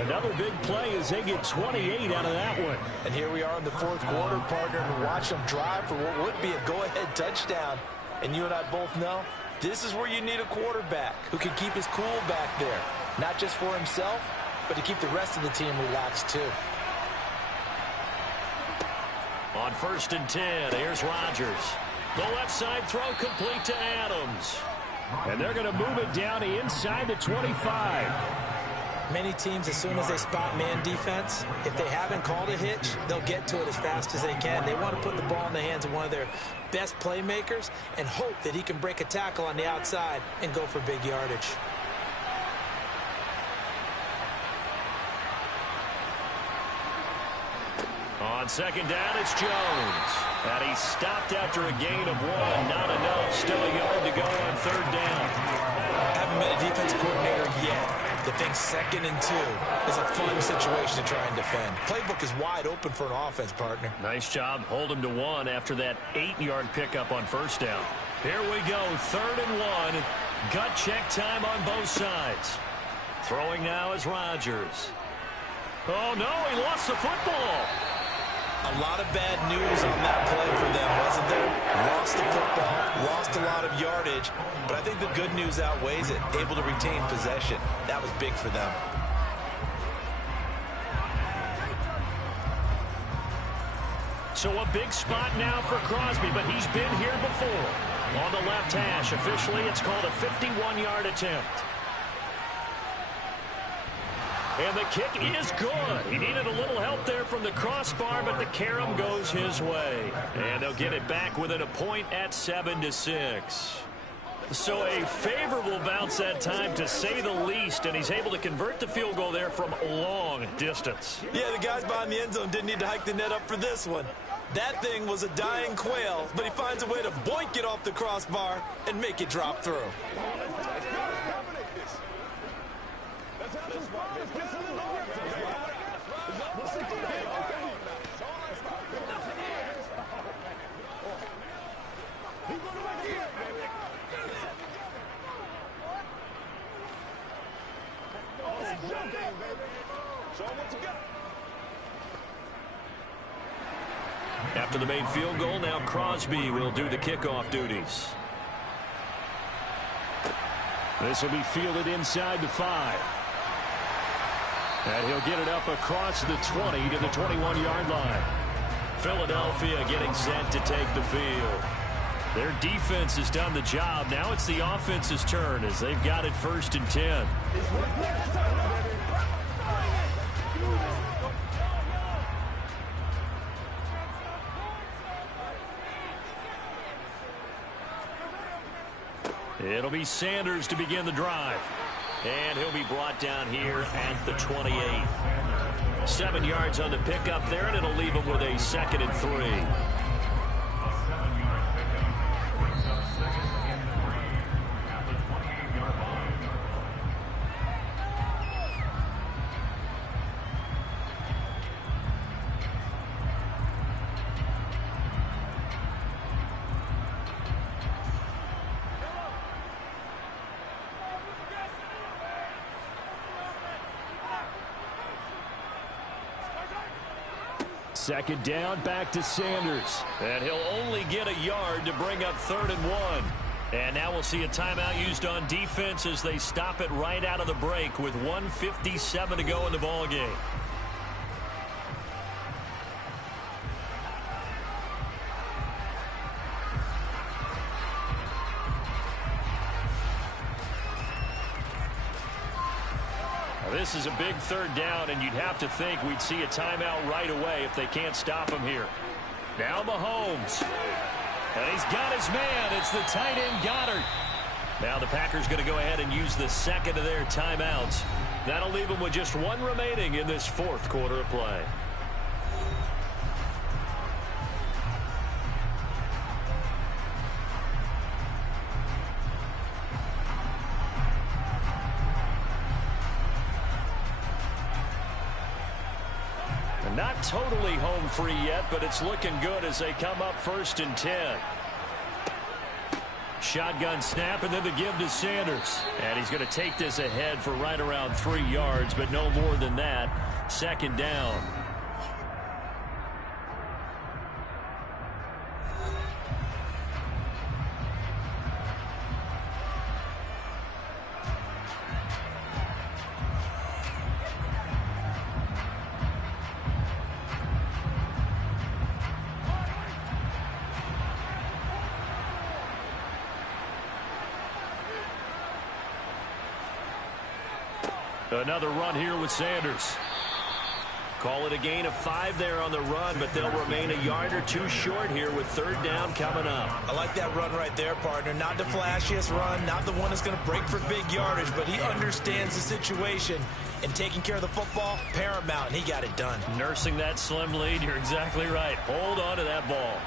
Another big play as they get 28 out of that one. And here we are in the fourth quarter, partner, and watch them drive for what would be a go-ahead touchdown. And you and I both know this is where you need a quarterback who can keep his cool back there. Not just for himself, but to keep the rest of the team relaxed too. On 1st and 10, here's Rodgers. The left side throw complete to Adams. And they're going to move it down inside the 25. Many teams, as soon as they spot man defense, if they haven't called a hitch, they'll get to it as fast as they can. They want to put the ball in the hands of one of their best playmakers and hope that he can break a tackle on the outside and go for big yardage. On second down, it's Jones. And he's stopped after a gain of 1. Not enough. Still a yard to go on third down. Haven't been a defensive coordinator yet. To think 2nd and 2 is a fun situation to try and defend. Playbook is wide open for an offense, partner. Nice job. Hold him to 1 after that 8-yard pickup on first down. Here we go. 3rd and 1. Gut check time on both sides. Throwing now is Rodgers. Oh, no, he lost the football. A lot of bad news on that play for them, wasn't there? Lost the football, lost a lot of yardage, but I think the good news outweighs it. Able to retain possession. That was big for them. So a big spot now for Crosby, but he's been here before. On the left hash, officially it's called a 51-yard attempt. And the kick is good. He needed a little help there from the crossbar, but the carom goes his way. And they'll get it back within a point at 7-6. So a favorable bounce that time, to say the least, and he's able to convert the field goal there from long distance. Yeah, the guys behind the end zone didn't need to hike the net up for this one. That thing was a dying quail, but he finds a way to boink it off the crossbar and make it drop through. After the main field goal, now Crosby will do the kickoff duties. This will be fielded inside the 5. And he'll get it up across the 20 to the 21-yard line. Philadelphia getting set to take the field. Their defense has done the job. Now it's the offense's turn as they've got it 1st and 10. It'll be Sanders to begin the drive. And he'll be brought down here at the 28. 7 yards on the pickup there, and it'll leave him with a 2nd and 3. Second down, back to Sanders. And he'll only get a yard to bring up 3rd and 1. And now we'll see a timeout used on defense as they stop it right out of the break with 1:57 to go in the ballgame. This is a big 3rd down, and you'd have to think we'd see a timeout right away if they can't stop him here. Now Mahomes. And he's got his man. It's the tight end Goddard. Now the Packers going to go ahead and use the 2nd of their timeouts. That'll leave them with just 1 remaining in this 4th quarter of play. Not totally home free yet, but it's looking good as they come up 1st and 10. Shotgun snap, and then the give to Sanders. And he's going to take this ahead for right around 3 yards, but no more than that. 2nd down. Another run here with Sanders. Call it a gain of 5 there on the run, but they'll remain a yard or two short here with 3rd down coming up. I like that run right there, partner. Not the flashiest run, not the one that's going to break for big yardage, but he understands the situation, and taking care of the football, paramount, and he got it done. Nursing that slim lead, you're exactly right. Hold on to that ball.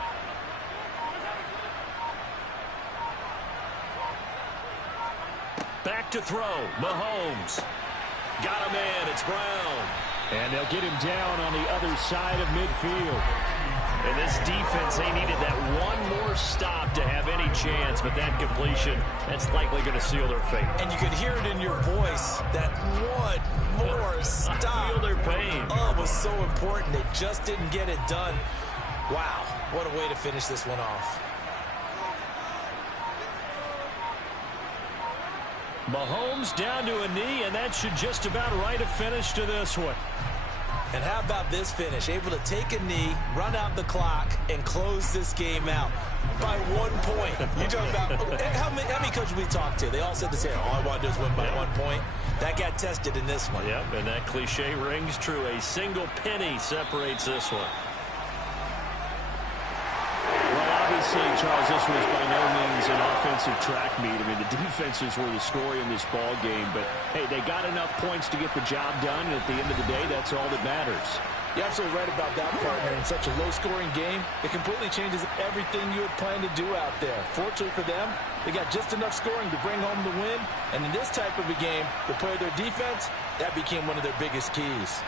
Back to throw, Mahomes. Got a man, it's Brown. And they'll get him down on the other side of midfield. And this defense, they needed that one more stop to have any chance, but that completion, that's likely going to seal their fate. And you could hear it in your voice, that one more stop. Feel their pain. Oh, it was so important. They just didn't get it done. Wow, what a way to finish this one off. Mahomes down to a knee, and that should just about write a finish to this one. And how about this finish? Able to take a knee, run out the clock, and close this game out by 1 point. You talk about how many coaches we talked to? They all said the same. All I want to do is win by 1 point. That got tested in this one. Yep, and that cliche rings true. A single penny separates this one. Obviously, Charles, this was by no means an offensive track meet. I mean, the defenses were the story in this ball game, but hey, they got enough points to get the job done, and at the end of the day, that's all that matters. You're absolutely right about that, partner. In such a low-scoring game, it completely changes everything you had planned to do out there. Fortunately for them, they got just enough scoring to bring home the win, and in this type of a game, to play their defense, that became one of their biggest keys.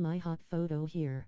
My hot photo here.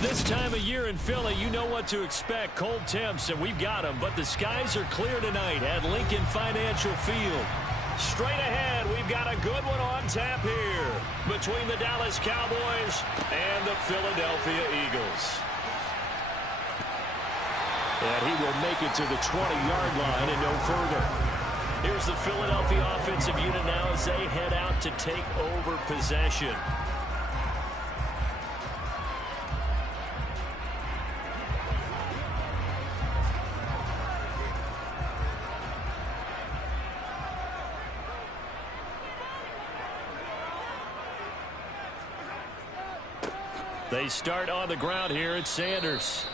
This time of year in Philly, you know what to expect. Cold temps, and we've got them. But the skies are clear tonight at Lincoln Financial Field. Straight ahead, we've got a good one on tap here between the Dallas Cowboys and the Philadelphia Eagles. And he will make it to the 20-yard line and no further. Here's the Philadelphia offensive unit now as they head out to take over possession. They start on the ground here at Sanders.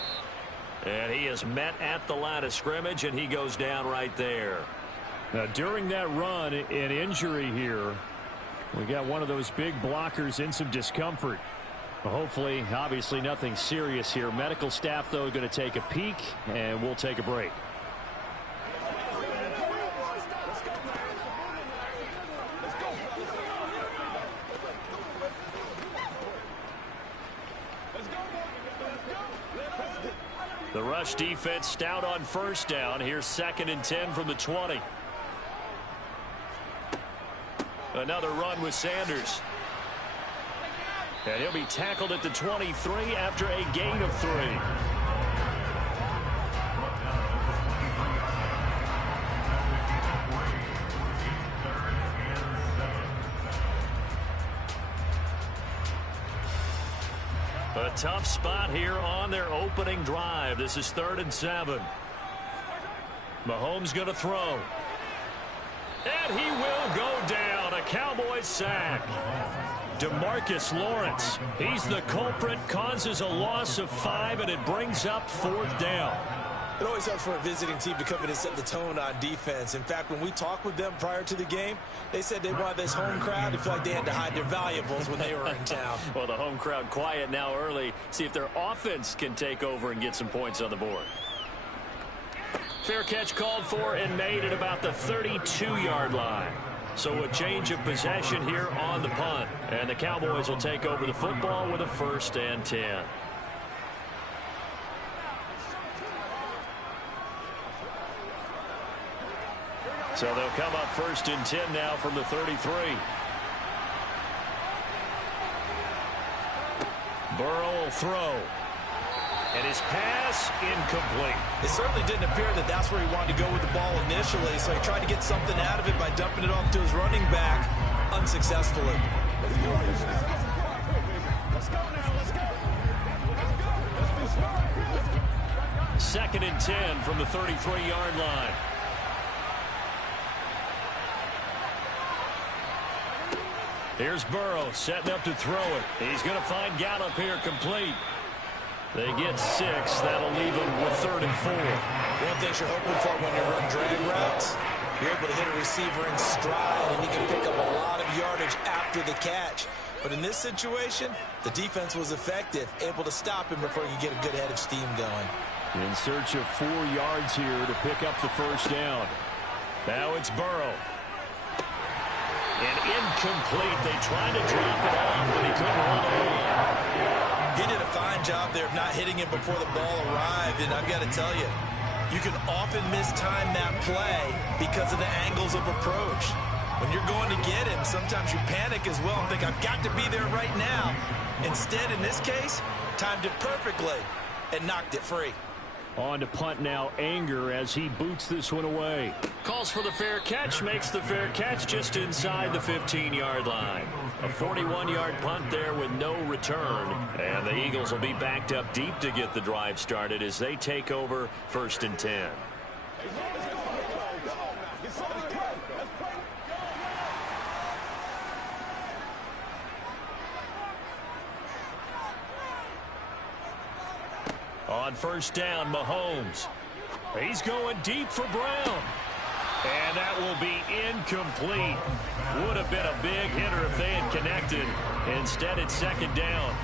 And he is met at the line of scrimmage, and he goes down right there. Now, during that run, an injury here. We got one of those big blockers in some discomfort. Hopefully, obviously, nothing serious here. Medical staff, though, going to take a peek, and we'll take a break. The rush defense stout on first down. Here's 2nd and 10 from the 20. Another run with Sanders. And he'll be tackled at the 23 after a gain of 3. A tough spot here on their opening drive. This is 3rd and 7. Mahomes going to throw. And he will go down. A Cowboys sack. DeMarcus Lawrence. He's the culprit. Causes a loss of 5, and it brings up 4th down. It always helps for a visiting team to come in and set the tone on defense. In fact, when we talked with them prior to the game, they said they wanted this home crowd to feel like they had to hide their valuables when they were in town. Well, the home crowd quiet now early. See if their offense can take over and get some points on the board. Fair catch called for and made at about the 32-yard line. So a change of possession here on the punt. And the Cowboys will take over the football with a 1st and 10. So they'll come up 1st and 10 now from the 33. Burrow will throw. And his pass incomplete. It certainly didn't appear that that's where he wanted to go with the ball initially, so he tried to get something out of it by dumping it off to his running back unsuccessfully. Second and 10 from the 33-yard line. Here's Burrow setting up to throw it. He's going to find Gallup here complete. They get 6. That'll leave them with 3rd and 4. One thing you're hoping for when you run drag routes, you're able to hit a receiver in stride, and he can pick up a lot of yardage after the catch. But in this situation, the defense was effective, able to stop him before he could get a good head of steam going. In search of 4 yards here to pick up the 1st down. Now it's Burrow. And incomplete. They tried to drop it off, but he couldn't run it off. He did a fine job there of not hitting him before the ball arrived, and I've got to tell you, you can often mistime that play because of the angles of approach. When you're going to get him, sometimes you panic as well and think, I've got to be there right now. Instead, in this case, timed it perfectly and knocked it free. On to punt now, Anger as he boots this one away. Calls for the fair catch, makes the fair catch just inside the 15-yard line. A 41-yard punt there with no return. And the Eagles will be backed up deep to get the drive started as they take over 1st and 10. On 1st down, Mahomes. He's going deep for Brown. And that will be incomplete. Would have been a big hitter if they had connected. Instead, it's 2nd down.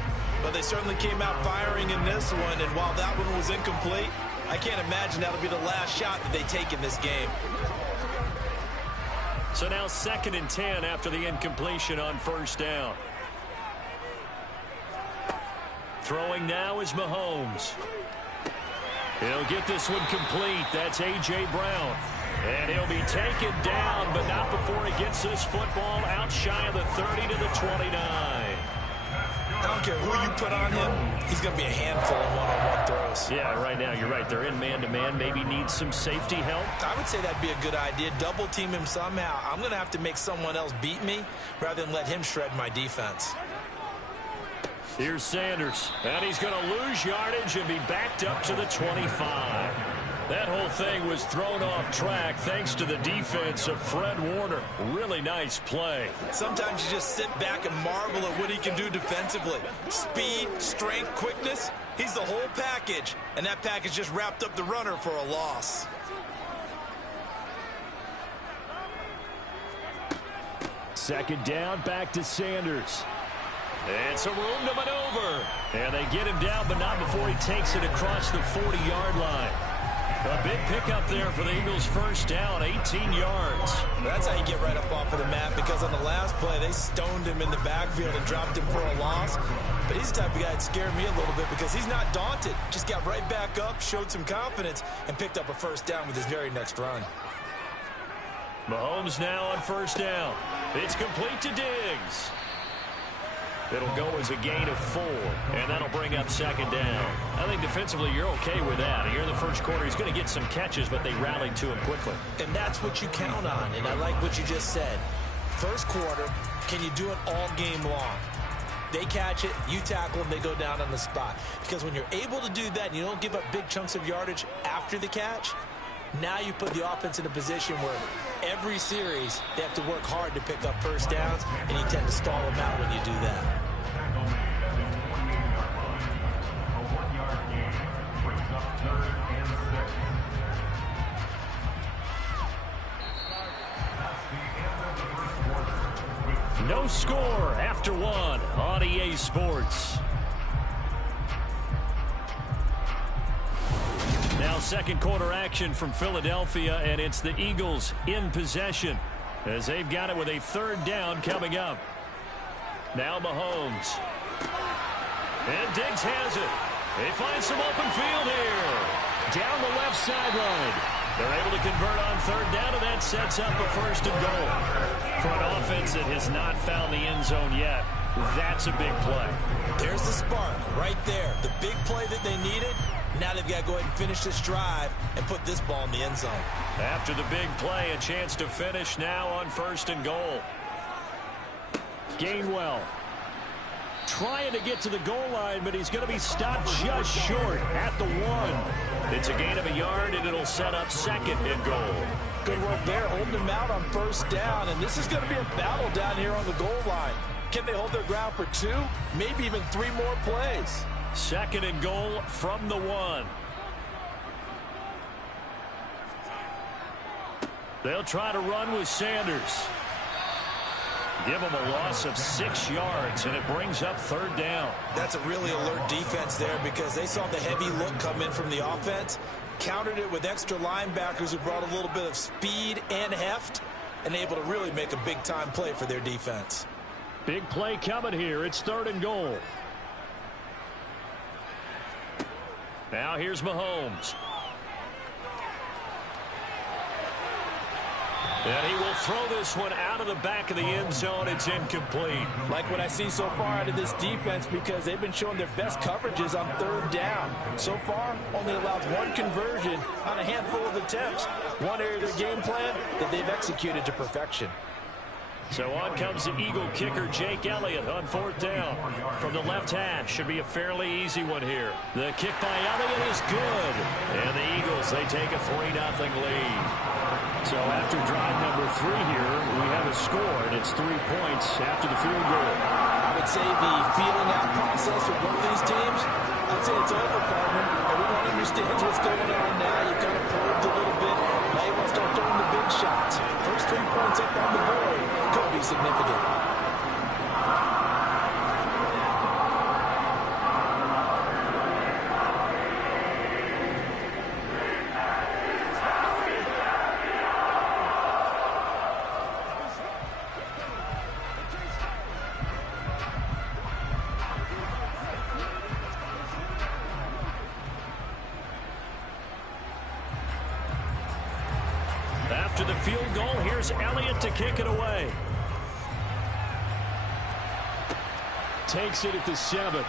But they certainly came out firing in this one, and while that one was incomplete, I can't imagine that'll be the last shot that they take in this game. So now 2nd and 10 after the incompletion on 1st down. Throwing now is Mahomes. He'll get this one complete. That's A.J. Brown. And he'll be taken down, but not before he gets this football out shy of the 30 to the 29. I don't care who you put on him, he's going to be a handful of one-on-one throws. Yeah, right now, you're right. They're in man-to-man. Maybe needs some safety help. I would say that'd be a good idea. Double team him somehow. I'm going to have to make someone else beat me rather than let him shred my defense. Here's Sanders, and he's going to lose yardage and be backed up to the 25. That whole thing was thrown off track thanks to the defense of Fred Warner. Really nice play. Sometimes you just sit back and marvel at what he can do defensively. Speed, strength, quickness, he's the whole package. And that package just wrapped up the runner for a loss. Second down, back to Sanders. And some room to maneuver. And they get him down, but not before he takes it across the 40-yard line. A big pickup there for the Eagles' first down, 18 yards. That's how you get right up off of the mat, because on the last play, they stoned him in the backfield and dropped him for a loss. But he's the type of guy that scared me a little bit because he's not daunted. Just got right back up, showed some confidence, and picked up a first down with his very next run. Mahomes now on first down. It's complete to Diggs. It'll go as a gain of 4, and that'll bring up second down. I think defensively you're okay with that. Here in the first quarter, he's going to get some catches, but they rallied to him quickly. And that's what you count on, and I like what you just said. First quarter, can you do it all game long? They catch it, you tackle them, they go down on the spot. Because when you're able to do that and you don't give up big chunks of yardage after the catch, now you put the offense in a position where every series they have to work hard to pick up first downs, and you tend to stall them out when you do that. No score after 1 on EA Sports. Now second quarter action from Philadelphia, and it's the Eagles in possession as they've got it with a third down coming up. Now Mahomes. And Diggs has it. They find some open field here. Down the left sideline. They're able to convert on third down, and that sets up a first and goal. For an offense that has not found the end zone yet, that's a big play. There's the spark right there. The big play that they needed. Now they've got to go ahead and finish this drive and put this ball in the end zone. After the big play, a chance to finish now on first and goal. Gainwell trying to get to the goal line, but he's going to be stopped just short at the 1. It's a gain of a yard, and it'll set up second and goal. Good work there, holding them out on first down, and this is going to be a battle down here on the goal line. Can they hold their ground for 2, maybe even 3 more plays? Second and goal from the 1. They'll try to run with Sanders. Give him a loss of 6 yards, and it brings up third down. That's a really alert defense there because they saw the heavy look come in from the offense, countered it with extra linebackers who brought a little bit of speed and heft, and able to really make a big-time play for their defense. Big play coming here. It's third and goal. Now here's Mahomes. And he will throw this one out of the back of the end zone. It's incomplete. Like what I see so far out of this defense, because they've been showing their best coverages on third down. So far, only allowed 1 conversion on a handful of attempts. One area of their game plan that they've executed to perfection. So on comes the Eagle kicker, Jake Elliott, on fourth down. From the left hash, should be a fairly easy one here. The kick by Elliott is good. And the Eagles, they take a 3-0 lead. So after drive number 3 here, we have a score, and it's 3 points after the field goal. I would say the feeling out process with both these teams, I'd say it's over, partner. Everyone understands what's going on now. You've kind of probed a little bit. Now you want to start throwing the big shots. First 3 points up on the board could be significant. After the field goal, here's Elliott to kick it away. Takes it at the 7.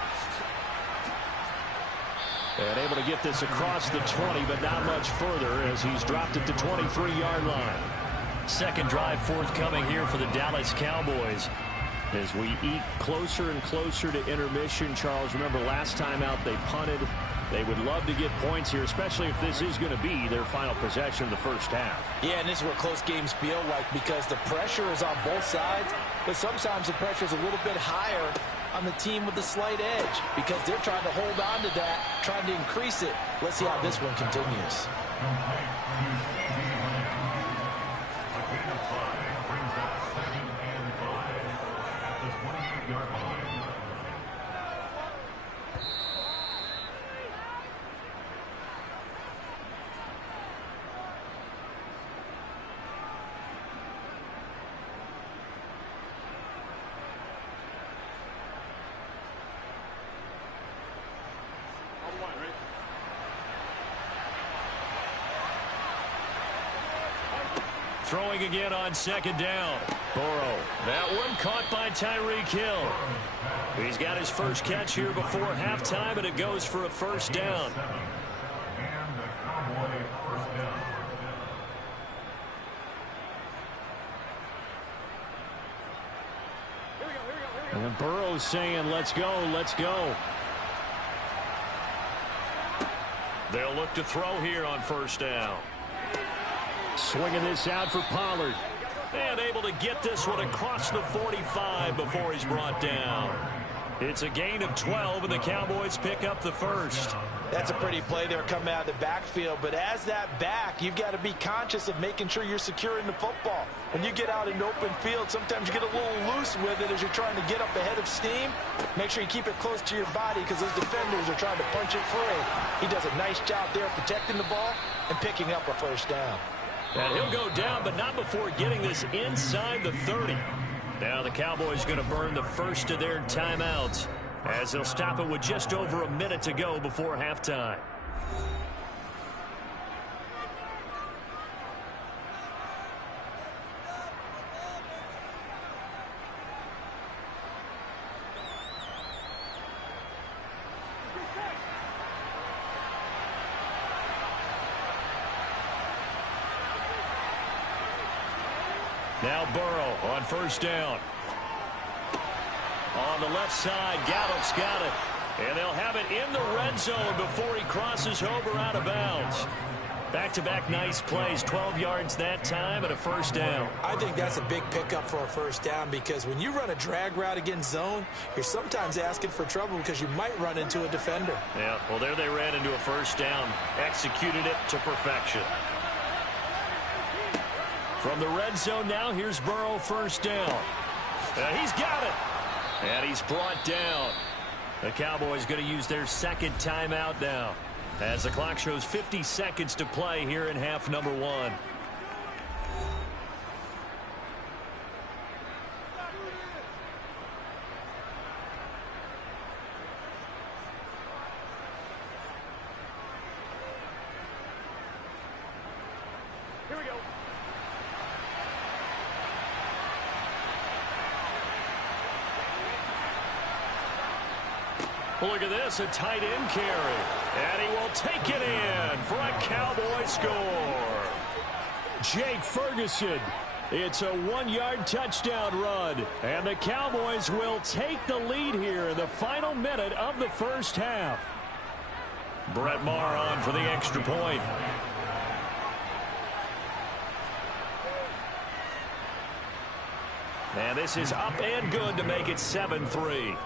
And able to get this across the 20, but not much further as he's dropped at the 23-yard line. Second drive forthcoming here for the Dallas Cowboys. As we eat closer and closer to intermission, Charles, remember last time out they punted. They would love to get points here, especially if this is going to be their final possession of the first half. Yeah, and this is what close games feel like because the pressure is on both sides, but sometimes the pressure is a little bit higher on the team with the slight edge because they're trying to hold on to that, trying to increase it. Let's see how this one continues. Throwing again on second down. Burrow. That one caught by Tyreek Hill. He's got his first catch here before halftime, and it goes for a first down. And Burrow's saying, let's go, let's go. They'll look to throw here on first down. Swinging this out for Pollard. And able to get this one across the 45 before he's brought down. It's a gain of 12, and the Cowboys pick up the first. That's a pretty play there coming out of the backfield. But as that back, you've got to be conscious of making sure you're securing the football. When you get out in open field, sometimes you get a little loose with it as you're trying to get up ahead of steam. Make sure you keep it close to your body because those defenders are trying to punch it free. He does a nice job there protecting the ball and picking up a first down. And he'll go down, but not before getting this inside the 30. Now the Cowboys going to burn the first of their timeouts as they'll stop it with just over a minute to go before halftime. Now Burrow on first down. On the left side, Gallup's got it. And they'll have it in the red zone before he crosses over out of bounds. Back-to-back nice plays, 12 yards that time and a first down. I think that's a big pickup for a first down because when you run a drag route against zone, you're sometimes asking for trouble because you might run into a defender. Yeah, well, there they ran into a first down. Executed it to perfection. From the red zone now, here's Burrow first down. He's got it. And he's brought down. The Cowboys going to use their second timeout now as the clock shows 50 seconds to play here in half number 1. Here we go. Look at this, a tight end carry. And he will take it in for a Cowboy score. Jake Ferguson. It's a 1-yard touchdown run. And the Cowboys will take the lead here in the final minute of the first half. Brett Maher on for the extra point. And this is up and good to make it 7-3.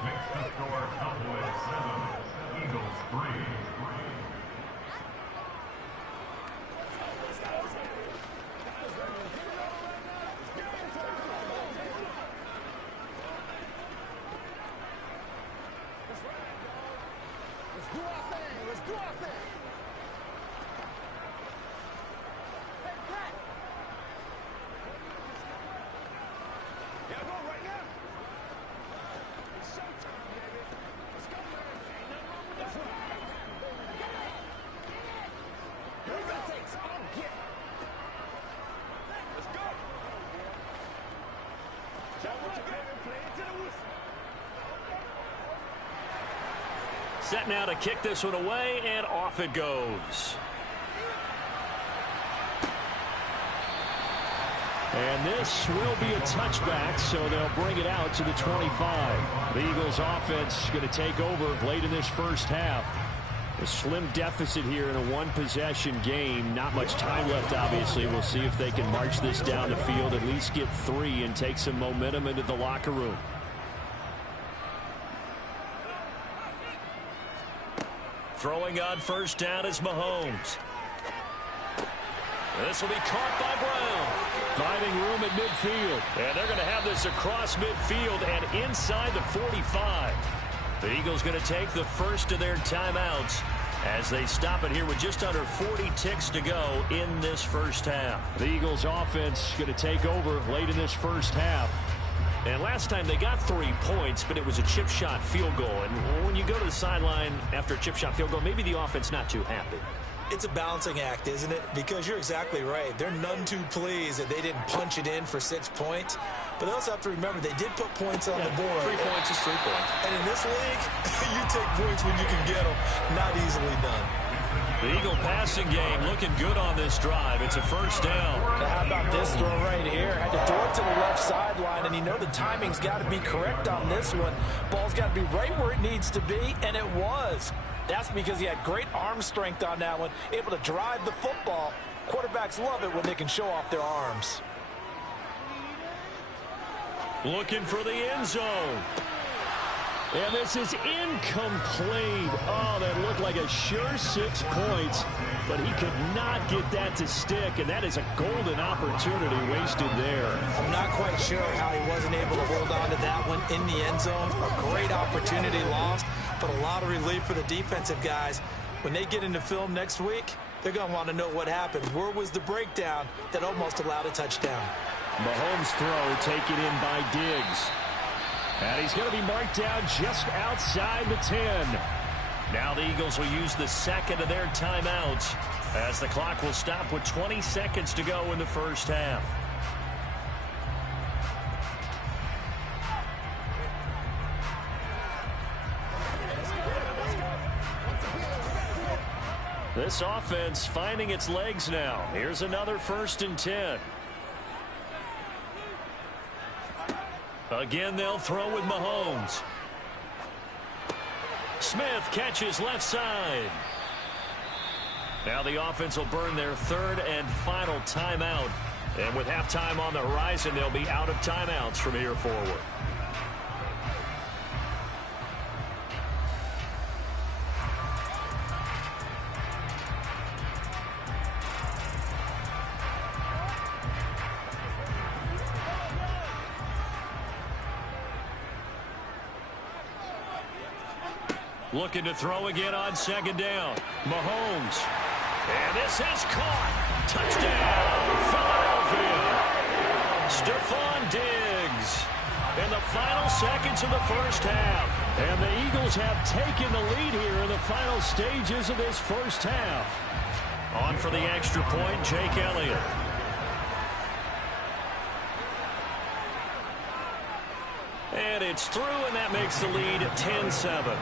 Set now to kick this one away, and off it goes. And this will be a touchback, so they'll bring it out to the 25. The Eagles offense going to take over late in this first half. A slim deficit here in a one-possession game. Not much time left, obviously. We'll see if they can march this down the field, at least get 3, and take some momentum into the locker room. Throwing on first down is Mahomes. This will be caught by Brown. Finding room at midfield. And they're going to have this across midfield and inside the 45. The Eagles going to take the first of their timeouts as they stop it here with just under 40 ticks to go in this first half. The Eagles offense going to take over late in this first half. And last time they got 3 points, but it was a chip shot field goal. And when you go to the sideline after a chip shot field goal, maybe the offense not too happy. It's a balancing act, isn't it? Because you're exactly right. They're none too pleased that they didn't punch it in for 6 points. But they also have to remember they did put points on the board. 3 points is 3 points. And in this league, you take points when you can get them. Not easily done. The Eagle passing game looking good on this drive. It's a first down. Now how about this throw right here? Had to throw it to the left sideline, and you know the timing's got to be correct on this one. Ball's got to be right where it needs to be, and it was. That's because he had great arm strength on that one, able to drive the football. Quarterbacks love it when they can show off their arms. Looking for the end zone. And this is incomplete. Oh, that looked like a sure 6 points, but he could not get that to stick, and that is a golden opportunity wasted there. I'm not quite sure how he wasn't able to hold on to that one in the end zone. A great opportunity lost, but a lot of relief for the defensive guys. When they get into film next week, they're going to want to know what happened. Where was the breakdown that almost allowed a touchdown? Mahomes' throw taken in by Diggs. And he's going to be marked down just outside the 10. Now the Eagles will use the second of their timeouts as the clock will stop with 20 seconds to go in the first half. This offense finding its legs now. Here's another 1st and 10. Again, they'll throw with Mahomes. Smith catches left side. Now the offense will burn their 3rd and final timeout. And with halftime on the horizon, they'll be out of timeouts from here forward. Looking to throw again on 2nd down. Mahomes. And this is caught. Touchdown, Philadelphia. Stephon Diggs. In the final seconds of the first half. And the Eagles have taken the lead here in the final stages of this first half. On for the extra point, Jake Elliott. And it's through, and that makes the lead 10-7.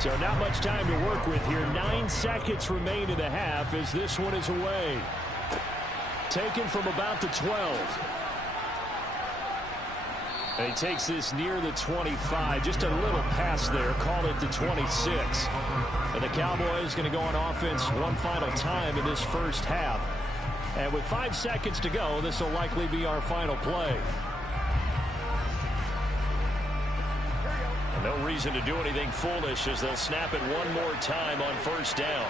So not much time to work with here. 9 seconds remain in the half as this one is away. Taken from about the 12. And he takes this near the 25. Just a little pass there. Call it the 26. And the Cowboys going to go on offense one final time in this first half. And with 5 seconds to go, this will likely be our final play. No reason to do anything foolish as they'll snap it one more time on first down.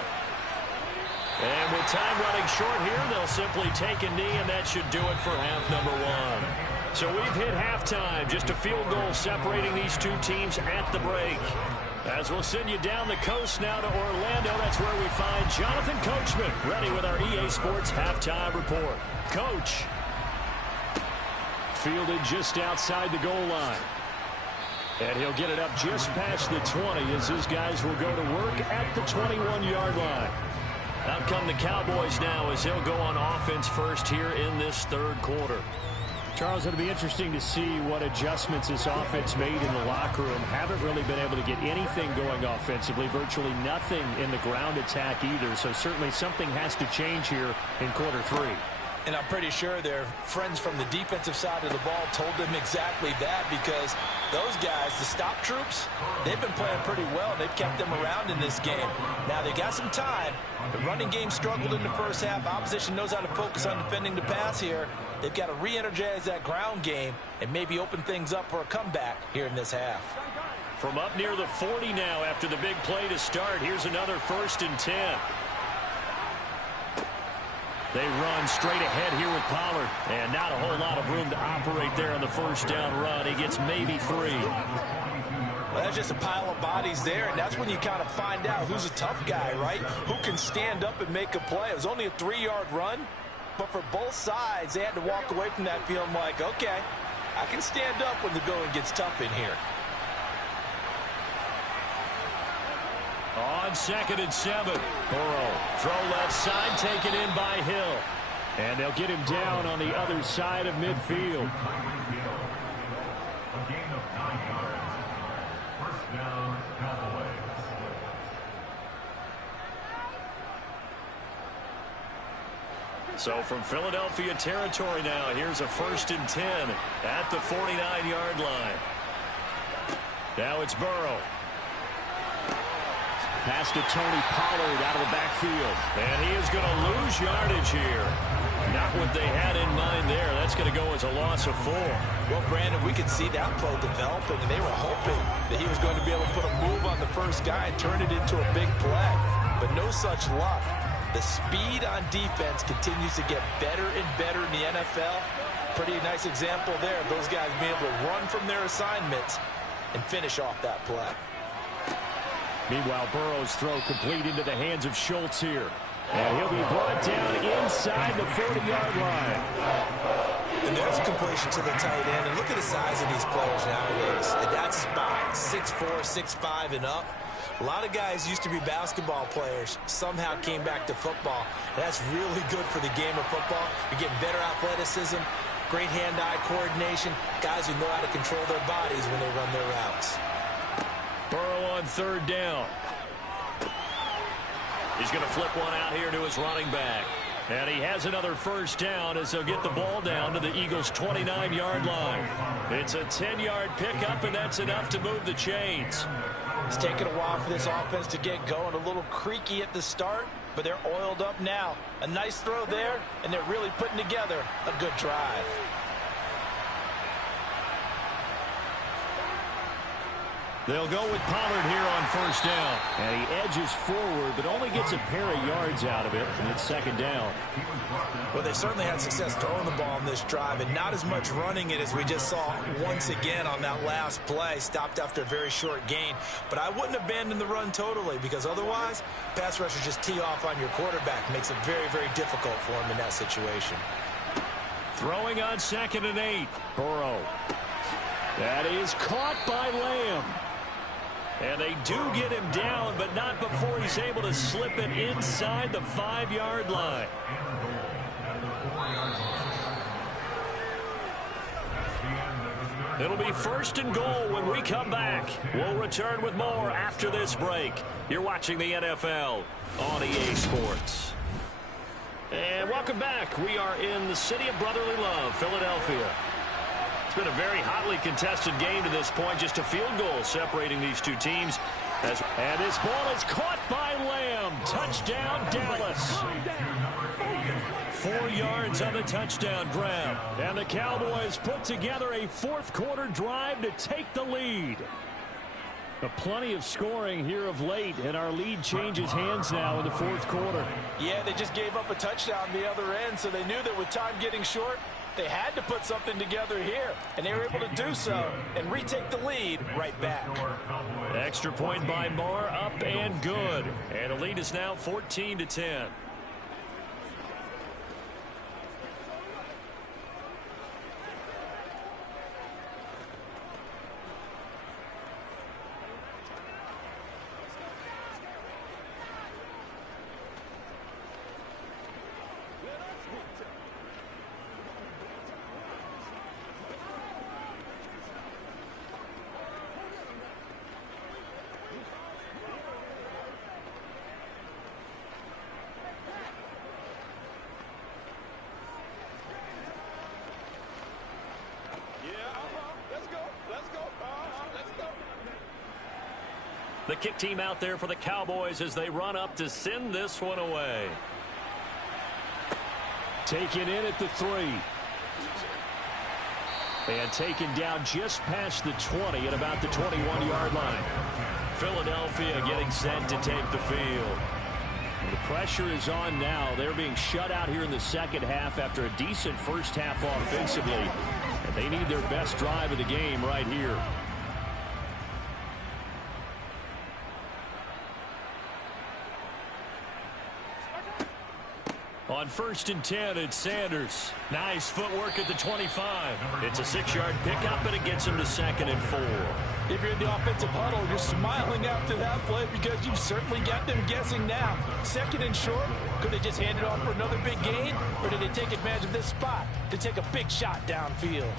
And with time running short here, they'll simply take a knee, and that should do it for half number one. So we've hit halftime, just a field goal separating these two teams at the break. As we'll send you down the coast now to Orlando, that's where we find Jonathan Coachman, ready with our EA Sports halftime report. Coach. Fielded just outside the goal line. And he'll get it up just past the 20 as his guys will go to work at the 21-yard line. Out come the Cowboys now as they'll go on offense first here in this third quarter. Charles, it'll be interesting to see what adjustments this offense made in the locker room. Haven't really been able to get anything going offensively, virtually nothing in the ground attack either. So certainly something has to change here in quarter three. And I'm pretty sure their friends from the defensive side of the ball told them exactly that, because those guys, the stop troops, they've been playing pretty well, and they've kept them around in this game. Now, they got some time. The running game struggled in the first half. Opposition knows how to focus on defending the pass here. They've got to re-energize that ground game and maybe open things up for a comeback here in this half. From up near the 40 now after the big play to start, here's another 1st and 10. They run straight ahead here with Pollard, and not a whole lot of room to operate there on the first down run. He gets maybe 3. Well, that's just a pile of bodies there, and that's when you kind of find out who's a tough guy, right? Who can stand up and make a play. It was only a 3-yard run, but for both sides, they had to walk away from that feeling like, okay, I can stand up when the going gets tough in here. On 2nd and 7, Burrow, throw left side, taken in by Hill. And they'll get him down on the other side of midfield. So from Philadelphia territory now, here's a 1st and 10 at the 49-yard line. Now it's Burrow. Pass to Tony Pollard out of the backfield. And he is going to lose yardage here. Not what they had in mind there. That's going to go as a loss of 4. Well, Brandon, we could see that play developing, and they were hoping that he was going to be able to put a move on the first guy and turn it into a big play. But no such luck. The speed on defense continues to get better and better in the NFL. Pretty nice example there of those guys being able to run from their assignments and finish off that play. Meanwhile, Burrow's throw complete into the hands of Schultz here. And he'll be brought down inside the 40-yard line. And there's a completion to the tight end. And look at the size of these players nowadays. At that spot, 6'4", 6'5", and up. A lot of guys used to be basketball players, somehow came back to football. And that's really good for the game of football. You're getting better athleticism, great hand-eye coordination, guys who know how to control their bodies when they run their routes. Burrow on 3rd down. He's going to flip one out here to his running back. And he has another 1st down as they'll get the ball down to the Eagles' 29-yard line. It's a 10-yard pickup, and that's enough to move the chains. It's taken a while for this offense to get going. A little creaky at the start, but they're oiled up now. A nice throw there, and they're really putting together a good drive. They'll go with Pollard here on 1st down. And he edges forward, but only gets a pair of yards out of it, and it's 2nd down. Well, they certainly had success throwing the ball in this drive, and not as much running it as we just saw once again on that last play. Stopped after a very short gain. But I wouldn't abandon the run totally, because otherwise, pass rushers just tee off on your quarterback. Makes it very, very difficult for him in that situation. Throwing on 2nd and 8. Burrow. That is caught by Lamb. And they do get him down, but not before he's able to slip it inside the 5-yard line. It'll be 1st and goal when we come back. We'll return with more after this break. You're watching the NFL on EA Sports. And welcome back. We are in the city of brotherly love, Philadelphia. It's been a very hotly contested game to this point. Just a field goal separating these two teams. And this ball is caught by Lamb. Touchdown, Dallas. 4 yards on the touchdown grab. And the Cowboys put together a 4th quarter drive to take the lead. Plenty of scoring here of late, and our lead changes hands now in the fourth quarter. Yeah, they just gave up a touchdown the other end, so they knew that with time getting short, they had to put something together here, and they were able to do so and retake the lead right back. Extra point by Moore, up and good. And the lead is now 14-10. The kick team out there for the Cowboys as they run up to send this one away. Taken in at the 3. And taken down just past the 20 at about the 21-yard line. Philadelphia getting set to take the field. The pressure is on now. They're being shut out here in the second half after a decent first half offensively. And they need their best drive of the game right here. On 1st and 10, it's Sanders. Nice footwork at the 25. It's a 6-yard pickup, and it gets him to 2nd and 4. If you're in the offensive huddle, you're smiling after that play because you've certainly got them guessing now. 2nd and short, could they just hand it off for another big gain, or did they take advantage of this spot to take a big shot downfield?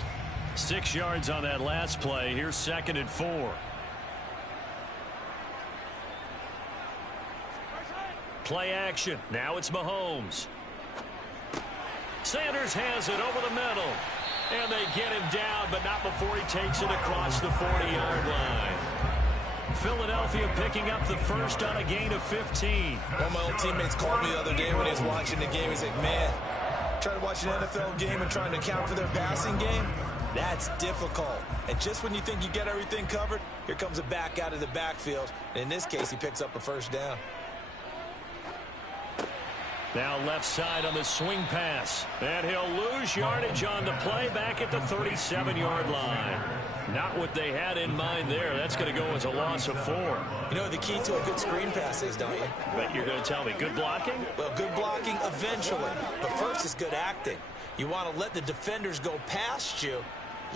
6 yards on that last play. Here's 2nd and 4. Play action. Now it's Mahomes. Sanders has it over the middle. And they get him down, but not before he takes it across the 40-yard line. Philadelphia picking up the first on a gain of 15. One of my old teammates called me the other day when he was watching the game. He's like, man, trying to watch an NFL game and trying to account for their passing game, that's difficult. And just when you think you get everything covered, here comes a back out of the backfield. And in this case, he picks up a first down. Now left side on the swing pass. And he'll lose yardage on the play back at the 37-yard line. Not what they had in mind there. That's going to go as a loss of 4. You know the key to a good screen pass is, don't you? But you're going to tell me, good blocking? Well, good blocking eventually. But first is good acting. You want to let the defenders go past you,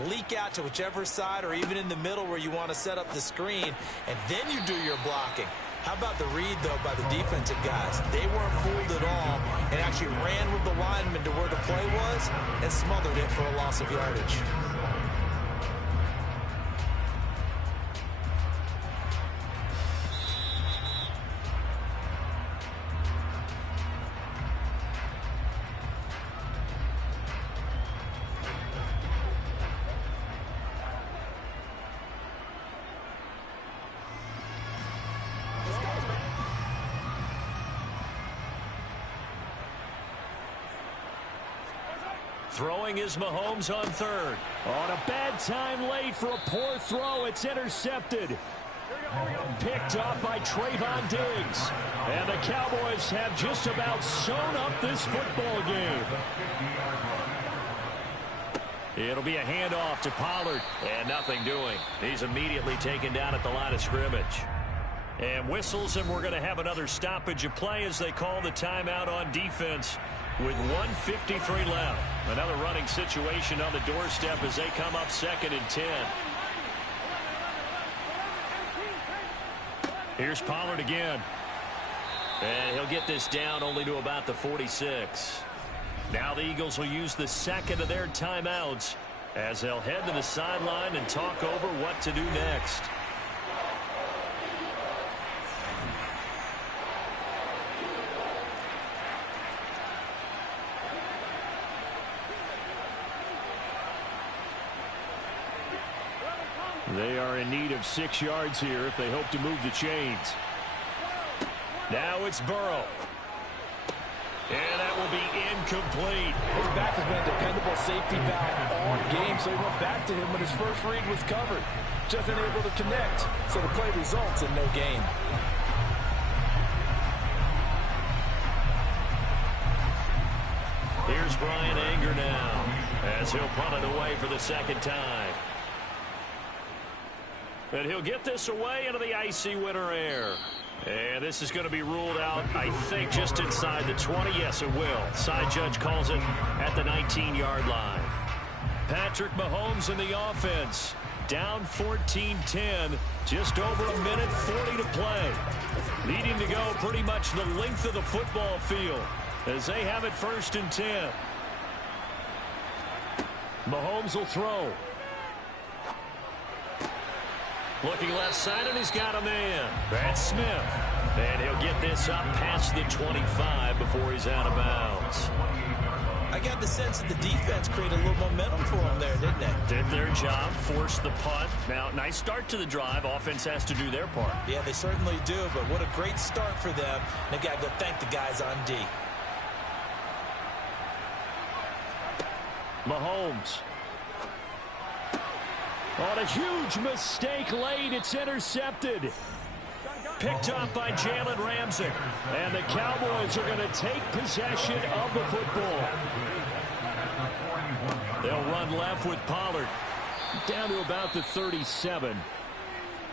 leak out to whichever side or even in the middle where you want to set up the screen, and then you do your blocking. How about the read, though, by the defensive guys? They weren't fooled at all and actually ran with the lineman to where the play was and smothered it for a loss of yardage. Throwing is Mahomes on 3rd. On a bad time late for a poor throw. It's intercepted. Picked off by Trayvon Diggs. And the Cowboys have just about sewn up this football game. It'll be a handoff to Pollard. And nothing doing. He's immediately taken down at the line of scrimmage. And whistles, and we're going to have another stoppage of play as they call the timeout on defense with 1:53 left. Another running situation on the doorstep as they come up 2nd and 10. Here's Pollard again. And he'll get this down only to about the 46. Now the Eagles will use the second of their timeouts as they'll head to the sideline and talk over what to do next. They are in need of 6 yards here if they hope to move the chains. Now it's Burrow. And that will be incomplete. His back has been a dependable safety valve all game, so he went back to him when his first read was covered. Just unable to connect, so the play results in no gain. Here's Bryan Anger now, as he'll punt it away for the second time. And he'll get this away into the icy winter air. And this is going to be ruled out, I think, just inside the 20. Yes, it will. Side judge calls it at the 19-yard line. Patrick Mahomes in the offense. Down 14-10. Just over a minute 40 to play. Needing to go pretty much the length of the football field as they have it 1st and 10. Mahomes will throw. Looking left side, and he's got a man. That's Smith. And he'll get this up past the 25 before he's out of bounds. I got the sense that the defense created a little momentum for them there, didn't they? Did their job, forced the punt. Now, nice start to the drive. Offense has to do their part. Yeah, they certainly do, but what a great start for them. They've got to go thank the guys on D. Mahomes. On a huge mistake late, it's intercepted. Picked up by Jalen Ramsey. And the Cowboys are going to take possession of the football. They'll run left with Pollard. Down to about the 37.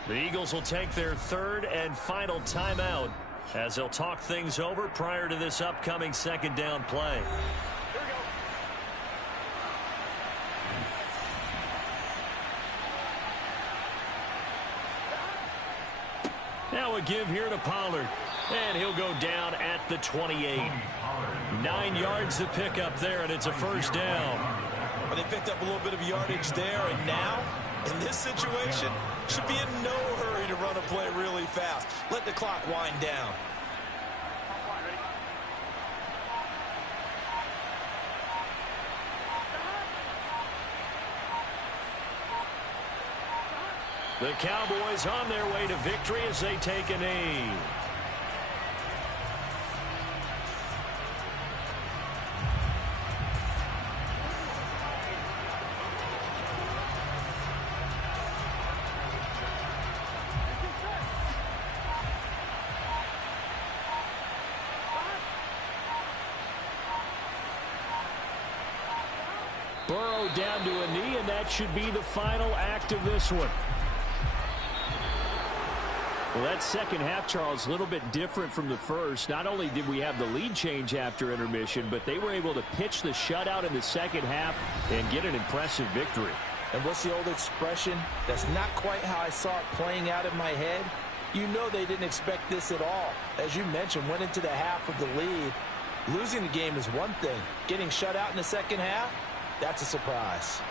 The Eagles will take their 3rd and final timeout as they'll talk things over prior to this upcoming 2nd down play. Now a give here to Pollard. And he'll go down at the 28. 9 yards to pick up there, and it's a 1st down. Well, they picked up a little bit of yardage there, and now, in this situation, should be in no hurry to run a play really fast. Let the clock wind down. The Cowboys on their way to victory as they take a knee. Burrow down to a knee, and that should be the final act of this one. Well, that second half, Charles, a little bit different from the first. Not only did we have the lead change after intermission, but they were able to pitch the shutout in the second half and get an impressive victory. And what's the old expression? That's not quite how I saw it playing out in my head. You know they didn't expect this at all. As you mentioned, went into the half with the lead. Losing the game is one thing. Getting shut out in the second half, that's a surprise.